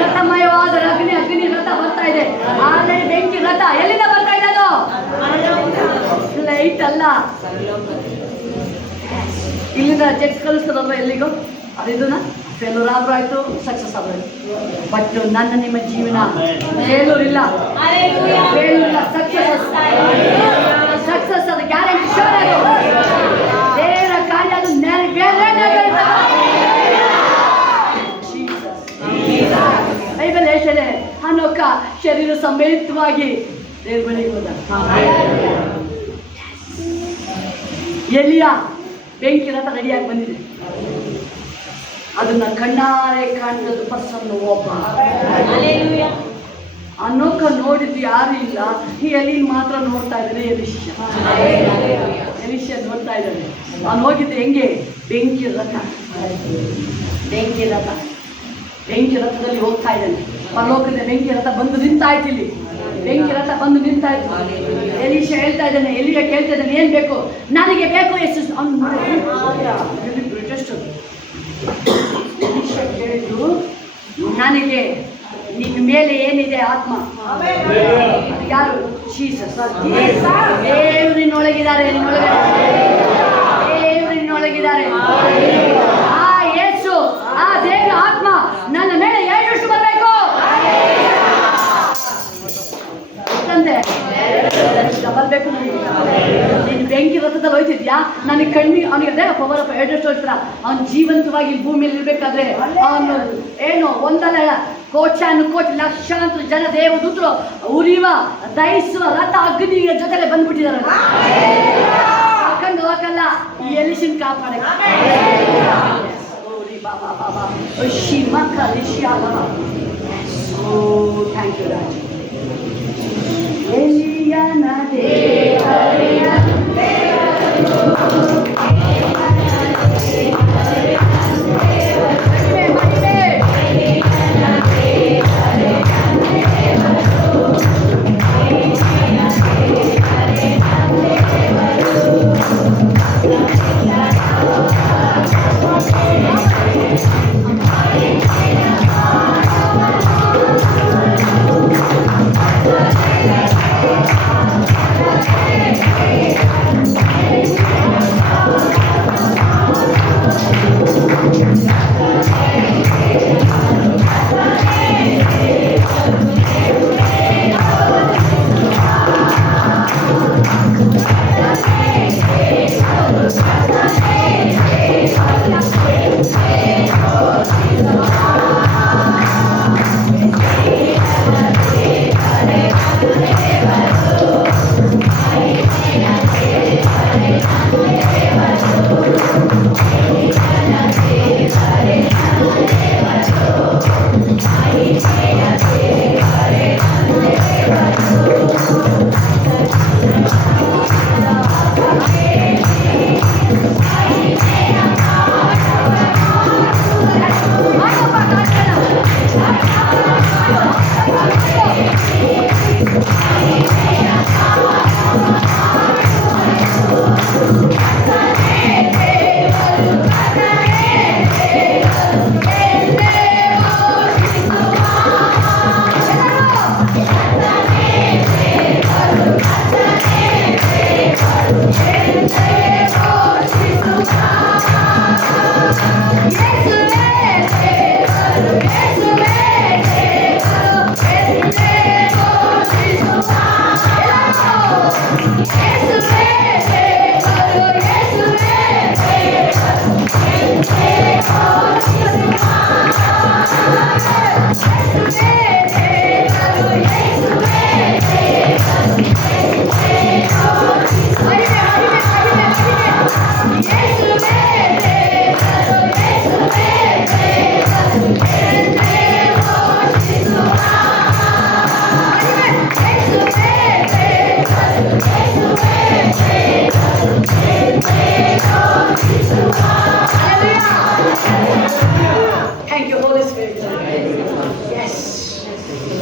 ರಥಮಯವಾದ ಅಗ್ನಿ ರಥ ಬರ್ತಾ ಇದೆ. ಆಲ್ರೆಡಿ ಬೆಂಕಿ ರಥ ಎಲ್ಲಿಂದ ಬರ್ತಾ ಇದೆ? ಅದು ಲೈಟ್ ಅಲ್ಲ, ಇಲ್ಲಿಂದ ಜೆಟ್ ಕಳಿಸ್ತದಲ್ವ ಎಲ್ಲಿಗೂ, ಅದನ್ನ ಫೇಲೂರ್ ಆದ್ರೂ ಆಯ್ತು, ಸಕ್ಸಸ್ ಆದ್ರೂ ಆಯ್ತು. ಬಟ್ ನನ್ನ ನಿಮ್ಮ ಜೀವನ ಫೇಲೂರ್ ಇಲ್ಲ, ಸಕ್ಸಸ್ ಅದು ಗ್ಯಾರಂಟಿ ಶೋರ್. ಅದು ದೇವರ ಕಾರ್ಯ, ಅದು ಬೈಬಲ್ ಹೇಳ್ತದೆ ಹನೋಕ ಶರೀರ ಸಮೇತವಾಗಿ ದೇವ್ರ ಬಳಿಗೆ ಹೋದ. ಎಲಿಯ ಬೆಂಕಿ ರಥ ರೆಡಿಯಾಗಿ ಬಂದಿದೆ, ಅದನ್ನ ಕಣ್ಣಾರೆ ಕಾಣ್ತದ ಪರ್ಸನ್ ಒಬ್ಬ. ಅನೋಕ ನೋಡಿದ್ದು ಯಾರು ಇಲ್ಲ, ಈ ಎಲಿನ ಮಾತ್ರ ನೋಡ್ತಾ ಇದ್ದಾನೆ. ಎಲಿಷ್ಯ ನೋಡ್ತಾ ಇದ್ದಾನೆ. ಅವನು ಹೋಗಿದ್ದು ಹೆಂಗೆ? ಬೆಂಕಿ ರಥದಲ್ಲಿ ಹೋಗ್ತಾ ಇದ್ದಾನೆ. ಪರಲೋಕದ ಬೆಂಕಿ ರಥ ಬಂದು ನಿಂತಾಯ್ತು. ಇಲ್ಲಿ ಬೆಂಕಿ ರಥ ಬಂದು ನಿಂತಾಯ್ತು. ಎಲಿಷ ಹೇಳ್ತಾ ಇದ್ದಾನೆ, ಎಲಿಯ ಕೇಳ್ತಾ ಇದ್ದಾನೆ, ಏನ್ ಬೇಕು? ನನಗೆ ಬೇಕು ಯೇಸು. ಎಲಿಷ ಹೇಳಿದ್ದು, ನನಗೆ ನಿನ್ನ ಮೇಲೆ ಏನಿದೆ ಆತ್ಮ, ಯಾರು? ಜೀಸಸ್. ದೇವರಿನೊಳಗಿದ್ದಾರೆ, ದೇವರಿನೊಳಗಿದ್ದಾರೆ. ಆ ಯೇಸು, ಆ ದೇವರ ಆತ್ಮ ನನ್ನ ಮೇಲೆ 7 ವರ್ಷ ಬರಬೇಕು. ಪವರ್ ಆಫ್ ಎಡೋಸ್ಟ್ರ ಅವನು ಜೀವಂತವಾಗಿ ಭೂಮಿಯಲ್ಲಿ ಇರ್ಬೇಕಾದ್ರೆ ಅವನು ಏನು ಒಂದಲ್ಲ ಕೋಟ್ಯಾನು ಕೋಟಿ ಲಕ್ಷಾಂತರ ಜನ ದೇವದೂತರು ಉರಿಯುವ ದಹಿಸುವ ರಥ ಅಗ್ನಿಯ ಜೊತೆಲೆ ಬಂದ್ಬಿಟ್ಟಿದ್ದಾರೆ. ಹಾಕಂಡು ಹೋಗಲ್ಲ, ಈ ಎಲಿಸಿನ ಕಾಪಾಡಕ್ಕೆ. Thank you Raj. ಎಲಿಯನ ದೇವರ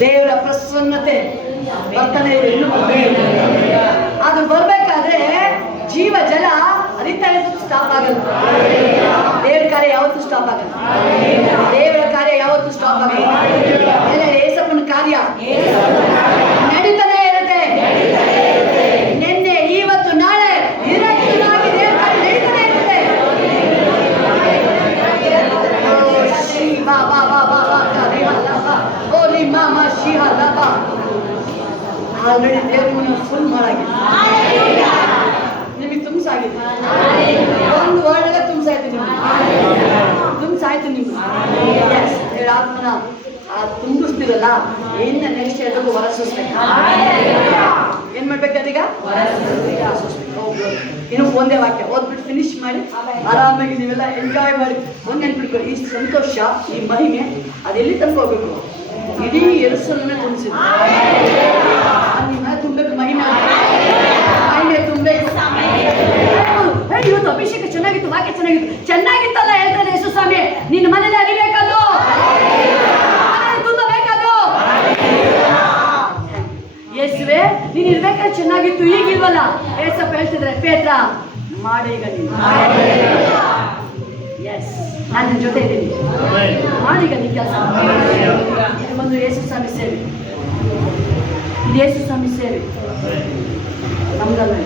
ದೇವರ ಪ್ರಸನ್ನತೆ ಬರ್ತಾನೆ ಇದೆ. ಅದು ಬರ್ಬೇಕಾದ್ರೆ ಜೀವ ಜಲ ಹರಿತಾ ಇರೋದು ಸ್ಟಾಪ್ ಆಗಲ್ಲ. ದೇವರ ಕಾರ್ಯ ಯಾವತ್ತೂ ಸ್ಟಾಪ್ ಆಗಲ್ಲ. ದೇವರ ಕಾರ್ಯ ಯಾವತ್ತೂ ಸ್ಟಾಪ್ ಆಗಲ್ಲ. ಎಲ್ಲ ಏಸಪ್ಪನ ಕಾರ್ಯ ನಡೀತಾನೆ ಇರುತ್ತೆ. ನಿನ್ನೆ ಇವತ್ತು ನಾಳೆ ನಿರಂತರವಾಗಿ ದೇವರ ಕಾರ್ಯ ನಡೀತಾನೆ ಇರುತ್ತೆ. ಬಾ ಬಾ ಬಾ ಬಾ ಬಾ ಓಲಿ ಮಾಮ ಶಿಹಲ ಬಾ. ಆಲ್ರೆಡಿ ದೇವ್ರನ್ನ ಫುಲ್ ಮಾಡಾಗಿದೆ. ನಿಮಗೆ ತುಂಬಿಸಾಗಿದೆ. ಒಂದು ವರ್ಡ್ ತುಂಬಿಸಾಯ್ತು ನಿಮ್ಗೆ. ತುಂಬಿಸಾಯ್ತು ನಿಮ್ಗೆ. ದೇವ್ರ ಆತ್ಮನ ತುಂಬಿಸ್ತಿರಲ್ಲ, ಇನ್ನು ನೆಕ್ಸ್ಟ್ ಎಲ್ಲರಿಗೂ ಹೊರಸೂಸ್ಬೇಕು. ಏನ್ ಮಾಡ್ಬೇಕು ಅದೀಗ? ಇನ್ನು ಒಂದೇ ವಾಕ್ಯ ಓದ್ಬಿಟ್ಟು ಫಿನಿಶ್ ಮಾಡಿ ಆರಾಮಾಗಿ ನೀವೆಲ್ಲ ಎಂಜಾಯ್ ಮಾಡಿ. ಒಂದು ನೆನ್ಪಿಟ್ಕೊಳ್ಳಿ, ಈ ಸಂತೋಷ, ಈ ಮಹಿಮೆ ಅದೆಲ್ಲಿ ತನಕ ಹೋಗ್ಬೇಕು? ಇಡೀ ಎರಸಲನ್ನೇ ತುಂಬಿಸಿದ್ರು. ನಿಮ್ಮ ತುಂಬಬೇಕು, ಮಹಿಮೆ ಮಹಿಮೆ ತುಂಬಬೇಕು. ಇವತ್ತು ಅಭಿಷೇಕ ಚೆನ್ನಾಗಿತ್ತು, ವಾಕ್ಯ ಚೆನ್ನಾಗಿತ್ತು. ಚೆನ್ನಾಗಿತ್ತಲ್ಲ ಹೇಳ್ತಾರೆ ಯೇಸು ಸ್ವಾಮಿ. ನಿನ್ನ ಮನೇಲಿ ಅರಿಬೇಕದು, ತುಂಬಬೇಕದು. ಯೇಸುವೆ ನೀನ್ ಇರ್ಬೇಕಾದ್ರೆ ಚೆನ್ನಾಗಿತ್ತು, ಈಗಿಲ್ವಲ್ಲ. ಏಸಪ್ಪ ಹೇಳ್ತಿದ್ರೆ, ಪೇತ್ರ ಮಾಡೀಗ ನೀನು. ಎಸ್, ನಾನು ನಿನ್ನ ಜೊತೆ ಇದ್ದೀನಿ, ಮಾಡೀಗ ನೀನು ಕೆಲಸ. ಇದು ಒಂದು ಯೇಸು ಸ್ವಾಮಿ ಸೇವೆ. ಇದು ಯೇಸು ಸ್ವಾಮಿ ಸೇವೆ, ನಮ್ದಲ್ಲ.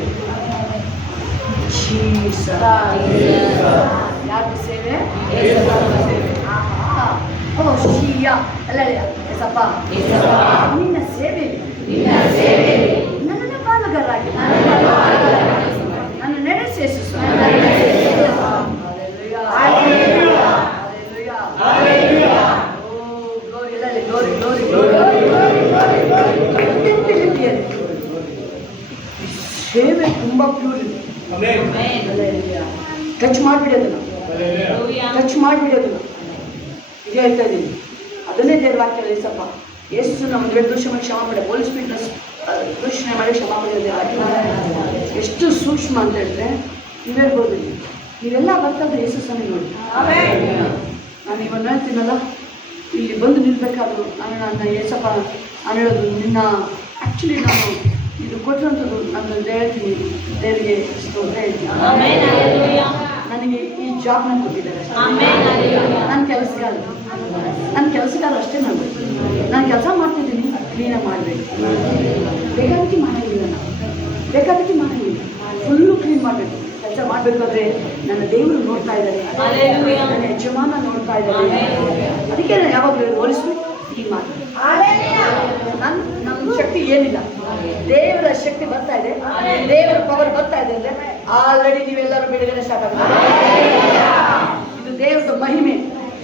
ಯಾರು ಸೇವೆ? ಓ ಶಿಯ ಅಲ್ಲ ಏಸಪ್ಪ, ನಿನ್ನ ಸೇವೆ ನನ್ನನ್ನು ಪಾಲುಗಾರರಾಗಿ ನನ್ನ ನಡೆಸಿ ಯೇಸು ಸ್ವಾಮಿ. ಸೇವೆ ತುಂಬಾ ಪ್ಯೂರ್ ಇದೆ. ಟಚ್ ಮಾಡಿಬಿಡಿ ಅದನ್ನು, ಟಚ್ ಮಾಡಿಬಿಡಿ ಅದನ್ನು. ಇದು ಹೇಳ್ತಾ ಇದ್ದೀನಿ, ಅದನ್ನೇ ದೇವ್ರ ವಾಕ್ಯ ಏಸಪ್ಪ ಯೇಸು ನಮ್ಮ ದೋಷವನ್ನು ಕ್ಷಮ ಮಾಡಿ ಪೊಲೀಸ್ ಫಿಟ್ನೆಸ್ ದೂಷಣೆ ಮಾಡಿ ಕ್ಷಮ ಮಾಡಿದ್ರೆ ಎಷ್ಟು ಸೂಕ್ಷ್ಮ ಅಂತ ಹೇಳಿದ್ರೆ ನೀವು ಹೇಳ್ಬೋದು. ನೀವೆಲ್ಲ ಬರ್ತಾದ್ರೆ ಯೇಸು ಸ್ವಾಮಿ ನೋಡಿ. ನಾನು ಇವನ್ನ ಹೇಳ್ತೀನಲ್ಲ, ಇಲ್ಲಿ ಬಂದು ನಿಲ್ಬೇಕಾದ್ರು ನನ್ನ ಯೇಸಪ್ಪ ನಾನು ಹೇಳೋದು ನಿನ್ನ ಆ್ಯಕ್ಚುಲಿ ನಾನು ಇದು ಕೊಟ್ಟಿರೋಂಥದ್ದು ನಾನು ಹೇಳ್ತೀನಿ ದೇವರಿಗೆ ಸ್ತೋತ್ರ ಹೇಳ್ತೀನಿ. ನನಗೆ ಈ ಜಾಬ್ನ ಕೊಟ್ಟಿದ್ದಾರೆ, ನನ್ನ ಕೆಲಸಗಾರ ಅಷ್ಟೇ. ನಾನು ಕೆಲಸ ಮಾಡ್ತಿದ್ದೀನಿ, ಕ್ಲೀನಾಗಿ ಮಾಡಬೇಕು. ಬೇಕಾದಕ್ಕೆ ಮಾಡೋಂಗಿಲ್ಲ, ಬೇಕಾದಕ್ಕೆ ಮಾಡೋಂಗಿಲ್ಲ, ಫುಲ್ಲು ಕ್ಲೀನ್ ಮಾಡಬೇಕು. ಕೆಲಸ ಮಾಡಬೇಕಾದ್ರೆ ನನ್ನ ದೇವರು ನೋಡ್ತಾ ಇದ್ದಾರೆ, ನನ್ನ ಯಜಮಾನ ನೋಡ್ತಾ ಇದ್ದಾರೆ. ಅದಕ್ಕೆ ನಾನು ಯಾವಾಗಲೂ ಹೋಲಿಸ್ಬಿಟ್ಟು ಈ ಮಾತು ನಮ್ಮ ಶಕ್ತಿ ಏನಿಲ್ಲ, ದೇವರ ಶಕ್ತಿ ಬರ್ತಾ ಇದೆ, ದೇವರ ಪವರ್ ಬರ್ತಾ ಇದೆ ಅಂದರೆ ಆಲ್ರೆಡಿ ನೀವೆಲ್ಲರೂ ಬಿಡುಗಡೆ ಸ್ಟಾರ್ಟ್ ಆಗುತ್ತೆ. ಇದು ದೇವರದ ಮಹಿಮೆ.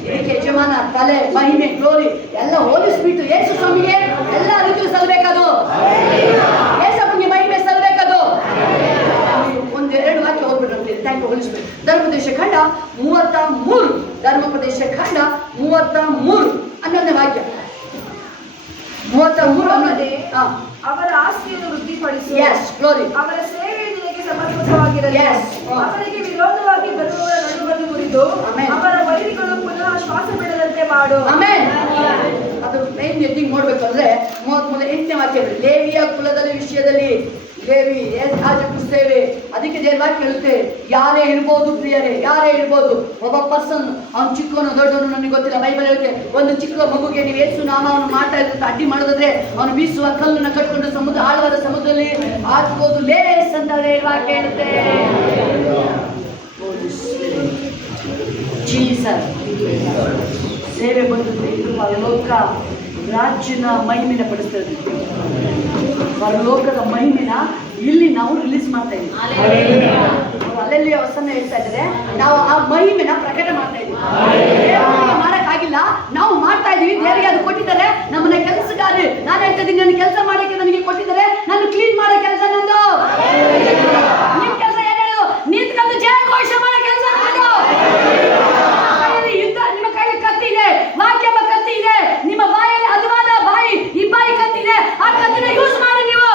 ಇದಕ್ಕೆ ಯಜಮಾನ ತಲೆ ಮಹಿಮೆ ಗ್ಲೋರಿ ಎಲ್ಲ ಹೋಲಿಸ್ಬಿಟ್ಟು ಯೇಸು ಸ್ವಾಮಿಗೆ ಎಲ್ಲ ರೀತಿಯೂ ಸಲ್ಲಬೇಕದು, ಯೇಸಪ್ಪನಿಗೆ ಮಹಿಮೆ ಸಲ್ಲಬೇಕದು. ಒಂದೆರಡು ವಾಕ್ಯ ಹೋಗ್ಬಿಟ್ಟು ಥ್ಯಾಂಕ್ ಯು ಹೋಲಿಸ್ಬೇಕು. ಧರ್ಮೋಪದೇಶ ಖಂಡ 33, ಧರ್ಮೋಪದೇಶ ಖಂಡ 33 ಅನ್ನೊಂದನೇ ವಾಕ್ಯ 33. ಅವರ ಆಸ್ತಿಯನ್ನು ವೃದ್ಧಿಪಡಿಸಿ, ಅವರ ಸೇವೆ ನಿನಗೆ ಸಮರ್ಪಕವಾಗಿರಲಿ. ಅವರಿಗೆ ವಿರೋಧವಾಗಿ ಬರುವವರ ನಡುವನ್ನು ಮುರಿದು ಅವರ ವೈರಿಗಳು ಪುನಃ ಶ್ವಾಸ ಬಿಡದಂತೆ ಮಾಡು. ಅದು ಮೇನ್ ಎಡ್ಡಿಂಗ್ ನೋಡ್ಬೇಕಂದ್ರೆ 38ನೇ ವಾಕ್ಯ, ಲೇವಿಯ ಕುಲದ ವಿಷಯದಲ್ಲಿ ಲೇವಿ ಯಾಜಕರ ಸೇವೆ. ಅದಕ್ಕೆ ದೇವರ ಕೇಳುತ್ತೆ, ಯಾರೇ ಇರ್ಬೋದು ಪ್ರಿಯರೇ, ಯಾರೇ ಇರ್ಬೋದು. ಒಬ್ಬ ಪರ್ಸನ್ ಅವ್ನು ಚಿಕ್ಕವನು ದೊಡ್ಡವನು ನನಗೆ ಗೊತ್ತಿಲ್ಲ, ಬೈಬಲ್ ಹೇಳುತ್ತೆ ಒಂದು ಚಿಕ್ಕ ಮಗುಗೆ ನೀವು ಯೇಸು ನಾಮವನ್ನು ಮಾಡ್ತಾ ಇದ್ರೆ ಅಡ್ಡಿ ಮಾಡೋದಾದ್ರೆ ಅವನು ಬೀಸುವ ಕಲ್ಲನ್ನು ಕಟ್ಕೊಂಡು ಸಮುದ್ರ ಆಳವಾದ ಸಮುದ್ರದಲ್ಲಿ ಹಾಕ್ಬೋದು ಲೇಸ್ ಅಂತ ವಾಕ್ಯ ಹೇಳುತ್ತೆ. ಜೀಸಸ್ ಸೇವೆ ಬಂದಿದೆ, ಇದು ಪರಲೋಕ ರಾಜ್ಯನ ಮಹಿಮೆನ ಪಡಿಸ್ತದೆ. ಪರಲೋಕದ ಮಹಿಮೆನ ಇಲ್ಲಿ ನಾವು ರಿಲೀಸ್ ಮಾಡ್ತಾ ಇದ್ದೀವಿ. ಅಲ್ಲಲ್ಲಿ ಹೊಸನ್ನ ಹೇಳ್ತಾ ಇದ್ದಾರೆ, ನಾವು ಆ ಮಹಿಮೆನ ಪ್ರಕಟ ಮಾಡ್ತಾ ಇದ್ದೀವಿ. ಮಾಡಕ್ಕಾಗಿಲ್ಲ, ನಾವು ಮಾಡ್ತಾ ಇದೀವಿ. ದೇವರಿಗೆ ಅದು ಕೊಟ್ಟಿದ್ದಾರೆ. ನಮ್ಮನ್ನ ಕೆಲಸಗಾರ ನಾನು ಹೇಳ್ತಾ ಇದ್ದೀನಿ, ನನ್ನ ಕೆಲಸ ಮಾಡಕ್ಕೆ ನನಗೆ ಕೊಟ್ಟಿದ್ದಾರೆ. ನಾನು ಕ್ಲೀನ್ ಮಾಡೋ ಕೆಲಸ ನಂದು. ನಿಮ್ ಕೆಲಸ ಏನ್ ಹೇಳೋದು? ನಿಂತ್ಕೊಂಡು ಜಯ ಘೋಷ ಮಾಡೋ ಕೆಲಸ ನಂದು. ಯುದ್ಧ ನಿಮ್ಮ ಕೈಯಲ್ಲಿ ಕತ್ತಿ ಇದೆ, ವಾಕ್ಯ ಕತ್ತಿ ಇದೆ, ನಿಮ್ಮ ಬಾಯಲ್ಲಿ ಹದವಾದ ಬಾಯಿ, ಈ ಬಾಯಿ ಕತ್ತಿ ಇದೆ. ಆ ಕತ್ತಿನ ಯೂಸ್ ಮಾಡಿ ನೀವು.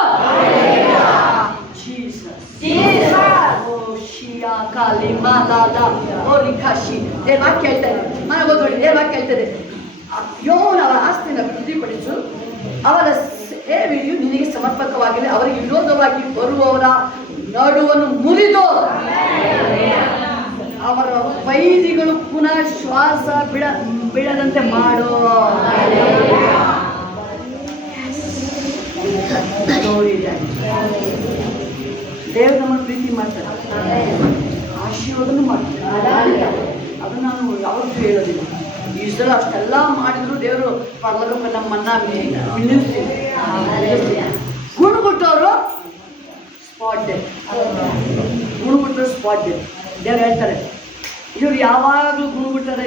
ವಾಕ್ಯ ಹೇಳ್ತಾರೆ, ಮನೆ ಓದೋಡಿ ವಾಕ್ಯ ಹೇಳ್ತಾರೆ, ಯೋವನವರ ಆಸ್ತಿಯನ್ನು ವೃದ್ಧಿಪಡಿಸು, ಅವರ ಸೇವೆಯು ನಿನಗೆ ಸಮರ್ಪಕವಾಗಿದೆ. ಅವರಿಗೆ ವಿರೋಧವಾಗಿ ಬರುವವರ ನಡುವನ್ನು ಮುರಿದು ಅವರ ವೈರಿಗಳು ಪುನಃ ಶ್ವಾಸ ಬಿಡದಂತೆ ಮಾಡು. ದೇವರು ನಮ್ಮನ್ನು ಪ್ರೀತಿ ಮಾಡ್ತಾರೆ, ಆಶೀರ್ವಾದನೂ ಮಾಡ್ತಾರೆ. ಅದು ನಾನು ಯಾವತ್ತೂ ಹೇಳೋದಿಲ್ಲ. ಈ ಸಲ ಅಷ್ಟೆಲ್ಲ ಮಾಡಿದ್ರು ದೇವರು ಪರಲೋಕ ನಮ್ಮನ್ನ ನಿಲ್ಲಿಸ್ತೀವಿ. ಗುಣಗುಟ್ಟವರು ಸ್ಪಾಟ್ ಡೆತ್, ಗುಣಗುಟ್ಟರು ಸ್ಪಾಟ್ ಡೆತ್. ದೇವ್ರು ಹೇಳ್ತಾರೆ, ಇವ್ರು ಯಾವಾಗಲೂ ಗುಣಗುಟ್ಟಾರೆ,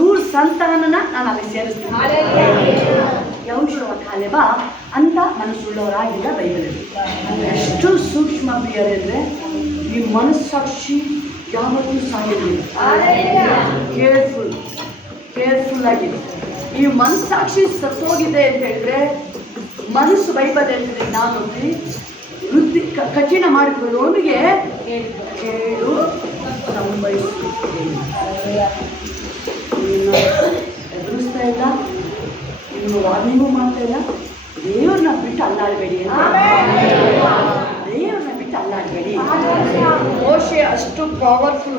ಇವ್ರ ಸಂತಾನನ ನಾನು ಅಲ್ಲಿ ಸೇರಿಸ್ತೀನಿ. ಯೌಶುವ ಕಾಲೇಬ ಅಂತ ಮನಸ್ಸುಳ್ಳವರಾಗಿಲ್ಲ ಬೈಬಲಲ್ಲಿ. ಎಷ್ಟು ಸೂಕ್ಷ್ಮ ಪ್ರಿಯರೆಂದರೆ ಈ ಮನಸ್ಸಾಕ್ಷಿ ಯಾವತ್ತೂ ಸಾಗಿರಲಿಲ್ಲ. ಕೇರ್ಫುಲ್ ಆಗಿದೆ. ಈ ಮನಸ್ಸಾಕ್ಷಿ ಸತ್ತೋಗಿದೆ ಅಂತ ಹೇಳಿದ್ರೆ ಮನಸ್ಸು ಬೈಬಲ್ ಹೇಳ್ತಿದೆ, ನಾನು ವೃದ್ಧಿ ಕಠಿಣ ಮಾಡಿಕೊಳ್ಳೋನಿಗೆ ಕೇಳು ಸಂಭವಿಸುತ್ತೆ. ಎದುರಿಸ್ತಾ ಇಲ್ಲ, ಇನ್ನು ವಾರ್ನಿಂಗು ಮಾಡ್ತಾ ಇಲ್ಲ. ದೇವ್ರನ್ನ ಬಿಟ್ಟು ಅಲ್ಲಾಡಬೇಡಿ ಅಂತ, ದೇವ್ರನ್ನ ಬಿಟ್ಟು ಅಲ್ಲಾಡಬೇಡಿ. ಮೋಶೆ ಅಷ್ಟು ಪವರ್ಫುಲ್,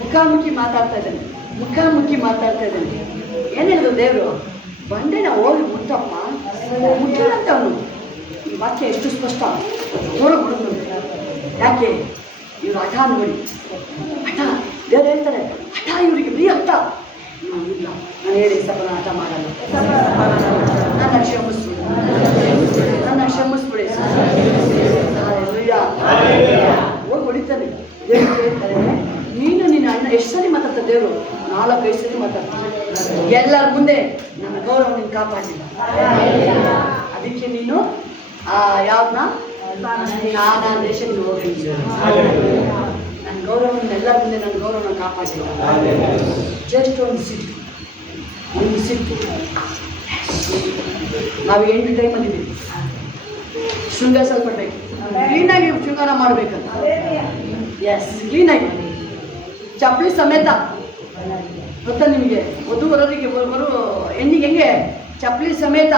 ಮುಖಾಮುಖಿ ಮಾತಾಡ್ತಾ ಇದ್ದಾನೆ, ಏನು ಹೇಳಿದ್ರು ದೇವರು? ಬಂಡೆನ ಹೋಗಿ ಮುಟ್ಟಪ್ಪ, ಮುಟ್ಟಿದಂತ ಅವನು. ಈ ವಾಕ್ಯ ಎಷ್ಟು ಸ್ಪಷ್ಟ ನೋಡಬಹುದು. ಯಾಕೆ ಇವರು ಹಠ ನೋಡಿ, ಹಠ ದೇವ್ರು ಹೇಳ್ತಾರೆ, ಹಠ ಇವರಿಗೆ ಬರೀ ಹಠ. ಇಲ್ಲ, ನಾನು ಹೇಳಿ ಸಪನ ಹಠ ಮಾಡಲ್ಲ, ನನ್ನ ಕ್ಷಮಿಸ್ಬಿಡಿ. ಹೋಗಿ ಹೊಡಿತಾನೆ. ದೇವ್ರು ಹೇಳ್ತಾರೆ, ನೀನು ನಿನ್ನ ಅಣ್ಣ ಎಷ್ಟು ಸರಿ ಮಾತಾಡ್ತಾರೆ ದೇವರು, 4-5 ಸರಿ ಮಾತಾಡ್ತೀನಿ. ಎಲ್ಲರ ಮುಂದೆ ನನ್ನ ಗೌರವ ನೀನು ಕಾಪಾಡಿಲ್ಲ. ಅದಕ್ಕೆ ನೀನು ಯಾವ್ದನ್ನ ನಾನಾ ದೇಶಕ್ಕೆ ಹೋಗಿ ನನ್ನ ಗೌರವ ಎಲ್ಲರ ಮುಂದೆ ನನ್ನ ಗೌರವನ ಕಾಪಾಡಿಲ್ಲ. ಜಸ್ಟ್ ಒಂದು ಸಿಟ್ಟು ನಾವು 8 ಟೈಮಲ್ಲಿ ಇದ್ದೀವಿ. ಶೃಂಗಾರ ಸ್ವಲ್ಪ ಬೇಕು, ಕ್ಲೀನಾಗಿ ಶೃಂಗಾರ ಮಾಡಬೇಕಂತ. ಎಸ್, ಕ್ಲೀನಾಗಿ ಚಪ್ಪಲಿ ಸಮೇತ. ಗೊತ್ತಾ ನಿಮಗೆ ವಧುವರರಿಗೆ ಬರೋ ಹೆಣ್ಣಿಗೆ ಹೆಂಗೆ ಚಪ್ಪಲಿ ಸಮೇತ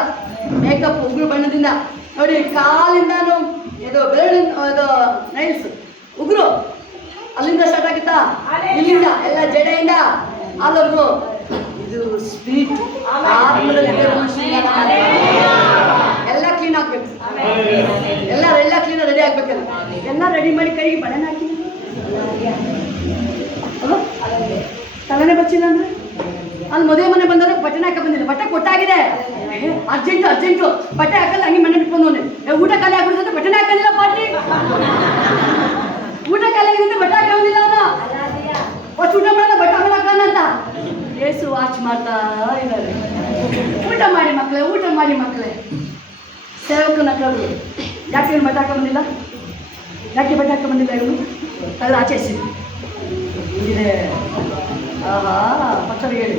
ಮೇಕಪ್ ಉಗುರು ಬಣ್ಣದಿಂದ ನೋಡಿ, ಕಾಲಿಂದಾನು ಇದು ಬೆರಳಿನ ಇದು ನೈಲ್ಸ್ ಉಗುರು ಅಲ್ಲಿಂದ ಸ್ಟಾರ್ಟ್ ಆಗುತ್ತಾ, ಇಲ್ಲಿಂದ ಎಲ್ಲ ಜಡೆಯಿಂದ ಅಲ್ಲವರೆಗೂ ಇದು ಸ್ಪೀಟ್ ಎಲ್ಲ ಕ್ಲೀನ್ ಆಗ್ಬೇಕು. ಎಲ್ಲ ಕ್ಲೀನ್ ರೆಡಿ ಆಗ್ಬೇಕಲ್ಲ. ಎಲ್ಲ ರೆಡಿ ಮಾಡಿ ಕೈಗೆ ಬಳೆನ ಹಾಕಿ ತಲೆನೇ ಬಚ್ಚಿಲ್ಲ ಅಂದ್ರೆ ಅಲ್ಲಿ ಮದುವೆ ಮನೆ ಬಂದವರು ಬಟ್ಟೆನ ಹಾಕ ಬಂದಿಲ್ಲ. ಬಟ್ಟೆ ಕೊಟ್ಟಾಗಿದೆ, ಅರ್ಜೆಂಟು ಬಟ್ಟೆ ಹಾಕಲ್ಲ, ಹಂಗೆ ಮನೆ ಬಿಟ್ಕೊಂಡವನೆ. ಊಟ ಖಾಲಿ ಆಗ್ಬಿಡುತ್ತೆ, ಬಟ್ಟೆನೇ ಹಾಕಂದಿಲ್ಲ. ಪಾರ್ಟಿ ಊಟ ಖಾಲಿ ಆಗಿದ್ರೆ ಬಟ್ಟೆ ಹಾಕೊಂಡಿಲ್ಲ ಅವನು. ಫಸ್ಟ್ ಊಟ ಮಾಡೋಣ, ಬಟ್ಟೆ ಆಮೇಲೆ ಹಾಕೋಣ ಅಂತ ಏಸು ವಾಚ್ ಮಾಡ್ತಾ ಇದ್ದಾರೆ. ಊಟ ಮಾಡಿ ಮಕ್ಕಳೇ ಸೇವಕನ ಕರು ಯಾಕೆ ಇವನು ಬಟ್ಟೆ ಹಾಕ ಬಂದಿಲ್ಲ? ಯಾಕೆ ಬಟ್ಟೆ ಹಾಕ ಬಂದಿಲ್ಲ? ಇವನು ಕಲ್ಲ ಆಚೆ ಇದೆ. ಆಹಾ, ಪಕ್ಕರಿಗೆ ಹೇಳಿ,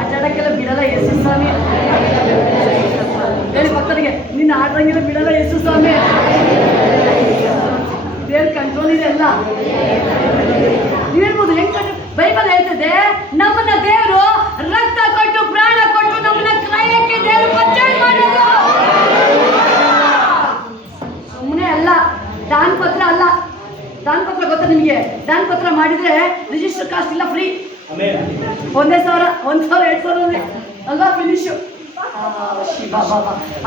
ಆಟಾಡಕ್ಕೆಲ್ಲ ಬಿಡಲ್ಲ ಯೇಸು ಸ್ವಾಮಿ ಹೇಳಿ. ಪಕ್ಕರಿಗೆ ನಿನ್ನ ಆಟಂಗೆಲ್ಲ ಬಿಡಲ್ಲ ಯೇಸು ಸ್ವಾಮಿ. ದೇವ್ರ ಕಂಟ್ರೋಲ್ ಇದೆ ಎಲ್ಲ. ನೀವು ಹೇಳ್ಬೋದು ಹೆಂಗ್ ಬೈಬಲ್ ಹೇಳ್ತದೆ, ನಮ್ಮನ್ನ ದೇವರು ರಕ್ತ ಕೊಟ್ಟು ಪ್ರಾಣ ಕೊಟ್ಟು ನಮ್ಮನ್ನ ಕ್ರಯಕ್ಕೆ ದೇವರು ಪರ್ಚೇಸ್ ಮಾಡಿದ್ರು. ಸುಮ್ಮನೆ ಅಲ್ಲ, ದಾನ ಪತ್ರ ಅಲ್ಲ. ದಾನ ಪತ್ರ ಗೊತ್ತಾ ನಿಮಗೆ? ದಾನ ಪತ್ರ ಮಾಡಿದ್ರೆ ರಿಜಿಸ್ಟರ್ ಕಾಸ್ಟ್ ಇಲ್ಲ, ಫ್ರೀ. 1,000 2,000 ಅಲ್ವಾ ಫಿನಿಶು.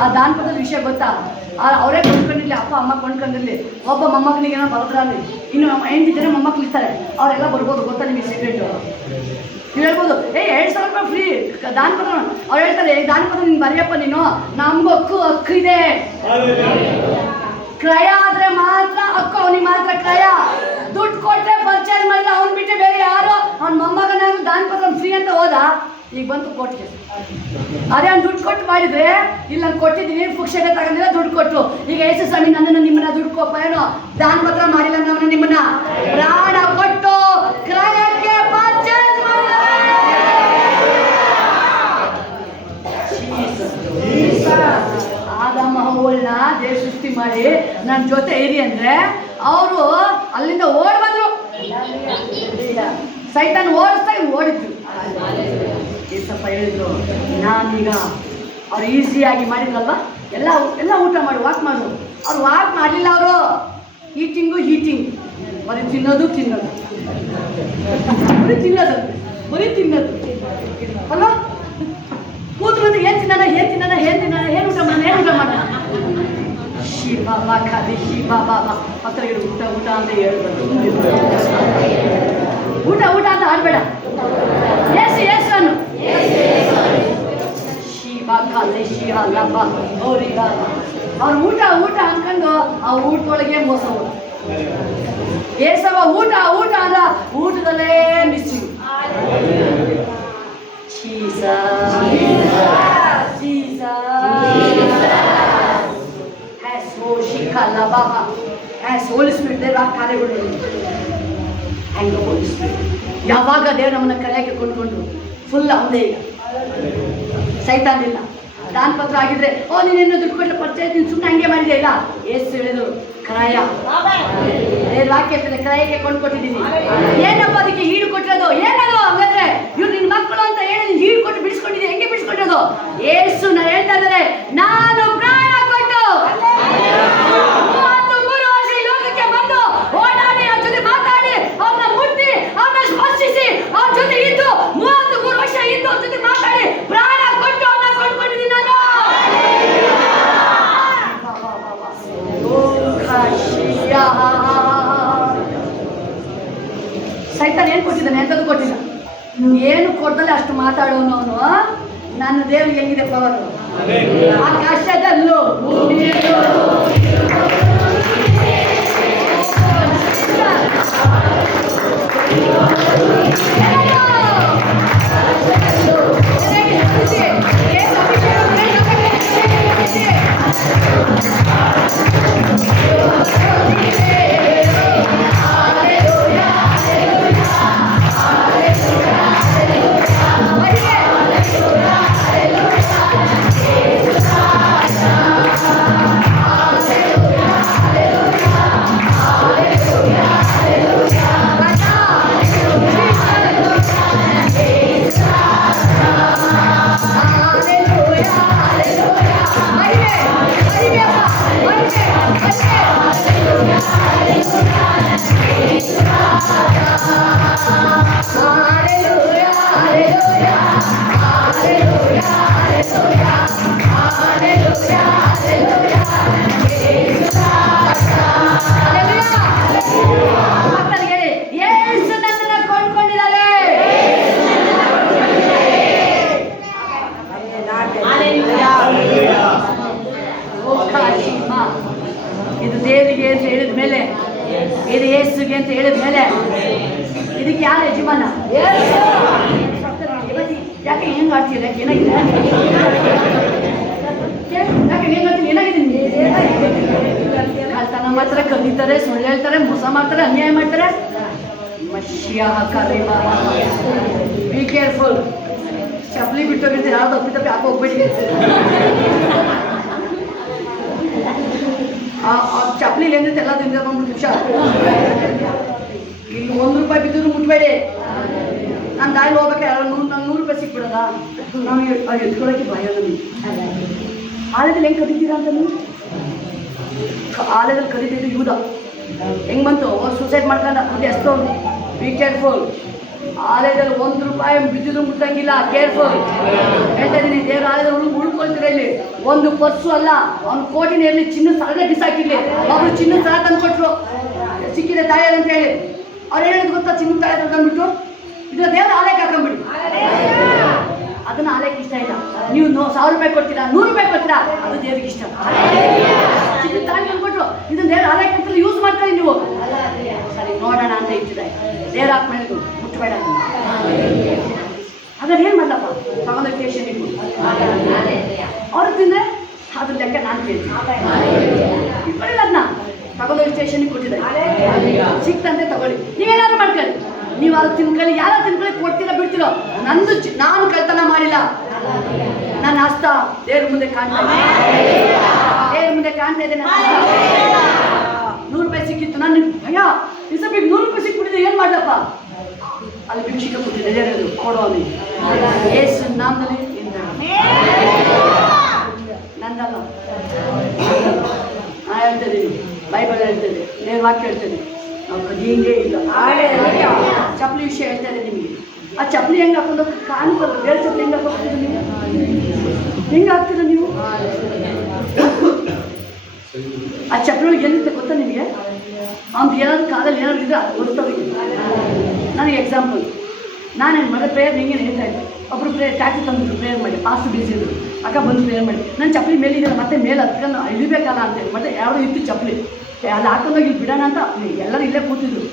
ಆ ದಾನ ಪತ್ರದ ವಿಷಯ ಗೊತ್ತಾ? ಅವರೇ ಕೊಂಡ್ಕೊಂಡಿರ್ಲಿ, ಅಪ್ಪ ಅಮ್ಮ ಕೊಂಡ್ಕೊಂಡಿರ್ಲಿ, ಒಬ್ಬ ಮೊಮ್ಮಕ್ಕನಿಗೆ ಏನೋ ಬರೋದ್ರಲ್ಲಿ ಇನ್ನು 8 ಜನ ಮೊಮ್ಮಕ್ಕಳು ಇರ್ತಾರೆ, ಅವರೆಲ್ಲ ಬರ್ಬೋದು. ಗೊತ್ತಾ ನಿಮಗೆ ಸೀಕ್ರೆಟು? ನೀವು ಹೇಳ್ಬೋದು 2,000 ರೂಪಾಯಿ ಫ್ರೀ ದಾನ ಪತ್ರ. ಅವ್ರು ಹೇಳ್ತಾರೆ, ದಾನ ಪತ್ರ ನೀನು ಬರೆಯಪ್ಪ, ನೀನು ನಮಗೂ ಹಕ್ಕು ಇದೆ. ಕ್ರಯ ಆದ್ರೆ ಮಾತ್ರ ಹಕ್ಕು, ಅವನಿಗೆ ಮಾತ್ರ ಕ್ರಯ. ದುಡ್ಡು ಕೊಟ್ಟರೆ ಪರ್ಚೇಸ್ ಮಾಡಿದ್ರೆ ಅವ್ನು ಬಿಟ್ಟರೆ ಬೇರೆ ಯಾರು ಅವ್ನ ಮೊಮ್ಮಗನ ದಾನ ಪತ್ರ ಫ್ರೀ ಅಂತ ಹೋದ, ಈಗ ಬಂತು ಕೋರ್ಟ್ಗೆ. ಅದೇ ಅವ್ನು ದುಡ್ಡು ಕೊಟ್ಟು ಮಾಡಿದ್ರೆ, ಇಲ್ಲ ನಾನು ಕೊಟ್ಟಿದ್ದೀನಿ ಪುಕ್ಷಗೆ ತಗೊಂಡಿಲ್ಲ ದುಡ್ಡು ಕೊಟ್ಟು. ಈಗ ಯೇಸು ಸ್ವಾಮಿ ನನ್ನನ್ನು ನಿಮ್ಮನ್ನ ದುಡ್ಡು ಕೊಪ್ಪ ಏನೋ ದಾನ ಪತ್ರ ಮಾಡಿಲ್ಲ, ನಮ್ಮನ್ನ ನಿಮ್ಮನ್ನ ಪ್ರಾಣ ಕೊಟ್ಟು ಕ್ರಯಕ್ಕೆ ಪರ್ಚೇಸ್ ಆದಮ್ಮ ಹವ್ವಳನ್ನ ದೇಶ ಸೃಷ್ಟಿ ಮಾಡಿ ನನ್ನ ಜೊತೆ ಇರಿ ಅಂದ್ರೆ ಅವರು ಅಲ್ಲಿಂದ ಓಡ್ ಬಂದ್ರು. ಸೈತಾನ್ ಓಡಿಸ್ತಾ ಓಡಿದ್ರು. ಏಸಪ್ಪ ಹೇಳಿದ್ರು, ನಾನೀಗ ಅವ್ರು ಈಸಿಯಾಗಿ ಮಾಡಿದ್ರಲ್ವ, ಎಲ್ಲ ಊಟ ಮಾಡಿ ವಾಕ್ ಮಾಡು. ಅವ್ರು ವಾಕ್ ಮಾಡಲಿಲ್ಲ. ಅವರು ಹೀಟಿಂಗ್ ಬರೀ ತಿನ್ನೋದು ಬರೀ ತಿನ್ನೋದು ಅಲ್ವಾ? ಕೂತು ಬಂದು ಏನ್ ತಿನ್ನೋಣ ಏನು ಊಟ ಮಾಡೋಣ ಶಿ ಬಾಬಾ ಖಾಲಿ ಶಿ ಬಾಬಾ ಮಕ್ಕಳಿಗೆ ಊಟ ಅಂತ ಹೇಳ್ಬಾರ್ದು. ಊಟ ಅಂತ ಆಡ್ಬೇಡ. ಎಸ್ ಅನ್ನು ಶಿ ಬಾ ಖಾಲಿ ಶಿ ಹಲ್ಲಪ್ಪ ಅವ್ರೀಗ ಅವ್ರು ಊಟ ಅನ್ಕೊಂಡು ಆ ಊಟದೊಳಗೆ ಮೋಸ ಹೋದ. ಏಸವ ಊಟ ಅಂದ ಊಟದಲ್ಲೇ ಮಿಸ್ಸಿಂಗ್. ಯಾವಾಗ ದೇವ್ರು ನಮ್ಮನ್ನ ಕರೆಯಕ್ಕೆ ಕೊಂಡ್ಕೊಂಡು ಫುಲ್ ಅವನೇ. ಈಗ ಸೈತಾನ್ ಇಲ್ಲ. ದಾನ ಪತ್ರ ಆಗಿದ್ರೆ ನೀನೇನು ದುಡ್ಡು ಕೊಟ್ಟರೆ ಪರ್ಚೇಸ್ ನೀನು ಸುಮ್ಮನೆ ಹಂಗೆ ಮಾಡಿದೆ. ಇಲ್ಲ, ಏಸು ಹೇಳಿದ್ರು ಕ್ರಯ. ವಾಕ್ಯ ಕ್ರಯಕ್ಕೆ ಕೊಂಡ್ಕೊಟ್ಟಿದ್ದೀನಿ. ಏನಪ್ಪ ಅದಕ್ಕೆ ಈಡು ಕೊಟ್ಟಿರೋದು? ಏನದು ಹಂಗಾದ್ರೆ? ಇವ್ರು ನಿನ್ನ ಮಕ್ಕಳು ಅಂತ ಹೇಳಿ ನೀನು ಈಡು ಕೊಟ್ಟು ಬಿಡಿಸ್ಕೊಂಡಿದ್ದೆ. ಹೆಂಗೆ ಬಿಡಿಸ್ಕೊಂಡಿರೋದು? ಏಸು ನಾನು ಹೇಳ್ತಾ ಇದ್ದಾರೆ, ನಾನು ಪ್ರಾಣ ಕೊಟ್ಟು 33 ವರ್ಷ ಈ ಲೋಕಕ್ಕೆ ಬಂದು ಓಡಾಡಿ ಅವ್ರ ಜೊತೆ ಮಾತಾಡಿ ಅವ್ರನ್ನ ಮುಟ್ಟಿ ಅವ್ರನ್ನ ಸ್ಪರ್ಶಿಸಿ ಅವ್ರ ಜೊತೆ ಇದ್ದು 33 ವರ್ಷ ಇದ್ದು ಅವ್ರ ಜೊತೆ ಮಾತಾಡಿ ಪ್ರಾಣ ಕೊಟ್ಟು ಅವ್ರನ್ನ ಕೊಂಡ್ಕೊಂಡಿದ್ದೀನಿ ನಾನು. ಸೈತಾನ್ ಏನ್ ಕೊಟ್ಟಿದ್ದಾನೆ? ಎಂತದ್ದು ಕೊಟ್ಟಿಲ್ಲ. ಏನು ಕೊಡ್ದಲ್ಲ ಅಷ್ಟು ಮಾತಾಡೋನು ಅವನು. ನನ್ನ ದೇವ್ರಿಗೆ ಹೆಂಗಿದೆ ಪವರ್? ಆಕಾಶದಲ್ಲೂ ಇದು ದೇವಿಗೆ ಅಂತ ಹೇಳಿದ ಮೇಲೆ, ಇದು ಯೇಸುಗೆ ಅಂತ ಹೇಳಿದ ಮೇಲೆ, ಇದಕ್ಕೆ ಯಾರು ಯಜಮಾನ? ಯಾಕೆ ಹೆಂಗ್ ಆಡ್ತೀರ? ಏನಾಗಿದೆ? ಯಾಕೆ ಹೆಂಗ್ ಆಡ್ತೀನಿ? ಏನಾಗಿದೆ? ಕಳ್ತನ ಮಾಡ್ತಾರೆ, ಕದೀತಾರೆ, ಸುಳ್ಳು ಹೇಳ್ತಾರೆ, ಮೋಸ ಮಾಡ್ತಾರೆ, ಅನ್ಯಾಯ ಮಾಡ್ತಾರೆ. ಮಶ್ಯಾಹ ಕರೀಮ, ಬಿ ಕೇರ್ಫುಲ್. ಚಪ್ಪಲಿ ಬಿಟ್ಟೋಗಿರ್ತೀರ, ಯಾವ್ದು ತಪ್ಪಿ ಹಾಕಿ ಹೋಗ್ಬೇಡಿ. ಆ ಚಪ್ಪಲಿ ಏನಿರುತ್ತೆ ಎಲ್ಲ ತಿಂದ ಬಂದ್ಬಿಟ್ಟು ಹುಷಾರು. ಇಲ್ಲಿ 1 ರೂಪಾಯಿ ಬಿದ್ದರೂ ಮುಟ್ಬೇಡಿ. ನಾನು ದಾರಿ ಹೋಗ್ಬೇಕಾದ್ರೆ ನಂಗೆ 100 ರೂಪಾಯಿ ಸಿಕ್ಬಿಡೋದ? ನಾವು ಎತ್ಕೊಳ್ಳೋಕ್ಕೆ ಭಯ ನಮಗೆ. ಆಲಯದಲ್ಲಿ ಹೆಂಗೆ ಕದೀತೀರಾ ಅಂತ ನೀವು? ಆಲಯದಲ್ಲಿ ಕದೀತಿದ್ದು ಯೂದ ಹೆಂಗೆ ಬಂತು? ಸೂಸೈಡ್ ಮಾಡ್ಕೊಂಡ. ಅದು ಎಷ್ಟೋ ಬಿ ಕೇರ್ಫುಲ್. ಆಲಯದಲ್ಲಿ 1 ರೂಪಾಯಿ ಬಿದ್ದಿದ್ರು ಮುಟ್ಟಂಗಿಲ್ಲ. ಕೇರ್ಫುಲ್ ಹೇಳ್ತಾ ಇದ್ದೀನಿ. ದೇವರ ಆಲಯದಲ್ಲಿ ಉಳ್ಕೊಳ್ತೀರ. ಇಲ್ಲಿ ಒಂದು ಪರ್ಸು ಅಲ್ಲ, ಅವ್ನು ಕೋಟಿನ ಇರಲಿ, ಚಿನ್ನ ಸರಳೆ ಬಿಸಾಕಿರ್ಲಿ. ಒಬ್ರು ಚಿನ್ನ ಸರ ತಂದು ಕೊಟ್ಟರು, ಸಿಕ್ಕಿದೆ ತಾಯರ್ ಅಂತ ಹೇಳಿ. ಅವ್ರು ಹೇಳಿದ್ ಗೊತ್ತಾ? ಚಿನ್ನ ತಾಯರ್ ತಂದ್ಬಿಟ್ಟು ಇದು ದೇವರ ಆಲಯಕ್ಕೆ ಹಾಕೊಂಡ್ಬಿಡಿ. ಅದನ್ನ ಆಲಯಕ್ಕೆ ಇಷ್ಟ ಇಲ್ಲ. ನೀವು 1000 ರೂಪಾಯಿ ಕೊಡ್ತೀರಾ, 100 ರೂಪಾಯಿ ಕೊಡ್ತೀರಾ, ಅದು ದೇವರಿಗೆ ಇಷ್ಟ. ಚಿನ್ನ ತಾಯಿ ತಂದ್ಕೊಟ್ರು, ಇದನ್ನ ದೇವರ ಆಲಯಕ್ಕೆ ಯೂಸ್ ಮಾಡ್ಕೊಳ್ಳಿ ನೀವು. ಸರಿ ನೋಡೋಣ ಅಂತ ಇಟ್ಟಿದೆ. ದೇವರ ಹಾಕ್ಮೇಲೆ ಮುಟ್ಟಬೇಡ. ಹಾಗಾದ್ರೆ ಏನು ಮಾಡಲಪ್ಪ? ತಗೊಂಡು ಸ್ಟೇಷನಿಗೆ ಅವ್ರು ತಿಂದರೆ ಅದ್ರ ಲೆಕ್ಕ ನಾನು ಕೇಳ್ತೀನಿ. ಅದನ್ನ ತಗೊಂಡೋಗಿ ಸ್ಟೇಷನಿಗೆ ಕೊಟ್ಟಿದ್ದೆ. ಸಿಕ್ತಂತೆ ತಗೊಳ್ಳಿ. ನೀವೇನಾದ್ರು ಮಾಡ್ಕೊಳ್ಳಿ, ನೀವು ಅದು ತಿನ್ಕೊಳ್ಳಿ, ಯಾರು ತಿನ್ಕೊಳ್ಳಿ, ಕೊಡ್ತೀರಾ ಬಿಡ್ತೀರೋ. ನಂದು ನಾನು ಕಳ್ತನ ಮಾಡಿಲ್ಲ. ನನ್ನ ಹಸ್ತ ದೇವ್ರ ಮುಂದೆ ಕಾಣ್ತಾ ಇದೆ. ದೇವ್ರ ಮುಂದೆ ಕಾಣ್ತಾ ಇದೆ. ನನ್ನ 100 ರೂಪಾಯಿ ಸಿಕ್ಕಿತ್ತು. ನನ್ನ ಭಯ, ಇಸಬಿಗೆ 100 ರೂಪಾಯಿ ಸಿಕ್ಬಿಟ್ಟಿದೆ, ಏನು ಮಾಡಲಪ್ಪ? ಅಲ್ಲಿ ಭಿಕ್ಷಿಕ ಕೊಟ್ಟಿದೆ, ದೇವರು ಕೊಡೋ ಅವನಿಗೆ. ಯೇಸು ನಾಮದಲ್ಲಿ ನಂದಲ್ಲ. ನಾನು ಹೇಳ್ತಿದ್ದೀನಿ, ಬೈಬಲ್ ಹೇಳ್ತದೆ, ದೇವ್ರ ವಾಕ್ಯ ಹೇಳ್ತದೆ. ನಾವು ಕದಿಯಂಗೇ ಇಲ್ಲ. ಚಪ್ಪಲಿ ವಿಷಯ ಹೇಳ್ತಾ ಇದೆ ನಿಮಗೆ. ಆ ಚಪ್ಪಲಿ ಹೆಂಗೆ ಹಾಕೊಂಡು ಕಾಣ್ತಲ್ಲ? ಬೇರೆ ಚಪ್ಪಲಿ ಹೆಂಗೆ ಹಾಕೋಗ್ತೀರ ನೀವು? ಹೆಂಗೆ ಹಾಕ್ತೀರ ನೀವು? ಆ ಚಪ್ಪಲಿ ಎಲ್ಲಿರುತ್ತೆ ಗೊತ್ತಾ ನಿಮಗೆ? ಅವ್ನು ಏನಾದ್ರು ಕಾಲಲ್ಲಿ ಏನಾದ್ರು ಇದ್ರೆ ಅದು ಗೊತ್ತವ್ರಿಗೆ. ನನಗೆ ಎಕ್ಸಾಂಪಲ್, ನಾನೇನು ಮಾಡಿದೆ, ಪ್ರೇಯರ್ ಹಿಂಗೆ ಹೇಳ್ತಾ ಇದ್ದೆ. ಒಬ್ಬರು ಟ್ಯಾಕ್ಸಿ ತಂದ್ಬಿಟ್ಟು ಪ್ರೇಯರ್ ಮಾಡಿ, ಪಾಸ್ಟ್ ಬಿಸಿ ಇದ್ರು. ಅಕ್ಕ ಬಂದು ಪ್ರೇಯರ್ ಮಾಡಿ, ನನ್ನ ಚಪ್ಪಲಿ ಮೇಲಿದೆ, ಮತ್ತೆ ಮೇಲೆ ಹತ್ಕೊಂಡು ಇಳಿಬೇಕಲ್ಲ ಅಂತೇಳಿ ಮತ್ತೆ ಯಾವುದೋ ಇತ್ತು ಚಪ್ಪಲಿ. ಅಲ್ಲಿ ಹಾಕೊಂಡೋಗಿ ಇಲ್ಲಿ ಬಿಡೋಣ ಅಂತ ಎಲ್ಲರೂ ಇಲ್ಲೇ ಕೂತಿದ್ರು.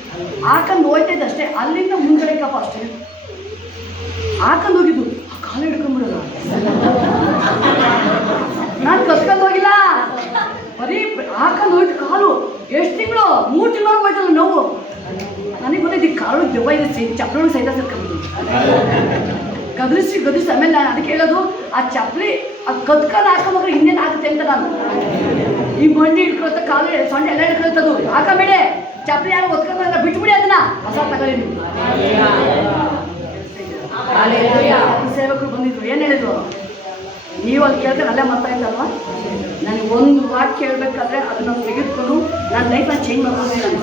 ಹಾಕೊಂಡು ಹೋಯ್ತೈತೆ ಅಷ್ಟೇ. ಅಲ್ಲಿಂದ ಮುಂದ್ಗಡೆ ಕಪ್ಪ ಅಷ್ಟೇ ಹಾಕೊಂಡು ಹೋಗಿದ್ದು. ಆ ಕಾಲು ಹಿಡ್ಕೊಂಡ್ಬಿಡೋದು. ನಾನು ಕಸ್ಕೊಂಡು ಹೋಗಿಲ್ಲ, ಬರೀ ಹಾಕೊಂಡು ಹೋಯ್ತು ಕಾಲು. ಎಷ್ಟು ತಿಂಗಳು? 3 ತಿಂಗಳು ಹೋಯ್ತಲ್ಲ ನೋವು. ನನಗೆ ಗೊತ್ತೈತಿ ಕಾಲು ದೆವ್ವ ಇದೆ, ಚಪ್ಪಲಿ ಸೈತ ಸರ್ಕೊಂಡ್ಬಿಟ್ಟು ಗದರಿಸಿ ಆಮೇಲೆ ನಾನು ಅದಕ್ಕೆ ಹೇಳೋದು, ಆ ಚಪ್ಪಲಿ ಆ ಕತ್ಕೊಂಡು ಹಾಕೊಂಡ್ರೆ ಇನ್ನೇನು ಆಗುತ್ತೆ ಅಂತ. ನಾನು ಈ ಮಂಡಿ ಹಿಡ್ಕೊಳ್ತಾ, ಕಾಲು ಸೊಂಡೆ ಎಲ್ಲ ಹಿಡ್ಕೊಳ್ತದು. ಹಾಕಬೇಡಿ ಚಪ್ಪಲಿ. ಯಾರು ಒತ್ಕೊಂಡ್ರೆ ಬಿಟ್ಬಿಡಿ, ಅದನ್ನ ಹೊಸ ತಗೊಳ್ಳಿ ನೀವು. ಸೇವಕರು ಬಂದಿದ್ರು, ಏನು ಹೇಳಿದ್ರು? ನೀವು ಅಲ್ಲಿ ಕೇಳ್ತಾರೆ, ಅಲ್ಲೇ ಮಾತಾಡ್ತಲ್ವ? ನನಗೆ ಒಂದು ವಾಕ್ಯ ಕೇಳಬೇಕಾದ್ರೆ ಅದನ್ನು ತೆಗೆದುಕೊಂಡು ನನ್ನ ಲೈಫನ್ನು ಚೇಂಜ್ ಮಾಡ್ಕೊಂಡ್ರೆ ನಾನು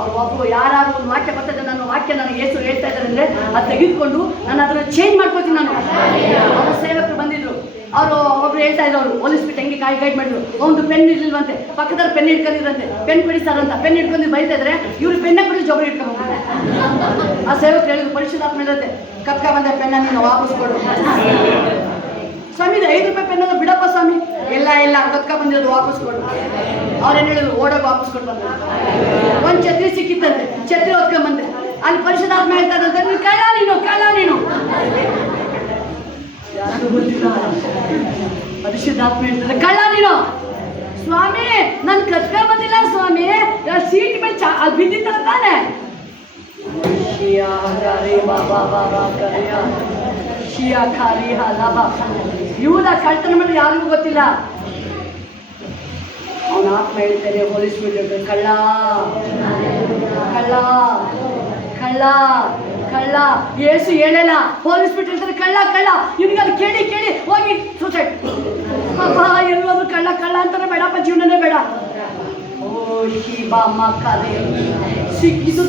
ಅವ್ರು ಒಬ್ಬರು ಯಾರು ಒಂದು ವಾಕ್ಯ ಬರ್ತದೆ, ನನ್ನ ವಾಕ್ಯ ನನಗೆ ಯೇಸು ಹೇಳ್ತಾ ಇದ್ದಾರೆ ಅಂದರೆ ಅದು ತೆಗೆದುಕೊಂಡು ನಾನು ಅದನ್ನು ಚೇಂಜ್ ಮಾಡ್ಕೋತೀನಿ. ನಾನು ಅವರು ಸೇವಕರು ಬಂದಿದ್ರು. ಅವರು ಒಬ್ರು ಹೇಳ್ತಾ ಇದ್ರು, ಅವರು ಹೋಲಿಸ್ಬಿಟ್ಟು ಹೆಂಗೆ ಗೈಡ್ ಮಾಡಿದ್ರು. ಒಂದು ಪೆನ್ ಇರ್ಲಿಲ್ವಂತೆ, ಪಕ್ಕದಲ್ಲಿ ಪೆನ್ ಹಿಡ್ಕೊಂಡಿದ್ರಂತೆ. ಪೆನ್ ಕೊಡಿ ಸರ್ ಅಂತ ಪೆನ್ ಹಿಡ್ಕೊಂಡು ಬೈತಾ ಇದ್ರೆ ಇವ್ರು ಪೆನ್ನ ಕೊಡಿ ಜೊಬ್ಬರು ಹಿಡ್ಕೊಂಡು ಹೋಗ್ತಾರೆ. ಆ ಸೇವಕರು ಹೇಳಿದ್ರು, ಪರಿಶುದ್ಧಾತ್ಮ ಇರುತ್ತೆ, ಕಕ್ಕ ಬಂದ ಪೆನ್ನ ನೀನು ವಾಪಸ್ ಕೊಡು. ಸ್ವಾಮಿ ಇದು 5 ರೂಪಾಯಿ ಪೆನ್ ಬಿಡಪ್ಪ ಸ್ವಾಮಿ. ಇಲ್ಲ ಕತ್ಕ ಬಂದಿರೋದು ವಾಪಸ್ ಕೊಡು. ಅವ್ರೇನು ಹೇಳಿದ್ರು, ಓಡೋಗಿ ವಾಪಸ್ ಕೊಟ್ಟು ಬಂದ. ಒಂದು ಛತ್ರಿ ಸಿಕ್ಕಿತ್ತಂತೆ, ಛತ್ರಿ ಹೊತ್ಕೊಂಬಂದೆ. ಅಲ್ಲಿ ಪರಿಶುದ್ಧಾತ್ಮ ಹೇಳ್ತಾ ಇದ್ದಂತೆ, ನೀನು ಕಳ್ಳ ನೀನು ಯಾರು ಗೊತ್ತಿಲ್ಲ. ಪರಿಶುದ್ಧಾತ್ಮ ಹೇಳ್ತಾರೆ, ಕಳ್ಳ ನೀನು. ಸ್ವಾಮಿ ನಾನು ಕತ್ಕ ಬಂದಿಲ್ಲ ಸ್ವಾಮಿ, ಸೀಟ್ ಮೇಲೆ ಅಲ್ಲಿ ಬಿದ್ದಿತ್ತಲ್ಲ ತಾನೆ. ಇವ್ದ ಕಳ್ತನ ಮಾಡಿ ಯಾರಿಗೂ ಗೊತ್ತಿಲ್ಲ. ಅವನ ಆತ್ಮ ಹೇಳ್ತಾರೆ, ಹೋಲಿಸ್ಬಿಟ್ಟು ಕಳ್ಳ ಕಳ್ಳ ಕಳ್ಳ ಕಳ್ಳ. ಏಸು ಹೇಳಲ್ಲ, ಹೋಲಿಸ್ಬಿಟ್ಟು ಹೇಳ್ತಾರೆ ಕಳ್ಳ ಇವ್ನಿಗಲ್ಲಿ ಕೇಳಿ ಹೋಗಿ ಸೂಸೈಡ್. ಅಬ್ಬಾ ಎಲ್ಲಾದ್ರೂ ಕಳ್ಳ ಅಂತಾನೆ ಬೇಡಪ್ಪ, ಜೀವನನೇ ಬೇಡ. ಓ ಶಿಬಾ ಮಕ್ಕಳೇ, ಸಿಕ್ಕಿದ್ದು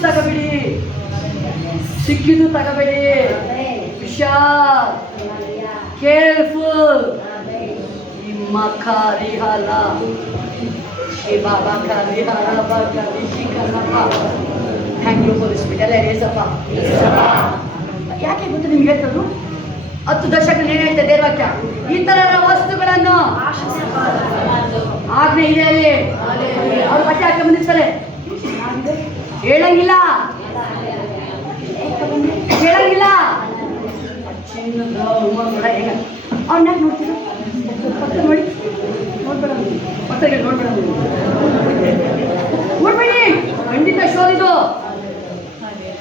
ತಗೋಬೇಡಿ. ಹುಷಾರ್, careful. ಮಖಾರಿಹಲ Shiba ಬಕರಿಹಲ Bakary ಶಿಕನಪ್ಪ. Thank you ಹೋಲಿಸ್ಬಿಟ್ಟು ಎಲ್ಲ ಏಸಪ್ಪ. ಯಾಕೆ ಗೊತ್ತು ನಿಮ್ಗೆ ಹೇಳ್ತದ್ದು? 10 ದಶಕಗಳು ಏನು ಹೇಳ್ತಾ ದೇವವಾಕ್ಯ, ಈ ತರ ವಸ್ತುಗಳನ್ನು ಆಜ್ಞೆ ಇದೆ ಅಲ್ಲಿ. ಅವ್ರು ಬಟ್ಟೆ ಹಾಕಿ ಬಂದಿರ್ತಾರೆ, ಹೇಳಂಗಿಲ್ಲ. ಚಿನ್ನದ ಉಮಗಳ ಹೇಗ ಅವ್ನ ಯಾಕೆ ನೋಡ್ತೀರ? ನೋಡ್ಬೇಡಿ, ಖಂಡಿತ ಶೋರಿದು.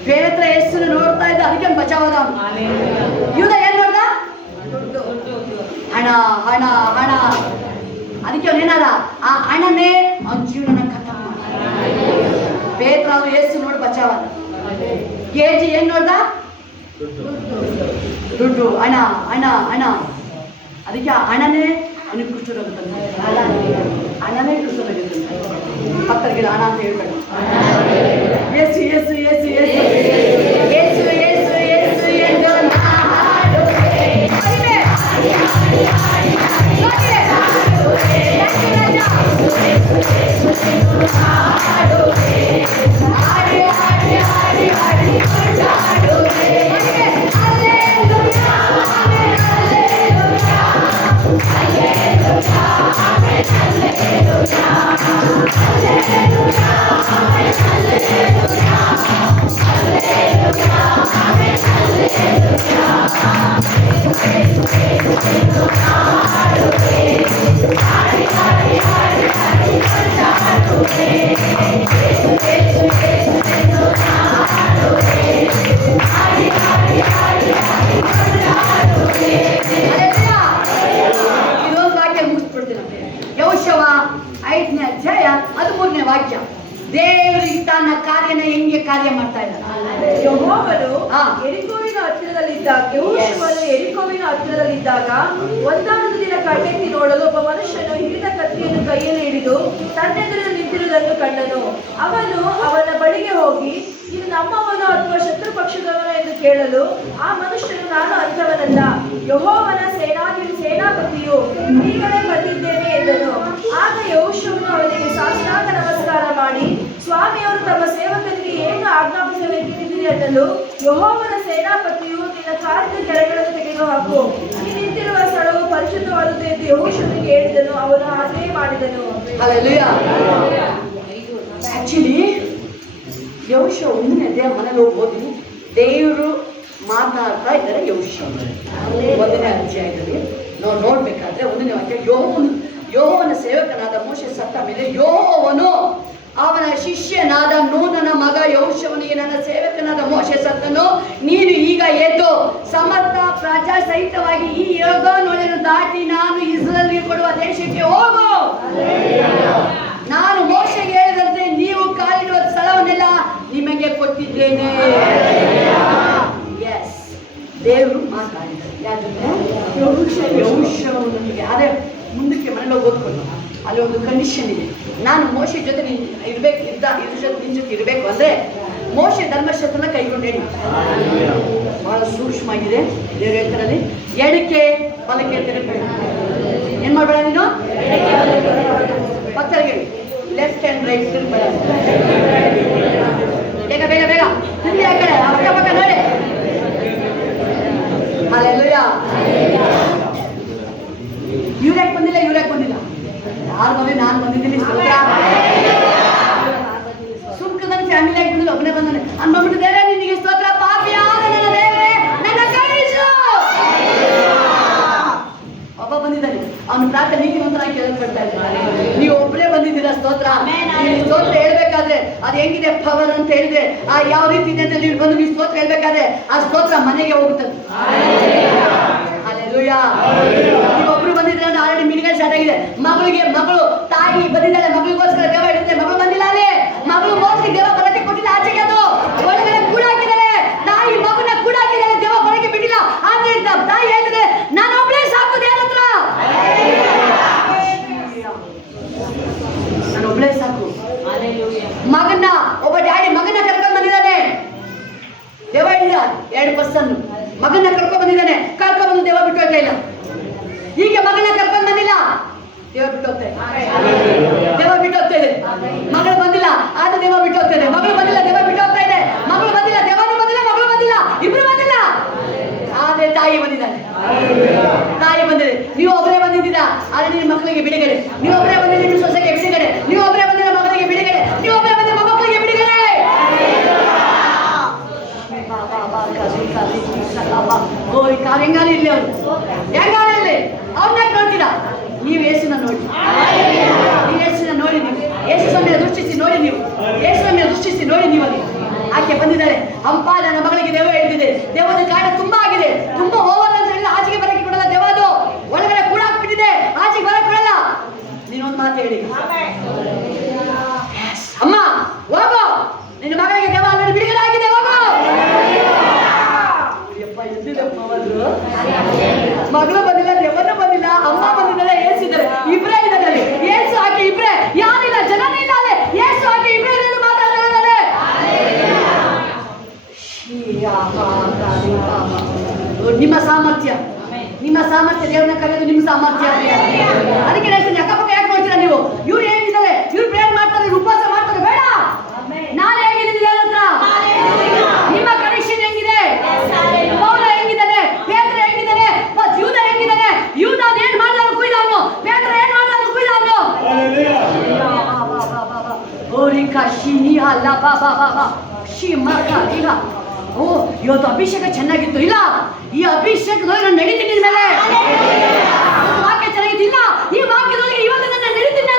ಪೇತ್ರ ಯೇಸುನ ನೋಡ್ತಾ ಇದ್ದ, ಅದಕ್ಕೆ ಬಚಾವದ. ಇವ್ದ ಏನ್ ನೋಡ್ದ? ಹಣ. ಅದಕ್ಕೆ ಅವನೇನಾದ, ಆ ಹಣನೇ ಅವನ ಜೀವನ ಖತಮ್ ಮಾಡ. ಪೇತ್ರ ಅದು ಯೇಸು ನೋಡಿ ಬಚಾವದ. ಕೆಜಿ ಏನ್ ನೋಡ್ದ? ದುಡ್ಡು, ಹಣ. ಅದಕ್ಕೆ ಆ ಹಣನೇ ಅವನಿಗೆ ಕುಷ್ಠರೋಗ ತಂದ. ಹಣನೇ ಕುಷ್ಠರೋಗ ತಂದ. ಭಕ್ತರಿಗೆ ಹಣ ಅಂತ ಹೇಳ್ಬೇಡ. ಯೇಸು ಎಂದು ಇದೊಂದು ವಾಕ್ಯ ಮುಗಿಸ್ಬಿಡ್ತೀನಿ. ಯೆಹೋಶುವ 5ನೇ ಅಧ್ಯಾಯ 13ನೇ ವಾಕ್ಯ. ದೇವರಿಗೆ ತನ್ನ ಕಾರ್ಯನ ಹೆಂಗೆ ಕಾರ್ಯ ಮಾಡ್ತಾ ಇದ್ದಾನೆ. ಯೆಹೋವನು ಯೆರಿಕೋವಿನ ಹತ್ತಿರದಲ್ಲಿದ್ದಾಗ ಒಂದಾನೊಂದು ದಿನ ಕಣ್ಣೆತ್ತಿ ನೋಡಲು ಒಬ್ಬ ಮನುಷ್ಯನು ಹಿಡಿದ ಕತ್ತಿಯನ್ನು ಕೈಯಲ್ಲಿ ಹಿಡಿದು ತನ್ನೆದುರು ನಿಂತಿರುವುದನ್ನು ಕಂಡನು. ಅವನು ಅವನ ಬಳಿಗೆ ಹೋಗಿ, ಇದು ನಮ್ಮವನು ಅಥವಾ ಶತ್ರು ಪಕ್ಷದವನ ಎಂದು ಕೇಳಲು ಆ ಮನುಷ್ಯನು, ನಾನು ಅಂಥವನಲ್ಲ, ಯೆಹೋವನ ಸೇನಾಪತಿಯು, ಈಗಲೇ ಬಂದಿದ್ದೇನೆ ಎಂದನು. ಆಗ ಯೆಹೋಶುವನು ಅವನಿಗೆ ಸಾಷ್ಟಾಂಗ ನಮಸ್ಕಾರ ಮಾಡಿ, ಸ್ವಾಮಿಯವರು ತಮ್ಮ ಸೇವಕನಿಗೆ ಏನು ಆಜ್ಞಾಪಿಸಬೇಕೆಂದಿದ್ದೀರಿ ಅನ್ನಲು, ಯೆಹೋವನ ಸೇನಾಪತಿಯು, ನಿನ್ನ ಕಾಲಿನ ಕೆಳಗಳನ್ನು ತೆಗೆದುಹಾಕು, ನೀ ನಿಂತಿರುವ ಸ್ಥಳವು ಪರಿಶುದ್ಧವಾದುದು ಎಂದು ಯೆಹೋಶುವನಿಗೆ ಹೇಳಿದನು. ಅವನು ಹಾಗೆಯೇ ಮಾಡಿದನು. ಆಕ್ಚುಲಿ ಯೆಹೋಶುವ 1ನೇ ಅಧ್ಯಾಯ ಮನೇಲಿ ಓದಿ, ದೇವರು ಮಾತಾಡ್ತಾ ಇದ್ದಾರೆ. ಯೆಹೋಶುವ 1ನೇ ಅಧ್ಯಾಯದಲ್ಲಿ ನೋಡ್ಬೇಕಾದ್ರೆ 1ನೇ ವಾಕ್ಯ, ಯೆಹೋವನ ಸೇವಕನಾದ ಮೋಶೆ ಸತ್ತ ಮೇಲೆ ಯೆಹೋವನು ಅವನ ಶಿಷ್ಯನಾದ ನೂನನ ಮಗ ಯೆಹೋಶುವನಿಗೆ, ನನ್ನ ಸೇವಕನಾದ ಮೋಶೆ ಸತ್ತನು, ನೀನು ಈಗ ಎದ್ದು ಸಮರ್ಥ ಪ್ರಜಾ ಸಹಿತವಾಗಿ ಈ ಯೊರ್ದಾನನ್ನು ದಾಟಿ ನಾನು ಇಸ್ರಾಯೇಲಿಗೆ ಕೊಡುವ ದೇಶಕ್ಕೆ ಹೋಗು. ನಾನು ಮೋಶೆಗೆ ಹೇಳಿದಂತೆ ನೀವು ಕಾಲಿಡುವ ಸ್ಥಳವನ್ನೆಲ್ಲ ನಿಮಗೆ ಕೊಟ್ಟಿದ್ದೇನೆ. ಎಸ್, ದೇವರು ಮಾತಾಡಿದ್ದಾರೆ. ಯಾಕಂದ್ರೆ ಯೆಹೋಶುವನಿಗೆ ಅದೇ ಮುಂದಕ್ಕೆ ಮನೇಲಿ ಓದ್ಕೊಂಡು ಅಲ್ಲಿ ಒಂದು ಕಂಡೀಷನ್ ಇದೆ. ನಾನು ಮೋಶೆ ಜೊತೆ ನಿನ್ನ ಜೊತೆ ಇರಬೇಕು ಅಂದರೆ ಮೋಶೆ ಧರ್ಮಶಾಸ್ತ್ರನ ಕೈಗೊಂಡು ಹೇಳಿ. ಬಹಳ ಸೂಕ್ಷ್ಮ ಆಗಿದೆ. ದೇವ್ರ ಹೇಳ್ತಾರಲ್ಲಿ ಎಡಕ್ಕೆ ಬಲಕ್ಕೆ ತಿರುಗಬೇಡ. ಏನು ಮಾಡಬೇಡ ನೀನು? ಭಕ್ತರಿಗೆ ಲೆಫ್ಟ್ ಆ್ಯಂಡ್ ರೈಟ್ ತಿರುಗಬೇಡ. ಬೇಗ ತಿರುಗಿ ಆ ಕಡೆ ಅಕ್ಕ ನೋಡಿ. ಹಲ್ಲೆಲೂಯಾ. ಮದುವೆ ನಾನು ಬಂದಿದ್ದೀನಿ. ಸುಂಕದ ಫ್ಯಾಮಿಲಿ ಆಗಿಬಿಟ್ಟು ಒಬ್ಬನೇ ಬಂದಾನೆ ಅನ್ಕೊಂಡ್ಬಿಟ್ಟು, ದೇವರೇ ನಿನಗೆ ಸ್ತೋತ್ರ, ಪಾಪಿಯಾದ ನನ್ನ ದೇವರೇ ನನ್ನ ಕೈಸು. ಒಬ್ಬ ಬಂದಿದ್ದಾನೆ, ಅವನು ಪ್ರಾರ್ಥನೆ ನೀತಿವಂತನಾಗಿ ಕೇಳಲ್ಪಡ್ತಾ ಇದ್ದಾನೆ. ನೀವು ಒಬ್ಬರೇ ಬಂದಿದ್ದೀರಾ ಸ್ತೋತ್ರ. ನೀವು ಸ್ತೋತ್ರ ಹೇಳ್ಬೇಕಾದ್ರೆ ಅದು ಹೆಂಗಿದೆ ಪವರ್ ಅಂತ ಹೇಳಿದ್ರೆ ಯಾವ ರೀತಿ ಇದೆ ಅಂತ ನೀವು ಬಂದು ನೀವು ಸ್ತೋತ್ರ ಹೇಳ್ಬೇಕಾದ್ರೆ ಆ ಸ್ತೋತ್ರ ಮನೆಗೆ ಹೋಗುತ್ತದೆ. ನೀವೊಬ್ರು ಬಂದಿದ್ರೆ ಆಲ್ರೆಡಿ ಮಿನಿಗಲ್ ಸ್ಟಾರ್ಟ್ ಆಗಿದೆ. ಮಗಳು ತಾಯಿ ಬಂದಿದ್ದಾಳೆ, ಮಗಳಿಗೋಸ್ಕರ ದೇವ ಇಡುತ್ತೆ. ಮಗಳು ಬಂದಿಲ್ಲ ಅಲ್ಲೇ, ಮಗಳು ಮೋಸ್ಟ್ಲಿ ದೇವ ಬರಕ್ಕೆ ಕೊಟ್ಟಿಲ್ಲ, ಆಚೆಗೆ ಅದು ಒಳಗಡೆ ಕೂಡ ಹಾಕಿದ್ದಾರೆ. ತಾಯಿ ಮಗುನ ಕೂಡ ಹಾಕಿದ್ದಾರೆ, ದೇವ ಬರಕ್ಕೆ ಬಿಟ್ಟಿಲ್ಲ. ಆದ್ರಿಂದ ತಾಯಿ ಹೇಳ್ತದೆ, ನಾನು ಒಬ್ಳೇ ಸಾಕು ದೇವರ ಹತ್ರ, ನಾನು ಒಬ್ಳೇ ಸಾಕು. ಮಗನ ಒಬ್ಬ ಡ್ಯಾಡಿ ಮಗನ ಕರ್ಕೊಂಡು ಬಂದಿದ್ದಾನೆ, ದೇವ ಇಲ್ಲ 2% ಮಗನ ಕರ್ಕೊಂಡು ಬಂದಿದ್ದಾನೆ. ಕರ್ಕೊಂಡು ಬಂದು ದೇವ ಬಿಟ್ಟು ಹೋಗ್ತಾ ಇಲ್ಲ. ಹೀಗೆ ಮಗನ ಕರ್ಕೊಂಡು ಬಂದಿಲ್ಲ, ದೇವ ಬಿಟ್ಟು ಹೋಗ್ತಾ ಇದೆ. ದೇವ ಬಿಟ್ಟು ಹೋಗ್ತಾ ಇದೆ. ಮಗಳು ಬಂದಿಲ್ಲ, ಆದ್ರೆ ದೇವ ಬಿಟ್ಟು ಹೋಗ್ತಾ ಇದೆ. ಮಗಳು ಬಂದಿಲ್ಲ, ದೇವ ಬಿಟ್ಟು ಹೋಗ್ತಾ ಇದೆ. ಮಗಳು ಬಂದಿಲ್ಲ, ದೇವನೂ ಬಂದಿಲ್ಲ, ಮಗಳು ಬಂದಿಲ್ಲ, ಇಬ್ರು ಬಂದಿಲ್ಲ. ಆದ್ರೆ ತಾಯಿ ಬಂದಿದ್ದಾನೆ. ತಾಯಿ ಬಂದಿದೆ. ನೀವು ಒಬ್ಬರೇ ಬಂದಿದ್ದೀರಾ, ಆದ್ರೆ ನಿಮ್ಮ ಮಕ್ಕಳಿಗೆ ಬಿಡುಗಡೆ. ನೀವು ಒಬ್ಬರೇ ಬಂದಿದ್ದೀರಿ, ನಿಮ್ಮ ಸೊಸೆಗೆ ಬಿಡುಗಡೆ. ನೀವು ಒಬ್ಬರೇ ಬಂದಿರ ಮಗಳಿಗೆ ಬಿಡುಗಡೆ. ನೀವು ಒಬ್ಬರೇ ಬಂದಿರ ಮೊಮ್ಮಕ್ಕಳಿಗೆ ಬಿಡುಗಡೆ. ಓ ಈ ಕಾರ್ ಹೆಂಗಾನ ಇರ್ಲಿ, ಅವ್ರು ಹೆಂಗಾನ ಇರ್ಲಿ, ಅವ್ರನ್ನ ನೋಡ್ತೀರಾ. ನೀವು ಯೇಸುನ ನೋಡಿ, ನೀವು ಯೇಸುನ ನೋಡಿ, ನೀವು ಯೇಸುವನ್ನು ದೃಷ್ಟಿಸಿ ನೋಡಿ, ನೀವು ಯೇಸುವನ್ನು ದೃಷ್ಟಿಸಿ ನೋಡಿ. ನೀವು ಅಲ್ಲಿ ಆಕೆ ಬಂದಿದ್ದಾರೆ. ಹಂಪಾದ ನನ್ನ ಮಗಳಿಗೆ ದೇವ ಹೇಳ್ತಿದೆ, ದೇವದ ಕಾರಣ ತುಂಬಾ ಆಗಿದೆ, ತುಂಬಾ ಓವರ್ ಅಂತ ಹೇಳಿ ಆಚೆಗೆ ಬರಕ್ಕೆ ಕೊಡಲ್ಲ. ದೇವ ಅದು ಒಳಗಡೆ ಕೂಡ ಹಾಕ್ಬಿಟ್ಟಿದೆ, ಆಚೆಗೆ ಬರಕ್ಕೆ ಕೊಡಲ್ಲ. ನೀನೊಂದು ಮಾತು ಹೇಳಿ, ಅಮ್ಮ ಹೋಗೋ, ನಿನ್ನ ಮಗಳಿಗೆ ದೇವ ಆಲ್ರೆಡಿ ಬಿಡುಗಡೆ ಆಗಿದೆ, ಹೋಗೋ. ಮಗಳು ಬಂದಿಲ್ಲ, ದೇವನು ಬಂದಿಲ್ಲ, ಅಮ್ಮ ಬಂದಿದ್ದಾರೆ, ಏಸಿದ್ದಾರೆ, ಇಬ್ರೇ ಇದ್ದಾರೆ ಅಲ್ಲಿ. ಏಸು ಆಕೆ ಇಬ್ರೇ, ಯಾರಿಲ್ಲ, ಜನನೇ ಇಲ್ಲ ಅಲ್ಲಿ. ಏಸು ಆಕೆ ಇಬ್ರೇ ಮಾತಾಡ್ತಾರೆ. ನಿಮ್ಮ ಸಾಮರ್ಥ್ಯ, ನಿಮ್ಮ ಸಾಮರ್ಥ್ಯ ದೇವರನ್ನ ಕರೆಯೋದು ನಿಮ್ಮ ಸಾಮರ್ಥ್ಯ. ಅದಕ್ಕೆ ಹೇಳ್ತೀನಿ, ಅಕ್ಕಪಕ್ಕ ಯಾಕೆ ನೋಡ್ತೀರಾ ನೀವು? ಇವ್ರು ಹೇಗಿದ್ದಾರೆ, ಇವ್ರು ಪ್ರೇಯರ್ ಮಾಡ್ತಾರೆ, ಉಪವಾಸ ಮಾಡ್ತಾರೆ, ಬೇಡ. ನಾನು ಹೇಗಿದ್ದೀನಿ ದೇವರ ಹತ್ರ? ನಿಮ್ಮ ಕನೆಕ್ಷನ್ ಹೆಂಗಿದೆ? ಪೌಲ ಹೆಂಗಿದ್ದಾನೆ? ಪೇತ್ರ ಹೆಂಗಿದ್ದಾನೆ? ಯೂದ ಹೆಂಗಿದ್ದಾನೆ? ಯೂದ ಏನ್ ಮಾಡಿದವನು ಕುಯ್ದವನು, ಪೇತ್ರ ಏನ್ ಮಾಡಿದವನು ಕುಯ್ದವನು. ಓರಿಕಾ ಶಿನಿ ಅಲ್ಲ ಬಾ ಬಾ ಬಾ ಬಾ ಶಿಮಕ ಈಗ. ಓ ಇವತ್ತು ಅಭಿಷೇಕ ಚೆನ್ನಾಗಿತ್ತು. ಇಲ್ಲ, ಈ ಅಭಿಷೇಕದೊಳಗೆ ನಾನು ನಡೀತೀನಿ ಮೇಲೆ. ವಾಕ್ಯ ಚೆನ್ನಾಗಿದ್ದಿಲ್ಲ, ಈ ವಾಕ್ಯದೊಳಗೆ ಇವತ್ತು ನನ್ನ ನಡೀತೀನಿ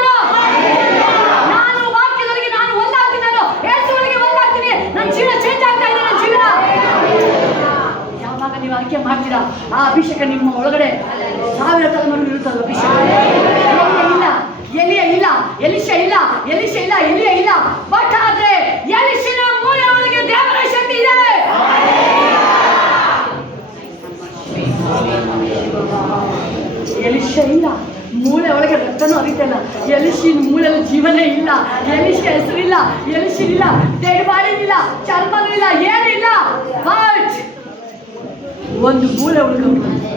ನಾನು ವಾಕ್ಯದೊಳಗೆ ನಾನು ಒಂದಾಗ್ತೀನಿ. ನಾನು ಯೇಸುವಿಗೆ ಒಂದಾಗ್ತೀನಿ. ನನ್ನ ಜೀವನ ಚೇಂಜ್ ಆಗ್ತಾ ಇದೆ. ನನ್ನ ಜೀವನ ಯಾವಾಗ ನೀವು ಆಯ್ಕೆ ಮಾಡ್ತೀರಾ, ಆ ಅಭಿಷೇಕ ನಿಮ್ಮ ಒಳಗಡೆ 1000 ತಲೆಮಾರು ಇರುತ್ತದೆ. ಅಭಿಷೇಕ ಇಲ್ಲ, ಎಲಿಯ ಇಲ್ಲ, ಎಲಿಶ ಇಲ್ಲ, ಎಲಿಶ ಇಲ್ಲ, ಎಲಿಯ ಇಲ್ಲ. ಬಟ್ ಆದ್ರೆ ಎಲಿಶನ ಮೂಲೆ ಒಳಗೆ ದೇವರ ಶಕ್ತಿ ಇದೆ. ಎಲಿಶ ಇಲ್ಲ, ಮೂಳೆ ಒಳಗೆ ರಕ್ತನೂ ಹರಿತಾ ಇಲ್ಲ. ಎಲಿಶಿನ ಮೂಳೆಲ್ಲ ಜೀವನೇ ಇಲ್ಲ. ಎಲಿಶ ಹೆಸರಿಲ್ಲ, ಎಲಿಶಿನಿಲ್ಲ, ಡೆಡ್ ಬಾಡಿ ಇಲ್ಲ, ಚರ್ಮನೂ ಇಲ್ಲ, ಏನಿಲ್ಲ. ಬಟ್ ಒಂದು ಮೂಳೆ ಉಳ್ಕೊಂಡ್ಬಿಟ್ಟಿದೆ,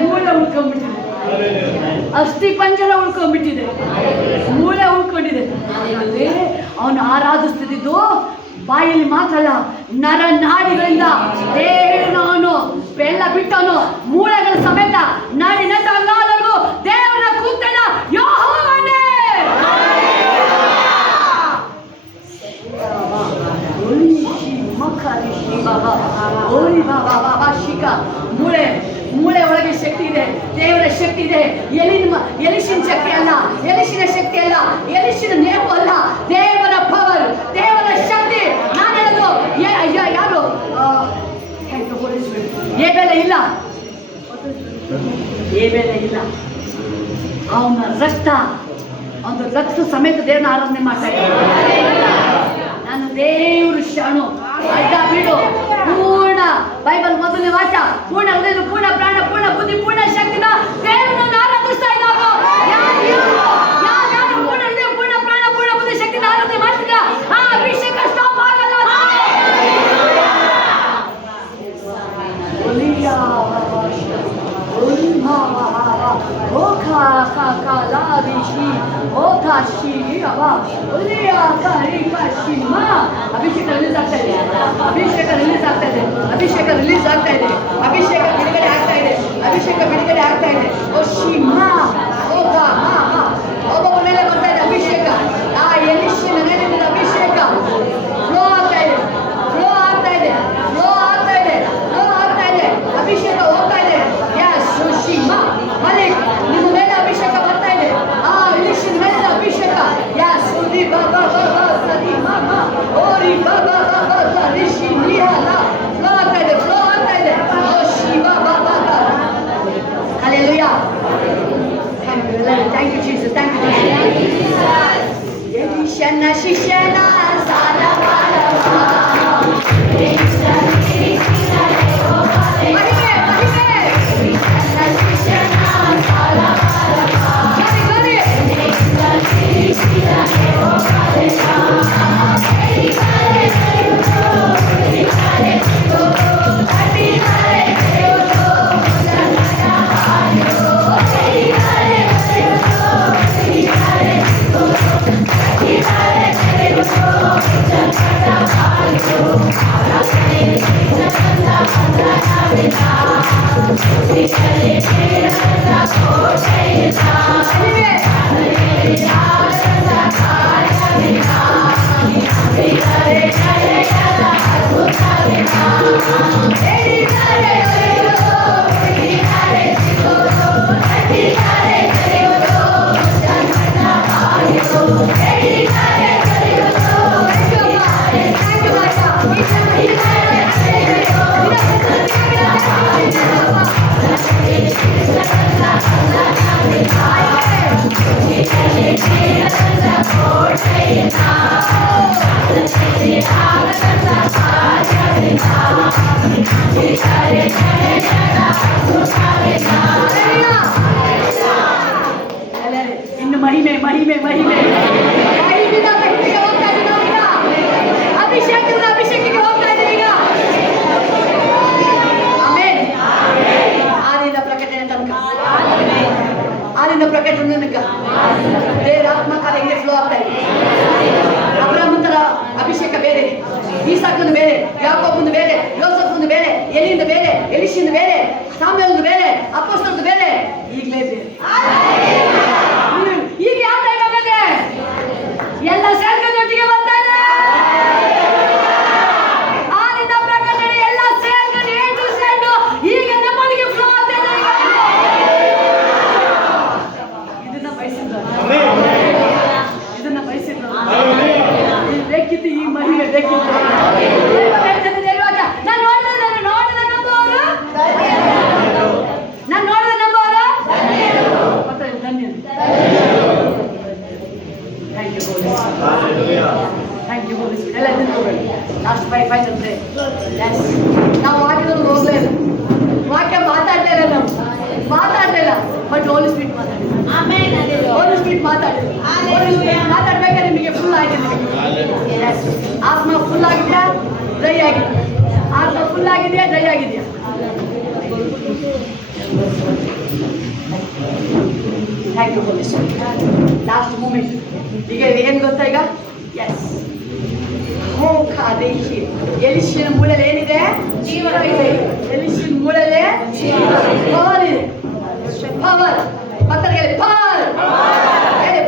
ಮೂಳೆ ಉಳ್ಕೊಂಡ್ಬಿಟ್ಟಿದೆ, ಅಸ್ಥಿ ಪಂಜರ ಉಳ್ಕೊಂಡ್ಬಿಟ್ಟಿದೆ, ಮೂಳೆ ಉಳ್ಕೊಂಡಿದೆ. ಅವನು ಆರಾಧಿಸ್ತಿದ್ದು ಬಾಯಲ್ಲಿ ಮಾತ್ರ ಅಲ್ಲ, ನರ ನಾಡಿಗಳಿಂದ ದೇವರನ್ನು ಅವನು ಬೆಲ್ಲ ಬಿಟ್ಟವನು ಮೂಳೆಗಳ ಸಮೇತ ನಾಡಿ ನಟಲ್ಲವರೆಗೂ ದೇವರ ಕೂಗ್ತಾನ, ಯೆಹೋವನೇ. ಮೂಳೆ ಒಳಗೆ ಶಕ್ತಿ ಇದೆ, ದೇವರ ಶಕ್ತಿ ಇದೆ. ಎಲಿಶಿನ ಶಕ್ತಿ ಅಲ್ಲ, ಎಲಿಶಿನ ಶಕ್ತಿ ಅಲ್ಲ, ಎಲಿಶಿನ ನೇಪು ಅಲ್ಲ, ದೇವರ ಪವರ್, ದೇವರ ಶಕ್ತಿ. ನಾನು ಹೇಳೋದು ಯಾರು ಏಬೇಲೆ ಇಲ್ಲ, ಏಬೇಲೆ ಇಲ್ಲ. ಅವನ ರಕ್ತ, ಅವನ ರಕ್ತ ಸಮೇತ ದೇವರನ್ನ ಆರಾಧನೆ ಮಾಡ್ತಾ ಇದ್ದಾನೆ. ನಾನು ದೇವರು ಶಾಣು ಅಡ್ಡ ಬಿಡು. ಪೂರ್ಣ ಬೈಬಲ್ ಮೊದಲನೇ ವಾಕ್ಯ, ಪೂರ್ಣ ಹೃದಯ, ಪೂರ್ಣ ಪ್ರಾಣ, ಪೂರ್ಣ ಬುದ್ಧಿ, ಪೂರ್ಣ ಶಕ್ತಿನ ದೇವರನ್ನು ಆರಾಧಿಸ್ತಾ ಇದ್ದಾಗ ಯಾರು ಪೂರ್ಣ ಹೃದಯ, ಪೂರ್ಣ ಪ್ರಾಣ, ಪೂರ್ಣ ಬುದ್ಧಿ ಶಕ್ತಿನ ಆರಾಧನೆ ಮಾಡ್ತಿದ್ರ ಆ ಅಭಿಷೇಕ ಸ್ಟಾಪ್ ಆಗಲ್ಲ. ಅಭಿಷೇಕ ರಿಲೀಸ್ ಆಗ್ತಾ ಇದೆ, ಅಭಿಷೇಕ ರಿಲೀಸ್ ಆಗ್ತಾ ಇದೆ, ಅಭಿಷೇಕ ರಿಲೀಸ್ ಆಗ್ತಾ ಇದೆ, ಅಭಿಷೇಕ ಬಿಡುಗಡೆ ಆಗ್ತಾ ಇದೆ, ಅಭಿಷೇಕ ಬಿಡುಗಡೆ ಆಗ್ತಾ ಇದೆ. ಓ ಶಿಮ, ಓ ಇನ್ನು ಮಹಿಮೆ ಮಹಿಮೆ ಮಹಿಮೆ ಮಹಿಮೆಯಿಂದ ಮಹಿಮೆಗೆ ಹೋಗ್ತಾ ಇದ್ದೀವಿ ನಾವೀಗ. ಅಭಿಷೇಕದಿಂದ ಅಭಿಷೇಕಕ್ಕೆ ಹೋಗ್ತಾ ಇದ್ದೀವಿ ಈಗ. ಆಮೆನ್. ಆದಿಯಿಂದ ಪ್ರಕಟಣೆ ತನಕ, ಆದಿಯಿಂದ ಪ್ರಕಟಣೆ ತನಕ ದೇವರ ಆತ್ಮ ಕಾರ್ಯ ಹಿಂಗೆ ಫ್ಲೋ ಆಗ್ತಾ ಇದೆ. ಅಬ್ರಹಾಮಂತರ ಅಭಿಷೇಕ ಬೇರೆ, ಈಸಾಕಂದು ಬೇರೆ, ಯಾಕೋಬಂದು ಬೇರೆ, ಯೋಸಫಂದು ಬೇರೆ, ಎಲಿಯಿಂದ ಬೇರೆ, ಎಲಿಶಿಂದ ಬೇರೆ, ಸಾಮ್ಯಲ್ದು ಬೇರೆ, ಅಪೊಸ್ತಲದ್ದು ಬೇರೆ, ಈಗಲೇ ಬೇರೆ. ಈಗ ಯಾವ ಟೈಮ್ ಆಗಿದೆ? ಎಲ್ಲ ಸೇರ್ಕೊಂಡೊಟ್ಟಿಗೆ ಬರ್ತಾ ಇದೆ. ಆದಿನ ಪ್ರಕಟಣೆ ಎಲ್ಲ ಸೇರ್ಕೊಂಡು A to Z ಈಗ ನಮ್ಮೊಳಗೆ ಫ್ಲೋ ಆಗ್ತಾ ಇದೆ. ಇದನ್ನ ಬಯಸಿದ್ರು, ಇದನ್ನ ಬಯಸಿದ್ರು. ಇದು ಬೇಕಿತ್ತು, ಈ ಮಹಿಮೆ ಬೇಕಿತ್ತು. ನಾನು ನೋಡಿದ ನಂಬುವವರು ಮತ್ತೆ ಧನ್ಯ. Thank you holy spirit, thank you holy spirit. ಎಲ್ಲ ಇದನ್ನು ಹೋಗಲಿ ಲಾಸ್ಟ್ 5 ಅಂದ್ರೆ ನಾವು ವಾಕ್ಯದಲ್ಲಿ ಹೋಗ್ಲೇ ಇಲ್ಲ, ವಾಕ್ಯ ಮಾತಾಡ್ತಾ ಇಲ್ಲ, ನಾವು ಮಾತಾಡ್ತಾ ಇಲ್ಲ, ಬಟ್ ಹೋಲಿ ಸ್ಪಿರಿಟ್ ಮಾತಾಡಿಲ್ಲ. ಹೋಲಿ ಸ್ಪಿರಿಟ್ ಮಾತಾಡಿಲ್ಲ. ಹೋಲಿ ಸ್ಪಿರಿಟ್ ಮಾತಾಡ್ಬೇಕಾದ್ರೆ ನಿಮಗೆ ಫುಲ್ ಆಗಿದೆ. ಆತ್ಮ ಫುಲ್ ಆಗಿದೆಯಾ, ಡ್ರೈ ಆಗಿದೆ? ಆತ್ಮ ಫುಲ್ ಆಗಿದೆಯಾ, ಡ್ರೈ ಆಗಿದೆಯಾ? Thank you holy spirit. Last moment ಈಗ ಏನು ಗೊತ್ತಾ? ಈಗ ಎಸ್ ದೇಶಿ ಎಲಿಶಿನ ಮೂಳೆಯಲ್ಲಿ ಏನಿದೆ? ಜೀವ ಇದೆ. ಎಲಿಶಿನ ಮೂಳೆಯಲ್ಲಿ ಪವರ್ ಇದೆ. ಪವರ್ ಪತ್ತರಿಗೆ ಪವರ್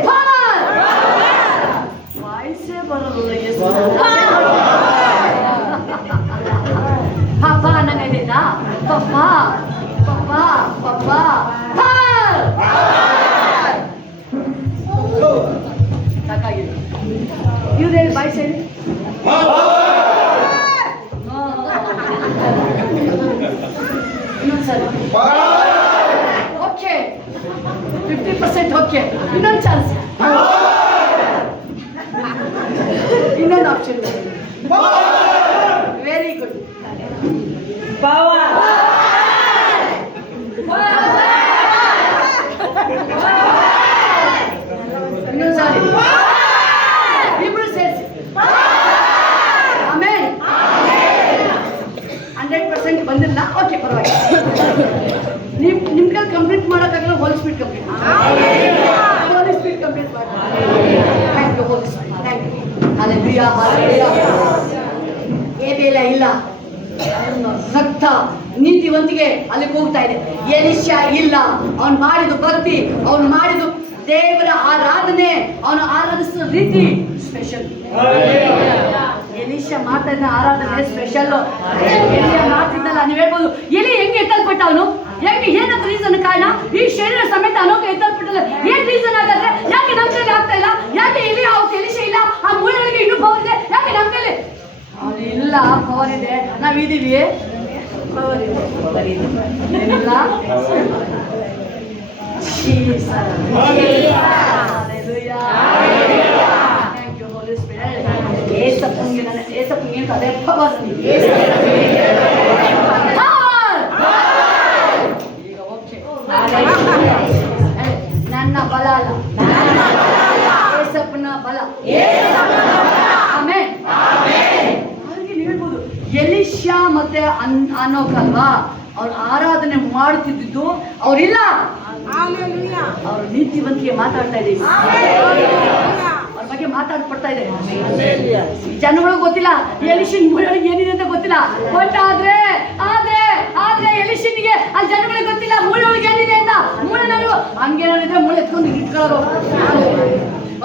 ಪವರ್ ವಾಯ್ಸೇ ಬರೋಲ್ಲ. ಎಷ್ಟು ಪಾಪ ಅನ್ನಂಗೈತಾ? ಪಪ್ಪ ಪಪ್ಪ ಪಪ್ಪ ಪವರ್ ಸಾಕಾಗಿದೆ. ಇವ್ರೇನು ಬಾಯ್ಸ್ ಹೇಳಿ? ಇನ್ನೊಂದ್ಸರಿ ಓಕೆ, 50% ಓಕೆ. ಇನ್ನೊಂದು ಚಾನ್ಸ್, ಇನ್ನೊಂದು ಆಪ್ಷನ್. Very good. ಇನ್ನೊಂದ್ಸಾರಿ ಇಬ್ರು ಸೇರಿಸಿ. ಆಮೇಲೆ 100% ಬಂದಿಲ್ಲ, ಓಕೆ ಪರವಾಗಿಲ್ಲ. ನಿಮ್ಮ ಕೈಲಿ ಕಂಪ್ಲೀಟ್ ಮಾಡೋಕ್ಕಾಗಲ್ಲ, holy spirit complete holy spirit complete ಮಾಡಿ. Thank you holy spirit, thank you. Hallelujah hallelujah. ಏನಿಲ್ಲ ಇಲ್ಲ, ರಕ್ತ ನೀತಿವಂತಿಗೆ ಅಲ್ಲಿಗೆ ಹೋಗ್ತಾ ಇದೆ. ಎಲಿಶಾ ಇಲ್ಲ, ಅವನು ಮಾಡಿದ ಭಕ್ತಿ, ಅವನು ಮಾಡಿದ ದೇವರ ಆರಾಧನೆ, ಅವನು ಆರಾಧಿಸಿದ ರೀತಿ ಸ್ಪೆಷಲ್. ಎಲಿಶಾ ಮಾಡ್ತಾ ಇದ್ದ ಆರಾಧನೆ ಸ್ಪೆಷಲ್. ಎಲಿಶಾ ಮಾಡ್ತಿದ್ದಲ್ಲ, ನೀವು ಹೇಳ್ಬೋದು ಎಲಿ ಹೆಂಗೆ ಎತ್ತಲ್ಪಟ್ಟ, ಅವನು ಹೆಂಗೆ, ಏನಂತ ರೀಸನ್ ಕಾರಣ? ಈ ಶರೀರ ಸಮೇತ ಅನೋಕ ಎತ್ತಲ್ಪಟ್ಟಲ್ಲ. ಏನ್ ರೀಸನ್ ಹಾಗಾದ್ರೆ? ಯಾಕೆ ನಮ್ಮ ಕೈಲಿ ಆಗ್ತಾ ಇಲ್ಲ? ಯಾಕೆ ಎಲಿ ಆಗುತ್ತೆ, ಎಲಿಶಾ ಇಲ್ಲ? ಆ ಮೂಳೆಗಳಿಗೆ ಇನ್ನೂ ಪವರ್ ಇದೆ, ಯಾಕೆ ನಮ್ಮ ಕೈಲಿ ಅವನು ಇಲ್ಲ? ಪವರ್ ಇದೆ, ನಾವಿದೀವಿ, ಪವರ್ ಇದೆ, ಏನಿಲ್ಲ. ಏಸಪ್ಪಂಗೆ ಅದೇ ಪವರ್. ಈಗ ಓಕೆ, ನನ್ನ ಬಲ ಅಲ್ಲ, ಏಸಪ್ಪನ ಬಲ. ಆಮೇಲೆ ಅವ್ರಿಗೆ ನೀವು ಹೇಳ್ಬೋದು ಎಲಿಶಾ ಮತ್ತೆ ಅನ್ನೋಕಲ್ವಾ ಅವ್ರು ಆರಾಧನೆ ಮಾಡ್ತಿದ್ದು, ಅವ್ರಿಲ್ಲ, ಅವ್ರ ನೀತಿವಂತಿಗೆ ಮಾತಾಡ್ತಾ ಇದ್ದೀವಿ, ಅವ್ರ ಬಗ್ಗೆ ಮಾತಾಡ್ಪಡ್ತಾ ಇದೆ. ಜನಗಳಿಗೆ ಗೊತ್ತಿಲ್ಲ ಎಲಿಶನ್ ಏನಿದೆ ಅಂತ ಗೊತ್ತಿಲ್ಲ, ಬಟ್ ಆದ್ರೆ ಇಟ್ಕೊಳ್ಳೋರು.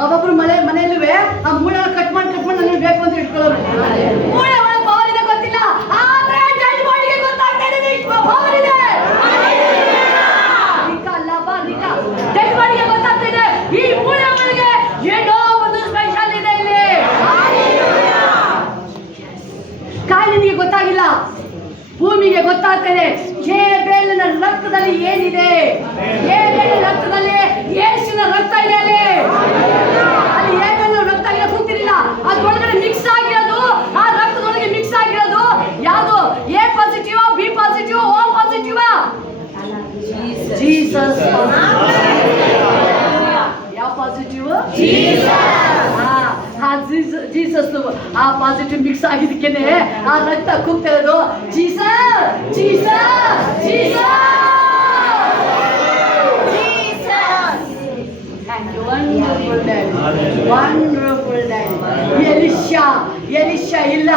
ಒಬ್ಬೊಬ್ರು ಮನೆಯಲ್ಲೂ ಆ ಮೂಳೆ ಕಟ್ ಮಾಡಿ ನನಗೆ ಬೇಕು ಅಂತ ಇಟ್ಕೊಳ್ಳೋರು. ಮೂಳೆ ಒಳಗೆ ಪವರ್ ಇದೆ ಗೊತ್ತಿಲ್ಲ, ಆದ್ರೆ ಡೆಡ್ ಬಾಡಿಗೆ ಗೊತ್ತಾಗ್ತಾ ಇದೆ ಪವರ್ ಇದೆ. ಡೆಡ್ ಬಾಡಿಗೆ ಗೊತ್ತಾಗ್ತಾ ಇದೆ ಈ ಮೂಳೆ ಒಳಗೆ ಏನೋ ಒಂದು ಸ್ಪೆಷಲ್ ಇದೆ ಇಲ್ಲಿ. ಕಾಯಿಲೆಗೆ ಗೊತ್ತಾಗಿಲ್ಲ, ಭೂಮಿಗೆ ಗೊತ್ತಾಗ್ತದೆ ಹೇಬೇಲಿನ ರಕ್ತದಲ್ಲಿ ಏನಿದೆ. ಹೇಬೇಲಿನ ರಕ್ತದಲ್ಲಿ ಯೇಸುವಿನ ರಕ್ತ ಇದೆ. ಅಲ್ಲಿ ಹೇಬೇಲಿನ ರಕ್ತ ಇದೆ ಗೊತ್ತಿರಲಿಲ್ಲ, ಅದ್ರೊಳಗಡೆ ಮಿಕ್ಸ್ ಆಗಿರೋದು, ಆ ರಕ್ತದೊಳಗೆ ಮಿಕ್ಸ್ ಆಗಿರೋದು ಯಾವುದು? A positive, B positive, O positive. Jesus. ಯಾವ ಪಾಸಿಟಿವ್? ಜೀಸಸ್. ಆ ಪಾಸಿಟಿವ್ ಮಿಕ್ಸ್ ಆಗಿದ್ದಕ್ಕೇನೆ ಆ ರಕ್ತ ಕೂಗ್ತಾ ಇರೋದು Jesus, Jesus, Jesus. Wonderful daddy, wonderful daddy. Elisha ಇಲ್ಲ,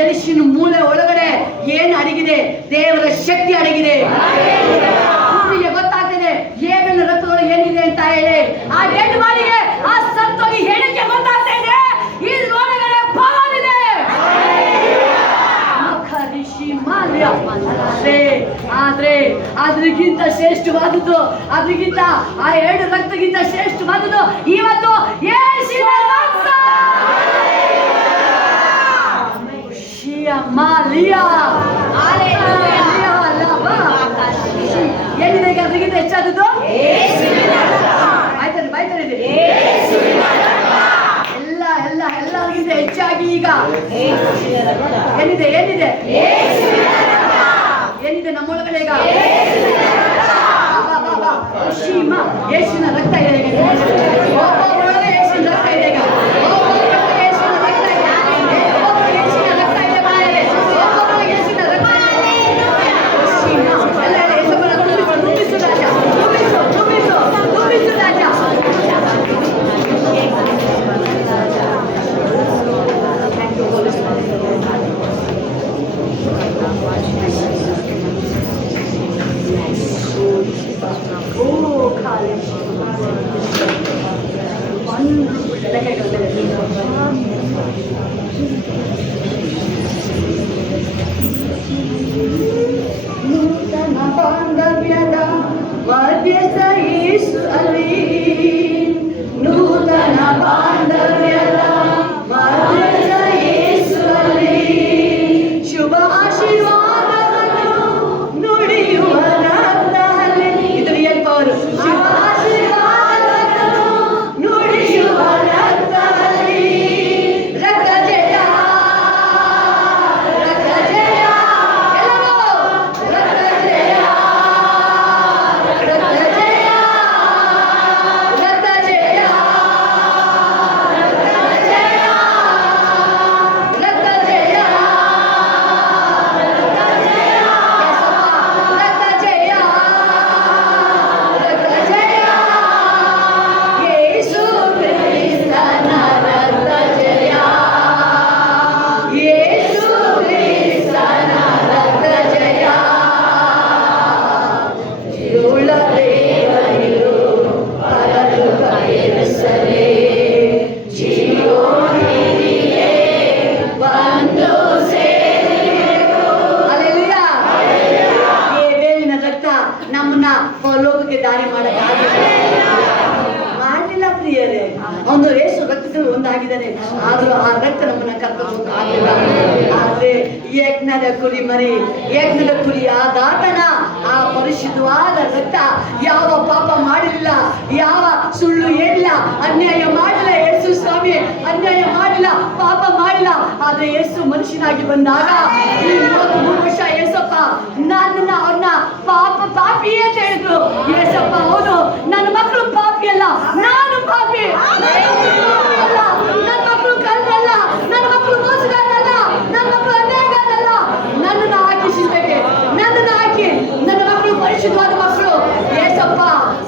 ಎಲಿಷಿನ ಮೂಲೆ ಒಳಗಡೆ ಏನು ಅಡಗಿದೆ? ದೇವರ ಶಕ್ತಿ ಅಡಗಿದೆ. ಭೂಮಿಗೆ ಗೊತ್ತಾಗ್ತದೆ ಹೇಬೇಲಿನ ರಕ್ತದೊಳಗೆ ಏನಿದೆ ಅಂತ ಹೇಳಿ. ಆ ಡೆಡ್ ಬಾಡಿಗೆ, ಆ ಸತ್ತೋಗಿ ಹೇಳಿಕೆ ಗೊತ್ತಾಗ್ತಾ ಇದೆ ಇದ್ರೊಳಗಡೆ ಪವರ್ ಇದೆ. ಆದ್ರೆ ಅದ್ರಿಗಿಂತ ಶ್ರೇಷ್ಠವಾದದ್ದು, ಅದ್ರಿಗಿಂತ ಆ ಎರಡು ರಕ್ತಗಿಂತ ಶ್ರೇಷ್ಠವಾದದ್ದು ಇವತ್ತು ಯೇಸುವಿನ ರಕ್ತ. ಏನಿದೆ ಈಗ ಅದ್ರಿಗಿಂತ ಹೆಚ್ಚಾದದ್ದು? ಬಾಯ್ತಾರೆ ಎಲ್ಲರಿಗಿಂತ ಹೆಚ್ಚಾಗಿ ಈಗ ಏನಿದೆ? ಏನಿದೆ ನಮ್ಮೊಳಗಡೆ ಈಗ? ಯೇಸುವಿನ ರಕ್ತ ಇದೆ. ಒಬ್ಬೊಬ್ಬರೊಳಗೆ ಯೇಸುವಿನ ರಕ್ತ ಇದೆ ಈಗ. ನೂತನ ಬಾಂಧವ್ಯದ ಮಧ್ಯಸ್ಥ ಯೇಸು ಅಲ್ಲಿ, ನೂತನ ಬಾಂಧವ್ಯದ ಮಧ್ಯಸ್ಥ ಯೇಸು ಅಲ್ಲಿ, ಶುಭ ಆಶೀರ್ವಾದವನ್ನು ನುಡಿಯುವ ರಕ್ತದಲ್ಲಿ. ಇದು ರಿಯಲ್ ಪವರ್. ಶುಭ ಆಶೀರ್ವಾದವನ್ನು ನುಡಿಯುವ ರಕ್ತದಲ್ಲಿ. ರಕ್ತ ಜಯ, ರಕ್ತ ಜಯ, ಎಲ್ಲರೂ ರಕ್ತ ಜಯ, ರಕ್ತ ಜಯ, ರಕ್ತ ಜಯ, ರಕ್ತ ಜಯ, ರಕ್ತ ಜಯ, ರಕ್ತ ಜಯ, ಯೇಸು ಕ್ರಿಸ್ತನ ರಕ್ತ ಜಯ, ಯೇಸು ಕ್ರಿಸ್ತನ ರಕ್ತ ಜಯ. ಇರುಳ ದೇವರಿರು ಪರಲು ಕೈರಿಸಲೇ, ಜೀವೋನಿಗೆ ಬಂದು ಸೇರಿದೆವು. ಹಲ್ಲೆಲೂಯಾ. ಹೇಬೇಲಿನ ರಕ್ತ ನಮ್ಮನ್ನ ಪರಲೋಕಕ್ಕೆ ದಾರಿ ಮಾಡಲಿಲ್ಲ ಪ್ರಿಯರೇ. ಒಂದು ಯೇಸು ರಕ್ತದಲ್ಲಿ ಒಂದಾಗಿದ್ದಾನೆ, ಆದ್ರೂ ಆ ರಕ್ತ ನಮ್ಮನ್ನ ಕರ್ಕೊಂಡು ಆಗಿಲ್ಲ. ಆದ್ರೆ ಯಜ್ಞದ ಕುರಿ ಮರಿ, ಯಜ್ಞದ ಕುರಿ ಆದಾತನ ಆ ಪರಿಶುದ್ಧವಾದ ರಕ್ತ ಯಾವ ಪಾಪ ಮಾಡಿಲ್ಲ, ಯಾವ ಸುಳ್ಳು ಹೇಳಿಲ್ಲ, ಅನ್ಯಾಯ ಮಾಡಿಲ್ಲ. ಯೇಸು ಸ್ವಾಮಿ ಅನ್ಯಾಯ ಮಾಡಿಲ್ಲ, ಪಾಪ ಮಾಡಿಲ್ಲ. ಆದ್ರೆ ಯೇಸು ಮನುಷ್ಯನಾಗಿ ಬಂದಾಗ ಈ 33 ವರ್ಷ ಯೇಸಪ್ಪ ನನ್ನನ್ನ ಅವ್ರನ್ನ ಪಾಪಿ ಅಂತ ಹೇಳಿದ್ರು. ಯೇಸಪ್ಪ ಹೌದು, ನನ್ನ ಮಕ್ಕಳು ಪಾಪಿ ಅಲ್ಲ, ನಾನು ಪಾಪಿ ಅಲ್ಲ, ನನ್ನ ಮಕ್ಕಳು ಕಳ್ಳರಲ್ಲ, ನನ್ನ ಮಕ್ಕಳು ಮೋಸಗಾರರಲ್ಲ, ನನ್ನ ಮಕ್ಕಳು ಅನ್ಯಾಯಗಾರರಲ್ಲ. ನನ್ನನ್ನು ಹಾಕಿ ಶಿಲ್ಪೆಗೆ, ನನ್ನನ್ನು ಹಾಕಿ ನನ್ನ ಮಕ್ಕಳು ಪರಿಶುದ್ಧವಾದ ಮಕ್ಕಳು. ಯೇಸಪ್ಪ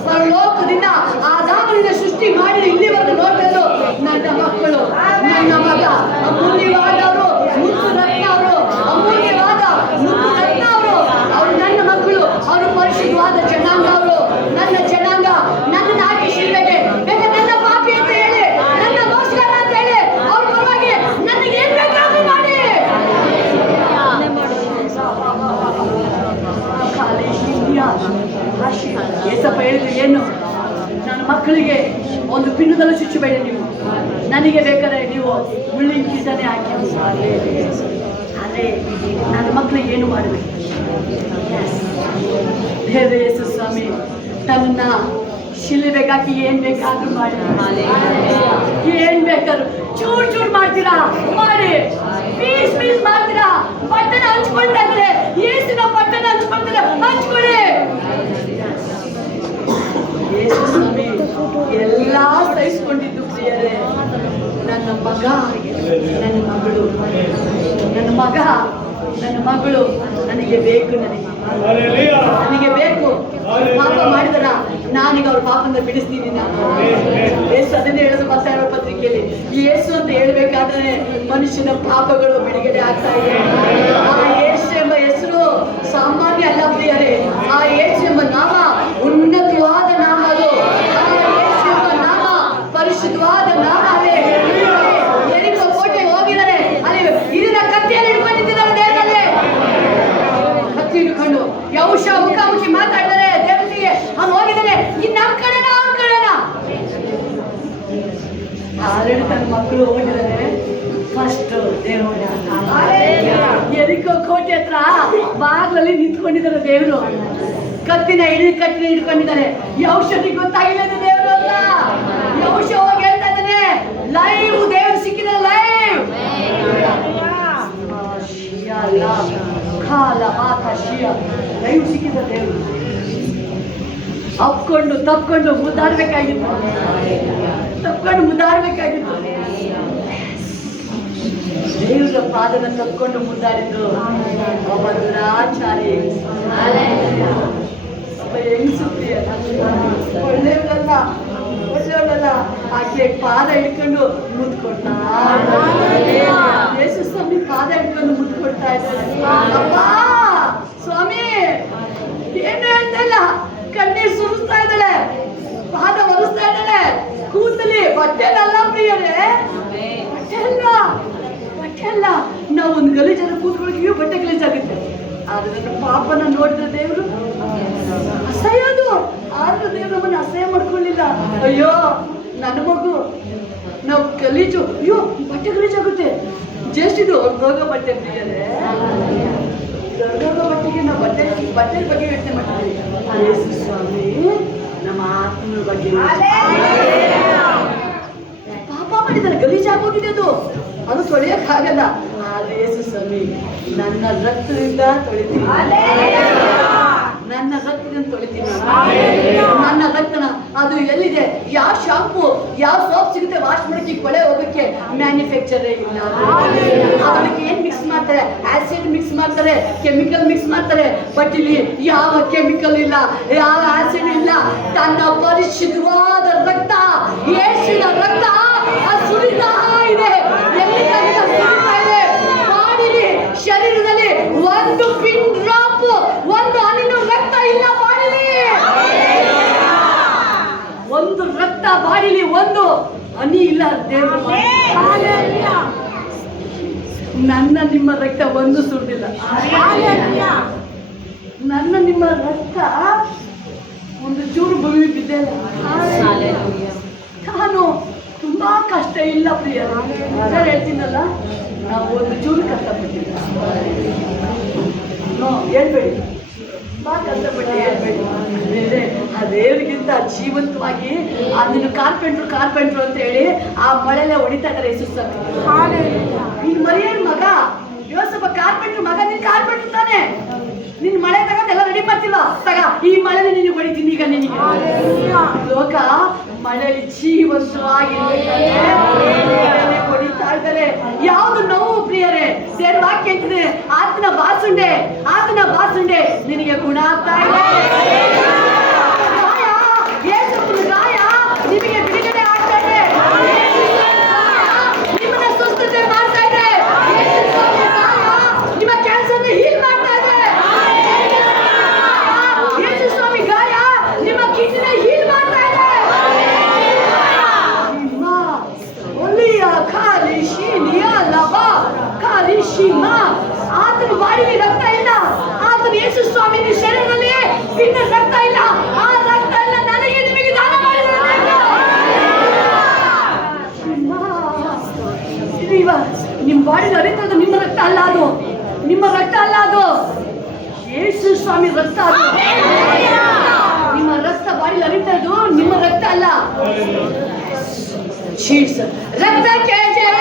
ಪರಲೋಕದಿಂದ ಆದಾಮನಿಂದ ಸೃಷ್ಟಿ ಮಾಡಿ ಇಲ್ಲಿವರೆಗೂ ನೋಡಲು ನನ್ನ ಮಕ್ಕಳು, ನನ್ನ ಮಗ ಅಮೂಲ್ಯವಾದವರು, ಮುತ್ತು ರತ್ನ ಅವರು, ಅಮೂಲ್ಯವಾದ ಮುತ್ತು ರತ್ನ ಅವರು, ಅವರು ನನ್ನ ಮಕ್ಕಳು, ಅವರು ಪರಿಶುದ್ಧವಾದ ಜನಾಂಗ, ಅವರು ನನ್ನ ಜನಾಂಗ. ನನ್ನನ್ನು ಹಾಕಿ ಶಿಲ್ಪೆಗೆ ಮಕ್ಕಳಿಗೆ ಒಂದು ಪಿನ್ನದಲ್ಲೂ ಚುಚ್ಚಬೇಡಿ ನೀವು. ನನಗೆ ಬೇಕಾದ್ರೆ ನೀವು ಮುಳ್ಳಿನ ಕೀಟನೇ ಹಾಕಿ. ಆದರೆ ನನ್ನ ಮಕ್ಕಳಿಗೆ ಏನು ಮಾಡಬೇಕು? ದೇವರೇ ಯೇಸು ಸ್ವಾಮಿ ತನ್ನ ಶಿಲುಬೆಗಾಕಿ ಏನ್ ಬೇಕಾದ್ರೂ ಮಾಡಿ, ಏನ್ ಬೇಕಾದ್ರು ಚೂರ್ ಚೂರ್ ಮಾಡ್ತೀರಾ ಮಾಡಿ, ಪೀಸ್ ಪೀಸ್ ಮಾಡ್ತೀರಾ, ಪಟ್ಟಣ ಹಂಚ್ಕೊಳ್ತಾ ಇದ್ರೆ ಯೇಸುನ ಪಟ್ಟಣ ಹಂಚ್ಕೊಳ್ತೀರಾ ಹಂಚ್ಕೊಳ್ಳಿ. ಯೇಸು ಸ್ವಾಮಿ ಎಲ್ಲಾ ಸಹಿಸ್ಕೊಂಡಿದ್ದು ಪ್ರಿಯರೇ. ನನ್ನ ಮಗ, ನನ್ನ ಮಗಳು, ನನ್ನ ಮಗ, ನನ್ನ ಮಗಳು ನನಗೆ ಬೇಕು, ನನಗೆ ಬೇಕು. ಪಾಪ ಮಾಡಿದರ ನಾನೀಗ ಅವ್ರ ಪಾಪದಿಂದ ಬಿಡಿಸ್ತೀನಿ. ನಾನು ಯೇಸು ಅದನ್ನೇ ಹೇಳೋದು ಮತ್ತಾಯ ಪತ್ರಿಕೆಯಲ್ಲಿ. ಯೇಸು ಅಂತ ಹೇಳ್ಬೇಕಾದ್ರೆ ಮನುಷ್ಯನ ಪಾಪಗಳು ಬಿಡುಗಡೆ ಆಗ್ತಾ ಇದೆ. ಆ ಯೇಸು ಎಂಬ ಹೆಸರು ಸಾಮಾನ್ಯ ಅಲ್ಲ ಪ್ರಿಯರೇ. ಆ ಯೇಸು ಎಂಬ ನಾಮ ಉನ್ನತವಾದ ನಾಮ. ಅದು ಆ ಯೇಸು ಎಂಬ ನಾಮ ಪರಿಶುದ್ಧವಾದ ನಾಮ. ಎರಿಕೋ ಕೋಟೆಗೆ ಹೋಗಿದ್ದಾರೆ, ಅಲ್ಲಿ ಹಿರಿದ ಕತ್ತಿಯಲ್ಲಿ ಹಿಡ್ಕೊಂಡಿದ್ದಾರೆ, ದೇವರಲ್ಲಿ ಕತ್ತಿ ಹಿಡ್ಕೊಂಡು ಯೌಷ ಮುಖಾಮುಖಿ ಮಾತಾಡಿದರೆ ದೇವರಿಗೆ ಅವ್ನು ಹೋಗಿದ್ದಾನೆ. ಇನ್ನು ನಮ್ಮ ಕಡೆನ ಅವ್ನ ಕಡೆನ ಆಲ್ರೆಡಿ ತನ್ನ ಮಕ್ಕಳು ಹೋಗಿದ್ದಾರೆ. ಫಸ್ಟ್ ದೇವರು ಎರಿಕೋ ಕೋಟೆ ಹತ್ರ ಬಾಗ್ಲಲ್ಲಿ ನಿಂತ್ಕೊಂಡಿದ್ದಾರೆ. ದೇವರು ಕತ್ತಿನ ಹಿಡ್ಕೊಂಡಿದ್ದಾರೆ. ಯೌಷನಿಗೆ ಗೊತ್ತಾಗಿಲ್ಲ ದೇವರು ಅಂತ. ಯೌಷ ಹೋಗಿ ಹೇಳ್ತಾ ಇದ್ದಾನೆ, ಲೈವ್ ದೇವರು ಸಿಕ್ಕಿದ್ದಾರೆ, ಲೈವ್ ಲೈವ್ ಸಿಕ್ಕಿದ ದೇವರು. ಅಪ್ಕೊಂಡು ತಪ್ಕೊಂಡು ಮುದ್ದಾಡ್ಬೇಕಾಗಿತ್ತು, ತಪ್ಕೊಂಡು ಮುದ್ದಾಡ್ಬೇಕಾಗಿತ್ತು. ದೇವರ ಪಾದನ ತಪ್ಕೊಂಡು ಮುದ್ದಾಡಿದ್ದು ಒಬ್ಬ ದುರಾಚಾರಿ, ಒಬ್ಬ ಹೆಂಗಸುತ್ತಿ, ಒಳ್ಳೆಯವಳಲ್ಲ, ಒಳ್ಳೆಯವಳಲ್ಲ. ಆಕೆ ಪಾದ ಹಿಡ್ಕೊಂಡು ಮುದ್ಕೊಡ್ತಾ, ಯೇಸು ಸ್ವಾಮಿ ಪಾದ ಹಿಡ್ಕೊಂಡು ಮುದ್ಕೊಡ್ತಾ ಇದ್ದಾರೆ. ಅಪ್ಪ ಸ್ವಾಮಿ ಏನು ಹೇಳ್ತಾ ಇಲ್ಲ, ಕಣ್ಣೀರು ಸುರಿಸ್ತಾ ಇದ್ದಾಳೆ, ಪಾದ ಒರೆಸ್ತಾ ಇದ್ದಾಳೆ. ಕೂತಲಿ ಬಟ್ಟೆಲ್ಲ ಪ್ರಿಯರೇ, ಬಟ್ಟೆ ಅಲ್ಲ. ನಾವು ಒಂದು ಗಲೀಜಾದ ಕೂತ್ಕೊಳ್ಳಿ ಬಟ್ಟೆ ಗಲೀಜಾಗುತ್ತೆ. ಆದ್ರೆ ನನ್ನ ಪಾಪನ ನೋಡಿದ್ರೆ ದೇವರು ಅಸಹ್ಯದು. ಆದ್ರೂ ದೇವ್ರು ನಮ್ಮನ್ನು ಅಸಹ್ಯ ಮಾಡ್ಕೊಳ್ಳಿಲ್ಲ. ಅಯ್ಯೋ ನನ್ನ ಮಗು, ನಾವು ಗಲೀಜು, ಅಯ್ಯೋ ಬಟ್ಟೆ ಗಲೀಜಾಗುತ್ತೆ. ಜಸ್ಟ್ ಇದು ಹೊರದೋಗೋ ಬಟ್ಟೆ ಪ್ರಿಯರೇ, ಹೊರದೋಗೋ ಬಟ್ಟೆಗೆ ನಾವು ಬಟ್ಟೆ ಬಗ್ಗೆ ಯೋಚನೆ ಮಾಡ್ತೀವಿ. ಯೇಸು ಸ್ವಾಮಿ ನಮ್ಮ ಆತ್ಮನ ಬಗ್ಗೆ ಪಾಪ ಮಾಡಿದ್ದಾರೆ, ಗಲೀಜಾಗೋಗಿದೆ ಅದು ತೊಳೆಯಕ್ಕಾಗಲ್ಲ. ಆದ್ರೆ ಯೇಸು ಸ್ವಾಮಿ ನನ್ನ ರಕ್ತದಿಂದ ತೊಳಿತೀನಿ, ನನ್ನ ರಕ್ತದಿಂದ ತೊಳಿತೀನಿ. ನನ್ನ ರಕ್ತನ ಅದು ಎಲ್ಲಿದೆ? ಯಾವ ಶಾಂಪು ಯಾವ ಸೋಪ್ ಸಿಗುತ್ತೆ ವಾಶ್ ಮಾಡಕ್ಕೆ, ಕೊಳೆ ಹೋಗಕ್ಕೆ ಮ್ಯಾನುಫ್ಯಾಕ್ಚರೇ ಇಲ್ಲ. ಅದಕ್ಕೆ ಏನ್ ಮಿಕ್ಸ್ ಮಾಡ್ತಾರೆ? ಆಸಿಡ್ ಮಿಕ್ಸ್ ಮಾಡ್ತಾರೆ, ಕೆಮಿಕಲ್ ಮಿಕ್ಸ್ ಮಾಡ್ತಾರೆ. ಬಟ್ ಇಲ್ಲಿ ಯಾವ ಕೆಮಿಕಲ್ ಇಲ್ಲ, ಯಾವ ಆಸಿಡ್ ಇಲ್ಲ. ತನ್ನ ಪರಿಶುದ್ಧವಾದ ರಕ್ತ, ಯೇಸುವಿನ ರಕ್ತ ಸುರಿತಾ ಇದೆ. ಬಾಡಿಲಿ, ಶರೀರದಲ್ಲಿ ಒಂದು ಪಿನ್ ಡ್ರಾಪ್, ಒಂದು ಹನಿನೂ ರಕ್ತ ಇಲ್ಲ ಬಾಡಿಲಿ. ಒಂದು ರಕ್ತ ಬಾಡಿಲಿ ಒಂದು ಹನಿ ಇಲ್ಲ. ದೇವರು ನನ್ನ ನಿಮ್ಮ ರಕ್ತ ಒಂದು ಸುರಿದಿಲ್ಲ. ನನ್ನ ನಿಮ್ಮ ರಕ್ತ ಒಂದು ಚೂರು ಭೂಮಿ ಬಿದ್ದಿಲ್ಲ. ನಾನು ತುಂಬಾ ಕಷ್ಟ ಇಲ್ಲ ಪ್ರಿಯ, ನಾನು ಹೇಳ್ತೀನಲ್ಲ, ನಾವು ಒಂದು ಚೂರು ಕಷ್ಟಪಟ್ಟಿಲ್ಲ. ಹೇಳ್ಬೇಡಿ, ತುಂಬಾ ಕಷ್ಟಪಟ್ಟು ಹೇಳ್ಬೇಡಿ. ಬೇರೆ ಆ ದೇವರಿಗಿಂತ ಜೀವಂತವಾಗಿ ಅದನ್ನು ಕಾರ್ಪೆಂಟ್ರು ಅಂತ ಹೇಳಿ ಆ ಮಳೆಲ್ಲ ಹೊಡಿತಾ ಇದ್ದಾರೆ. ಯೇಸು ಸ್ವಾಮಿ ನಿನ್ ಮರಿಯನ್ ಮಗ ಯೋಸಪ್ಪ ಕಾರ್ಪೆಂಟ್ರು ಮಗ, ನಿನ್ ಕಾರ್ಪೆಂಟ್ರು ತಾನೆ. ನಿನ್ ಮಳೆ ತಗೊಂಡು ಎಲ್ಲ ರೆಡಿ ಮಾಡ್ತಿಲ್ಲ, ತಗ ಈ ಮಳೆನೇ ನಿನಗೆ ಹೊಡಿತೀನಿ. ಈಗ ನಿನಗೆ ಲೋಕ ಮಳೆಯಲ್ಲಿ ಜೀವಂತವಾಗಿ ಹೊಡಿತಾ ಇದ್ದಾರೆ. ಯಾವ್ದು ನೋವು ಪ್ರಿಯರೇ? ದೇವ್ರ ವಾಕ್ಯ ಹೇಳ್ತಿದೆ, ಆತನ ಬಾಸುಂಡೆ ನಿನಗೆ ಗುಣ ಆಗ್ತಾ ಇದೆ. ಯೇಸುವಿನ ಗಾಯ ನಿಮಗೆ ಬಿಡುಗಡೆ ಆಗ್ತಾ ಇದೆ, ನಿಮ್ಮನ್ನ ಸ್ವಸ್ಥತೆ ಮಾಡ್ತಾ ಇದೆ. ನಿಮ್ಮ ಕ್ಯಾನ್ಸರ್ ಹೀಲ್ ಮಾಡ್ತಾ ಇದೆ. ಯೇಸು ಸ್ವಾಮಿ ಗಾಯ ನಿಮ್ಮ ಕಿಡ್ನಿನ ಹೀಲ್ ಮಾಡ್ತಾ ಇದೆ. ಆತನ ಬಾಡಿಗೆ ರಕ್ತ ಇಲ್ಲ, ಆತನ Jesus. ರಕ್ತಕ್ಕೆ ಜಯ.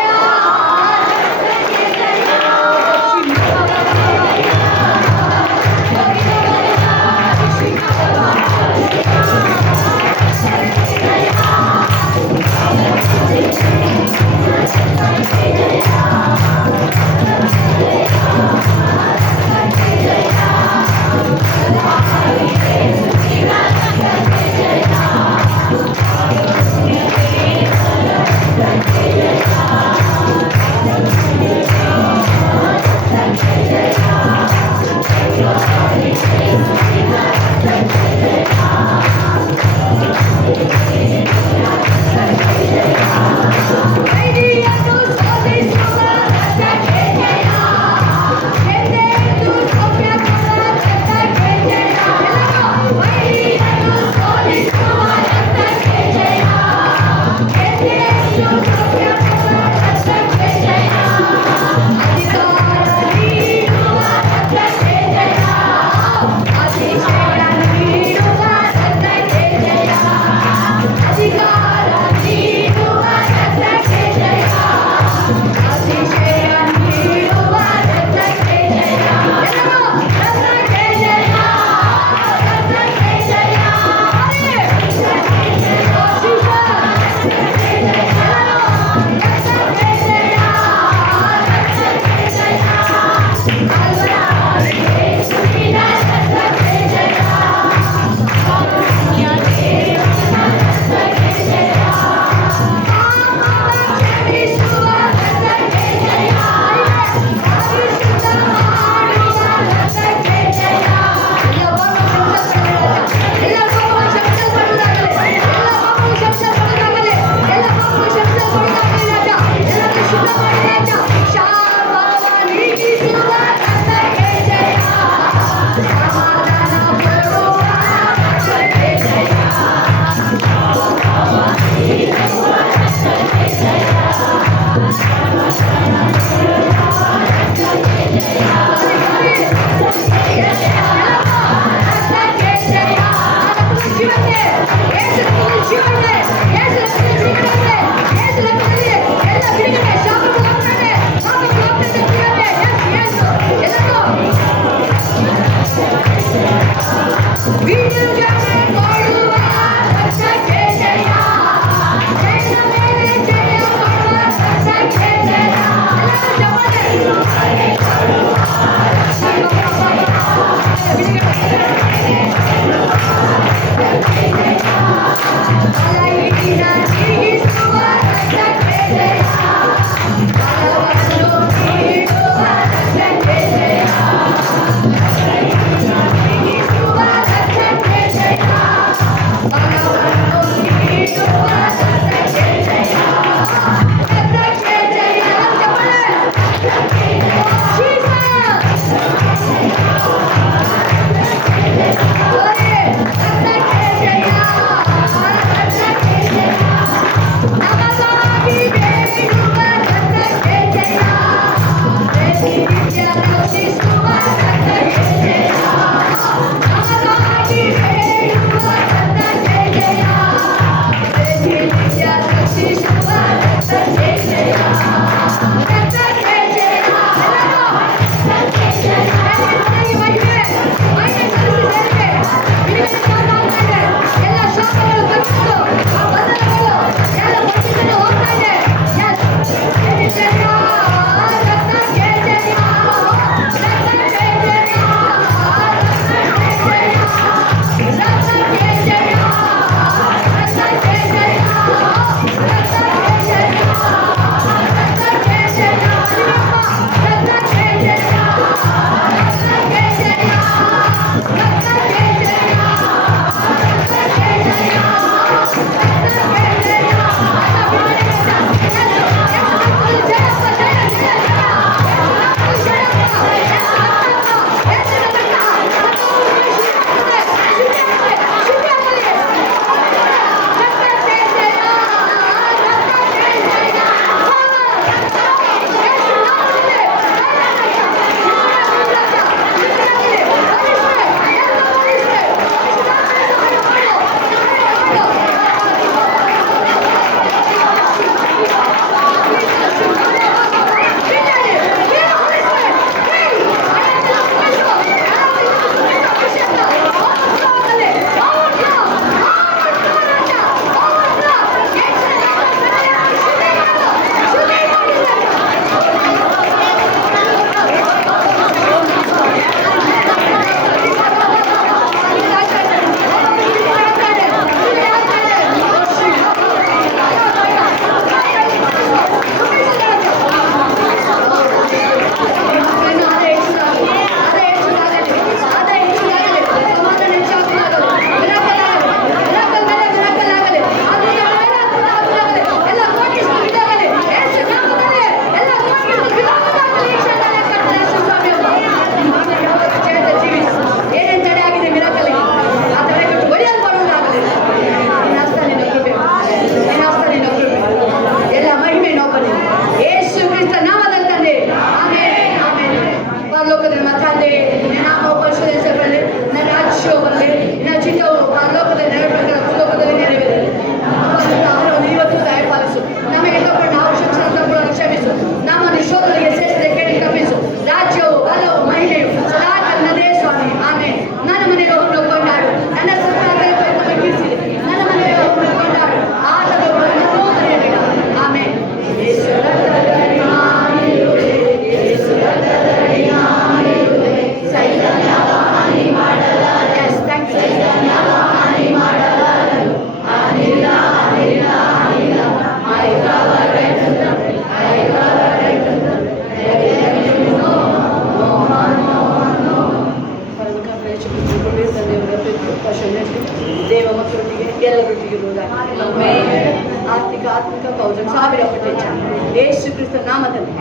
10,000 ಸಾವಿರ ಪಟ್ಟು ಹೆಚ್ಚಾಗಲಿ ಯೇಸು ಕ್ರಿಸ್ತ ನಾಮದಲ್ಲಿ.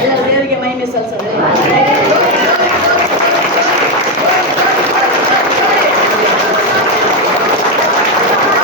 ಎಲ್ಲರೂ ದೇವರಿಗೆ ಮಹಿಮೆ ಸಲ್ಲಿಸೋಣ.